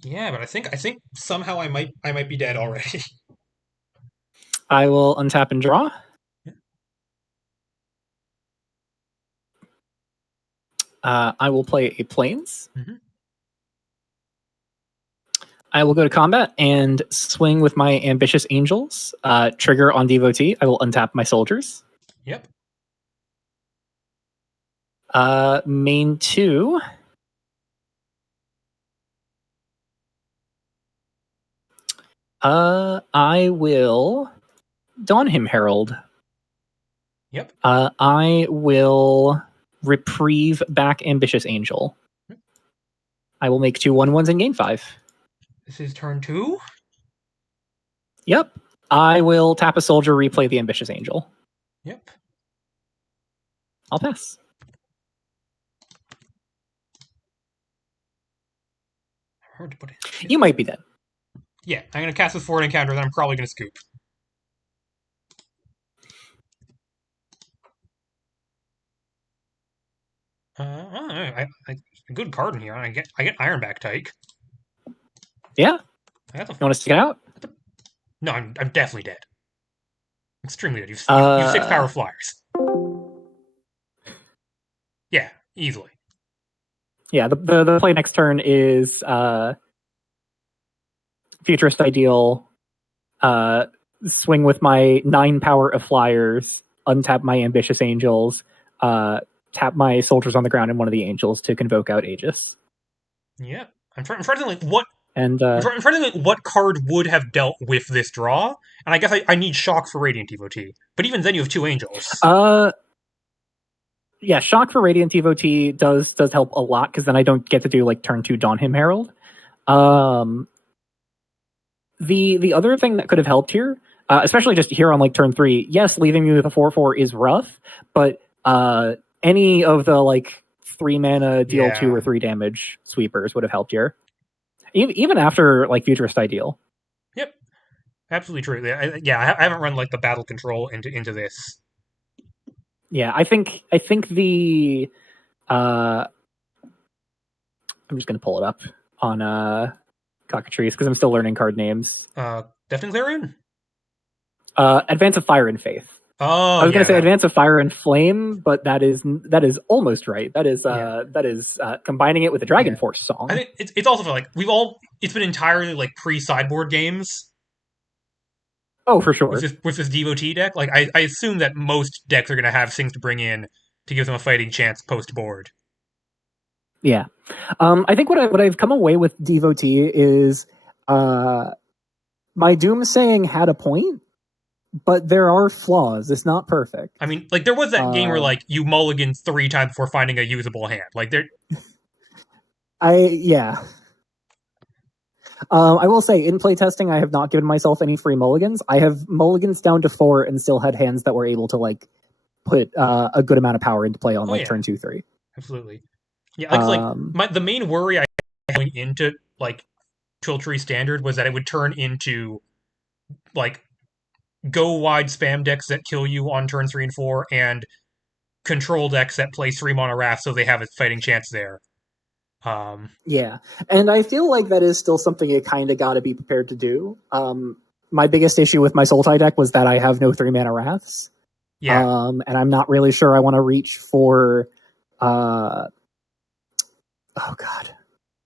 Yeah, but I think somehow I might be dead already. I will untap and draw. Yeah. I will play a Plains. Mm-hmm. I will go to combat and swing with my Ambitious Angels. Trigger on Devotee. I will untap my soldiers. Yep. Main 2. I will Dawn Him Herald. Yep. I will reprieve back Ambitious Angel. I will make 2 1/1s and gain 5. This is turn 2? Yep. I will tap a soldier, replay the Ambitious Angel. Yep. I'll pass. Hard to put it. You might be dead. Yeah, I'm going to cast this forward encounter, then I'm probably going to scoop. A good card in here. I get Ironback Tyke. Yeah. I got the... You want to stick it out? No, I'm definitely dead. Extremely dead. You've 6 power flyers. Yeah, easily. Yeah, the play next turn is Futurist Ideal, swing with my 9 power of flyers, untap my Ambitious Angels, tap my soldiers on the ground and one of the angels to convoke out Aegis. Yeah. I'm trying to think what... And I'm trying to think what card would have dealt with this draw, and I guess I need Shock for Radiant Devotee. But even then you have 2 angels. Yeah, Shock for Radiant Devotee does help a lot, because then I don't get to do like turn 2 Dawn Him Herald. The other thing that could have helped here, especially just here on like turn 3, yes, leaving me with a 4/4 is rough, but any of the like 3 mana deal 2 or 3 damage sweepers would have helped here. Even after like Futurist Ideal. Yep, absolutely true. I haven't run like the battle control into this. Yeah, I think the I'm just gonna pull it up on Cockatrice because I'm still learning card names. Deafening Clarion? Advance of Fire and Faith. Oh, I was going to say Advance of Fire and Flame, but that is almost right. That is combining it with the Dragon Force song. I think it's also for like it's been entirely like pre-sideboard games. Oh, for sure. With this Devotee deck, like I assume that most decks are going to have things to bring in to give them a fighting chance post-board. Yeah, I think what I've come away with Devotee is my Doomsaying had a point, but there are flaws. It's not perfect. I mean, like there was that game where like you mulligan 3 times before finding a usable hand. Like there. I will say in playtesting, I have not given myself any free mulligans. I have mulligans down to 4 and still had hands that were able to like put a good amount of power into play on turn 2, 3. Absolutely. Yeah, the main worry I had going into like Twiltrie Standard was that it would turn into like go wide spam decks that kill you on turns 3 and 4 and control decks that play 3 mana Wrath so they have a fighting chance there. Yeah, and I feel like that is still something you kind of got to be prepared to do. My biggest issue with my Sultai deck was that I have no 3 mana Wraths. Yeah. And I'm not really sure I want to reach for oh god.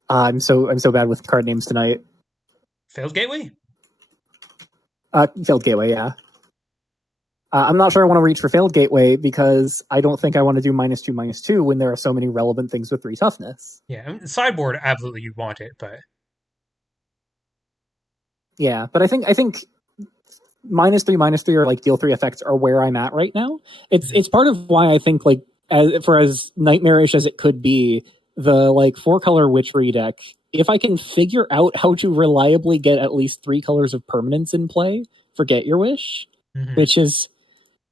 I'm so bad with card names tonight. Failed Gateway? Failed Gateway, yeah. I'm not sure I want to reach for Failed Gateway because I don't think I want to do -2/-2 when there are so many relevant things with 3 toughness. Yeah, I mean, sideboard, absolutely you'd want it, but... Yeah, but I think -3/-3 or like deal 3 effects are where I'm at right now. It's part of why I think like as nightmarish as it could be, the like 4-color Witchery deck, if I can figure out how to reliably get at least 3 colors of permanence in play, forget your wish, which is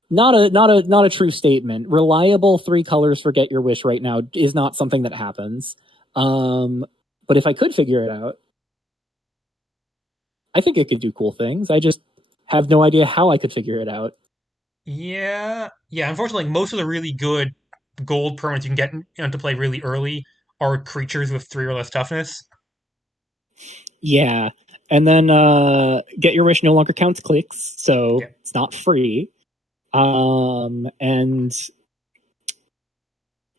not a true statement. Reliable 3 colors forget your wish right now is not something that happens. But if I could figure it out, I think it could do cool things. I just have no idea how I could figure it out. Yeah. Unfortunately, most of the really good gold permanents you can get into play really early are creatures with 3 or less toughness. Yeah. And then Get Your Wish no longer counts clicks, so it's not free. And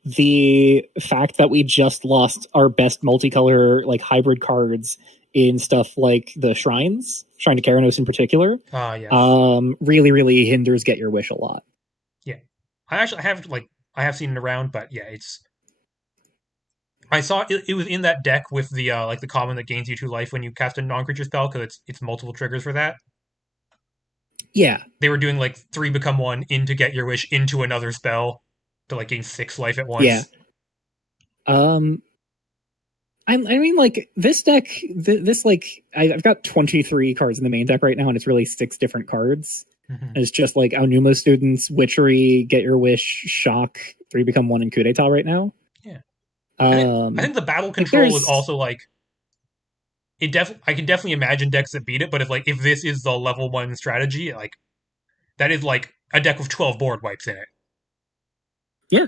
the fact that we just lost our best multicolor like hybrid cards in stuff like the Shrines, Shrine to Keranos in particular, Yes. really, really hinders Get Your Wish a lot. Yeah. I have seen it around, but yeah, I saw it was in that deck with the the common that gains you 2 life when you cast a non-creature spell because it's multiple triggers for that. Yeah. They were doing like 3 become 1 into Get Your Wish into another spell to like gain 6 life at once. Yeah. I mean, like this deck, this like I've got 23 cards in the main deck right now, and it's really 6 different cards. It's just like Aonuma Students, Witchery, Get Your Wish, Shock, 3 become 1, and Coup d'etat right now. Yeah. I think the battle control is also like I can definitely imagine decks that beat it, but if this is the level 1 strategy, like that is like a deck with 12 board wipes in it. Yeah.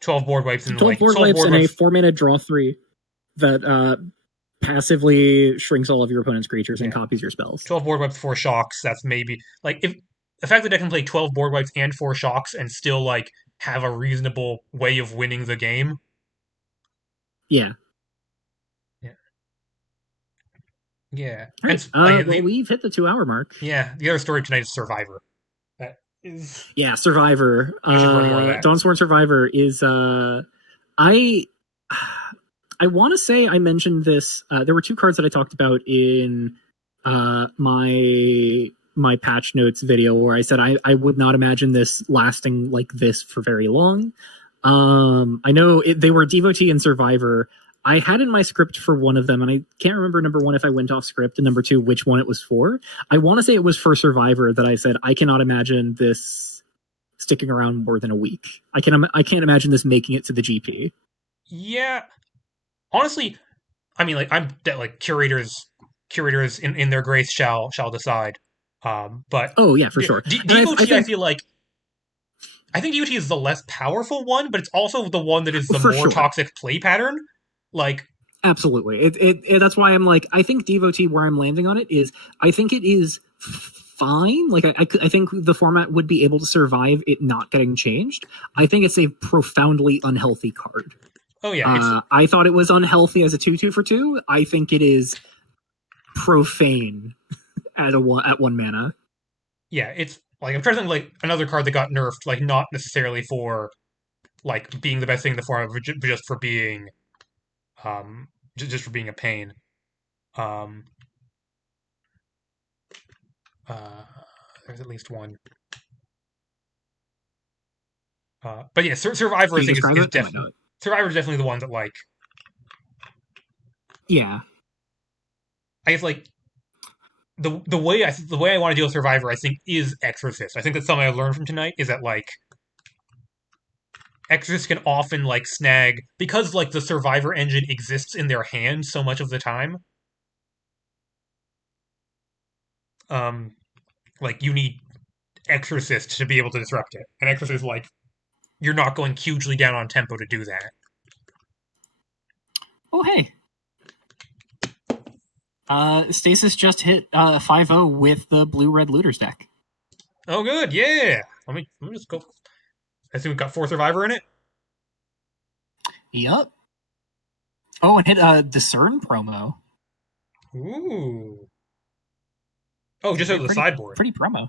12 board wipes and 12 board wipes and a 4-mana draw 3 that passively shrinks all of your opponent's creatures and copies your spells. 12 board wipes, 4 shocks. That's maybe like if the fact that deck can play 12 board wipes and 4 shocks and still like have a reasonable way of winning the game. Yeah. Yeah. Right. We've hit the 2-hour mark. Yeah. The other story tonight is Survivor. That is... Yeah, Survivor. Dawnsworn Survivor is I want to say I mentioned this. There were 2 cards that I talked about in my patch notes video where I said I would not imagine this lasting like this for very long. I know they were Devotee and Survivor. I had in my script for one of them, and I can't remember, number 1, if I went off script, and number 2, which one it was for. I want to say it was for Survivor that I said, I cannot imagine this sticking around more than a week. I can't imagine this making it to the GP. Yeah. Honestly, I mean, like, curators in their grace shall decide. But oh, yeah, for sure. Devotee, I feel like, I think Devotee is the less powerful one, but it's also the one that is the more toxic play pattern. Like, absolutely, that's why I'm like, I think Devotee, where I'm landing on it is, I think it is fine. Like, I think the format would be able to survive it not getting changed. I think it's a profoundly unhealthy card. Oh yeah, I thought it was unhealthy as a 2/2 for 2. I think it is profane at 1 mana. Yeah, it's like I'm trying to think like another card that got nerfed, like not necessarily for like being the best thing in the format, but just for being. Just for being a pain. There's at least one. But yeah, Survivor I think is definitely Survivor is definitely the one that like. Yeah. I guess like the way I want to deal with Survivor I think is Exorcist. I think that's something I learned from tonight is that like. Exorcists can often like snag because like the Survivor engine exists in their hand so much of the time. Like you need Exorcist to be able to disrupt it, and Exorcist like you're not going hugely down on tempo to do that. Oh hey, Stasis just hit 5-0 with the blue-red looters deck. Oh good, yeah. Let me just go. I think we've got 4 Survivor in it. Yup. Oh, and hit a Discern promo. Ooh. Oh, just out of the Pretty sideboard. pretty promo.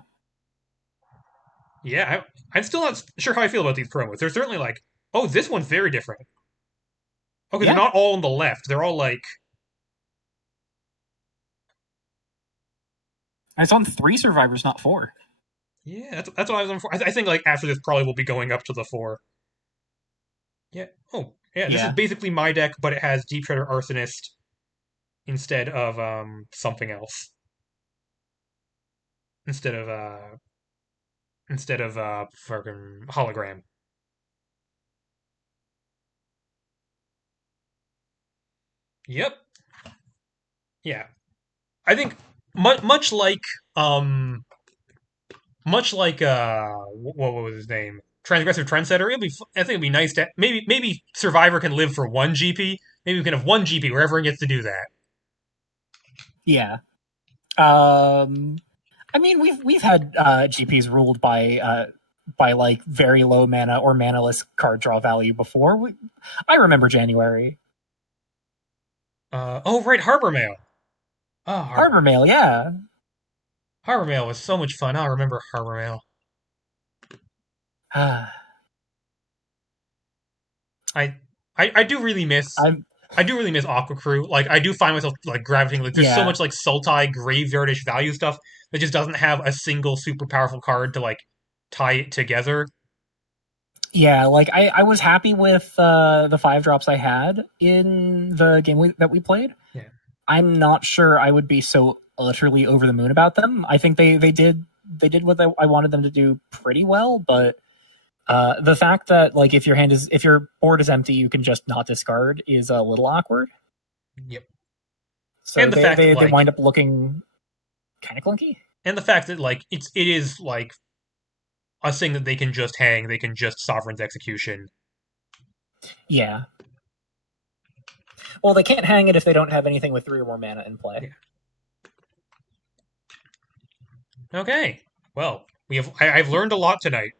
Yeah, I'm still not sure how I feel about these promos. They're certainly like, oh, this one's very different. Okay, they're Yeah, not all on the left. They're all like, and it's on 3 survivors, not 4. yeah, that's what I was on for. I think like after this probably will be going up to the 4. Yeah. Oh, yeah. This is Yeah. basically my deck, but it has Deep Treader Arsonist instead of something else. Instead of fucking hologram. Yep. Yeah. I think much like um what was his name? Transgressive Trendsetter. I think it'd be nice to maybe Survivor can live for 1 GP. Maybe we can have 1 GP wherever it gets to do that. Yeah. I mean, we've had GPs ruled by like very low mana or manaless card draw value before. I remember January. Oh right, Harbor Mail. Oh, Harbor Mail, yeah. Harbor Mail was so much fun. I remember Harbor Mail. I I do really miss I'm I do really miss Aqua Crew. Like I do find myself like gravitating like there's so yeah. much like Sultai graveyardish value stuff that just doesn't have a single super powerful card to like tie it together. Yeah, like I was happy with the 5 drops I had in the game that we played. Yeah. I'm not sure I would be so utterly over the moon about them. I think they did what I wanted them to do pretty well, but the fact that like if your board is empty, you can just not discard is a little awkward. Yep. So And the fact that they like wind up looking kind of clunky. and the fact that like it is like a thing that they can just hang, they can just Sovereign's Execution. Yeah. Well, they can't hang it if they don't have anything with 3 or more mana in play. Yeah. Okay. Well, I've learned a lot tonight.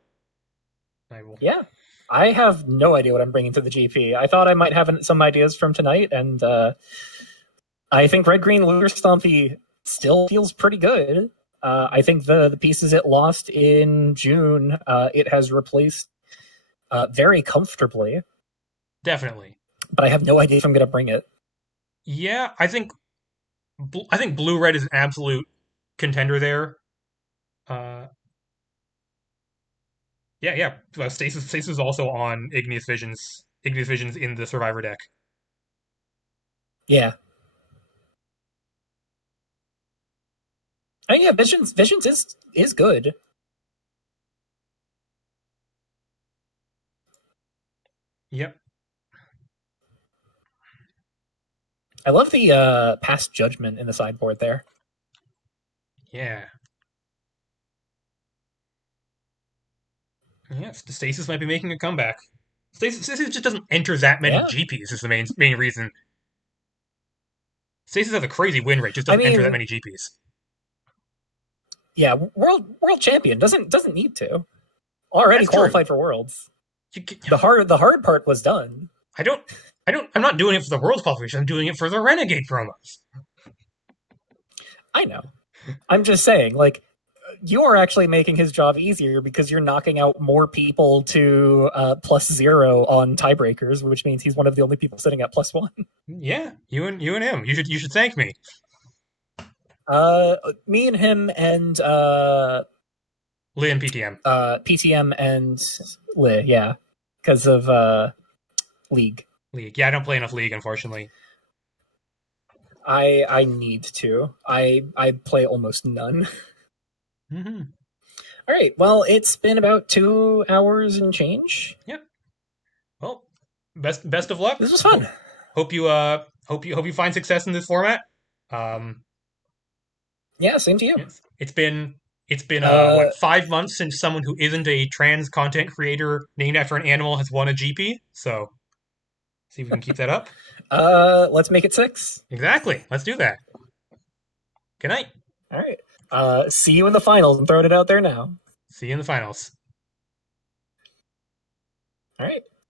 Yeah. I have no idea what I'm bringing to the GP. I thought I might have some ideas from tonight, and I think Red Green Lunar Stompy still feels pretty good. I think the pieces it lost in June, it has replaced very comfortably. Definitely. But I have no idea if I'm going to bring it. Yeah, I think Blue Red is an absolute contender there. Yeah. Stasis is also on Igneous Visions. Igneous Visions in the Survivor deck. Yeah. Yeah, Visions is good. Yep. I love the Past Judgment in the sideboard there. Yeah. Yes, Stasis might be making a comeback. Stasis just doesn't enter that many GPs is the main reason. Stasis has a crazy win rate, just doesn't enter that many GPs. Yeah, world champion doesn't need to. Already That's qualified true. for Worlds. The hard part was done. I'm not doing it for the Worlds qualification. I'm doing it for the Renegade promos. I know. I'm just saying, like, you're actually making his job easier because you're knocking out more people to +0 on tiebreakers, which means he's one of the only people sitting at +1. Yeah, you and him. You should thank me. Me and him and Lee and PTM. PTM and Lee, yeah, because of League. Yeah, I don't play enough League, unfortunately. I need to. I play almost none. Mm-hmm. All right. Well, it's been about 2 hours and change. Yep. Well, best of luck. This was fun. Hope you find success in this format. Yeah, same to you. It's been what, 5 months since someone who isn't a trans content creator named after an animal has won a GP. So, see if we can keep that up. Let's make it 6. Exactly. Let's do that. Good night. All right. See you in the finals. I'm throwing it out there now. See you in the finals. All right.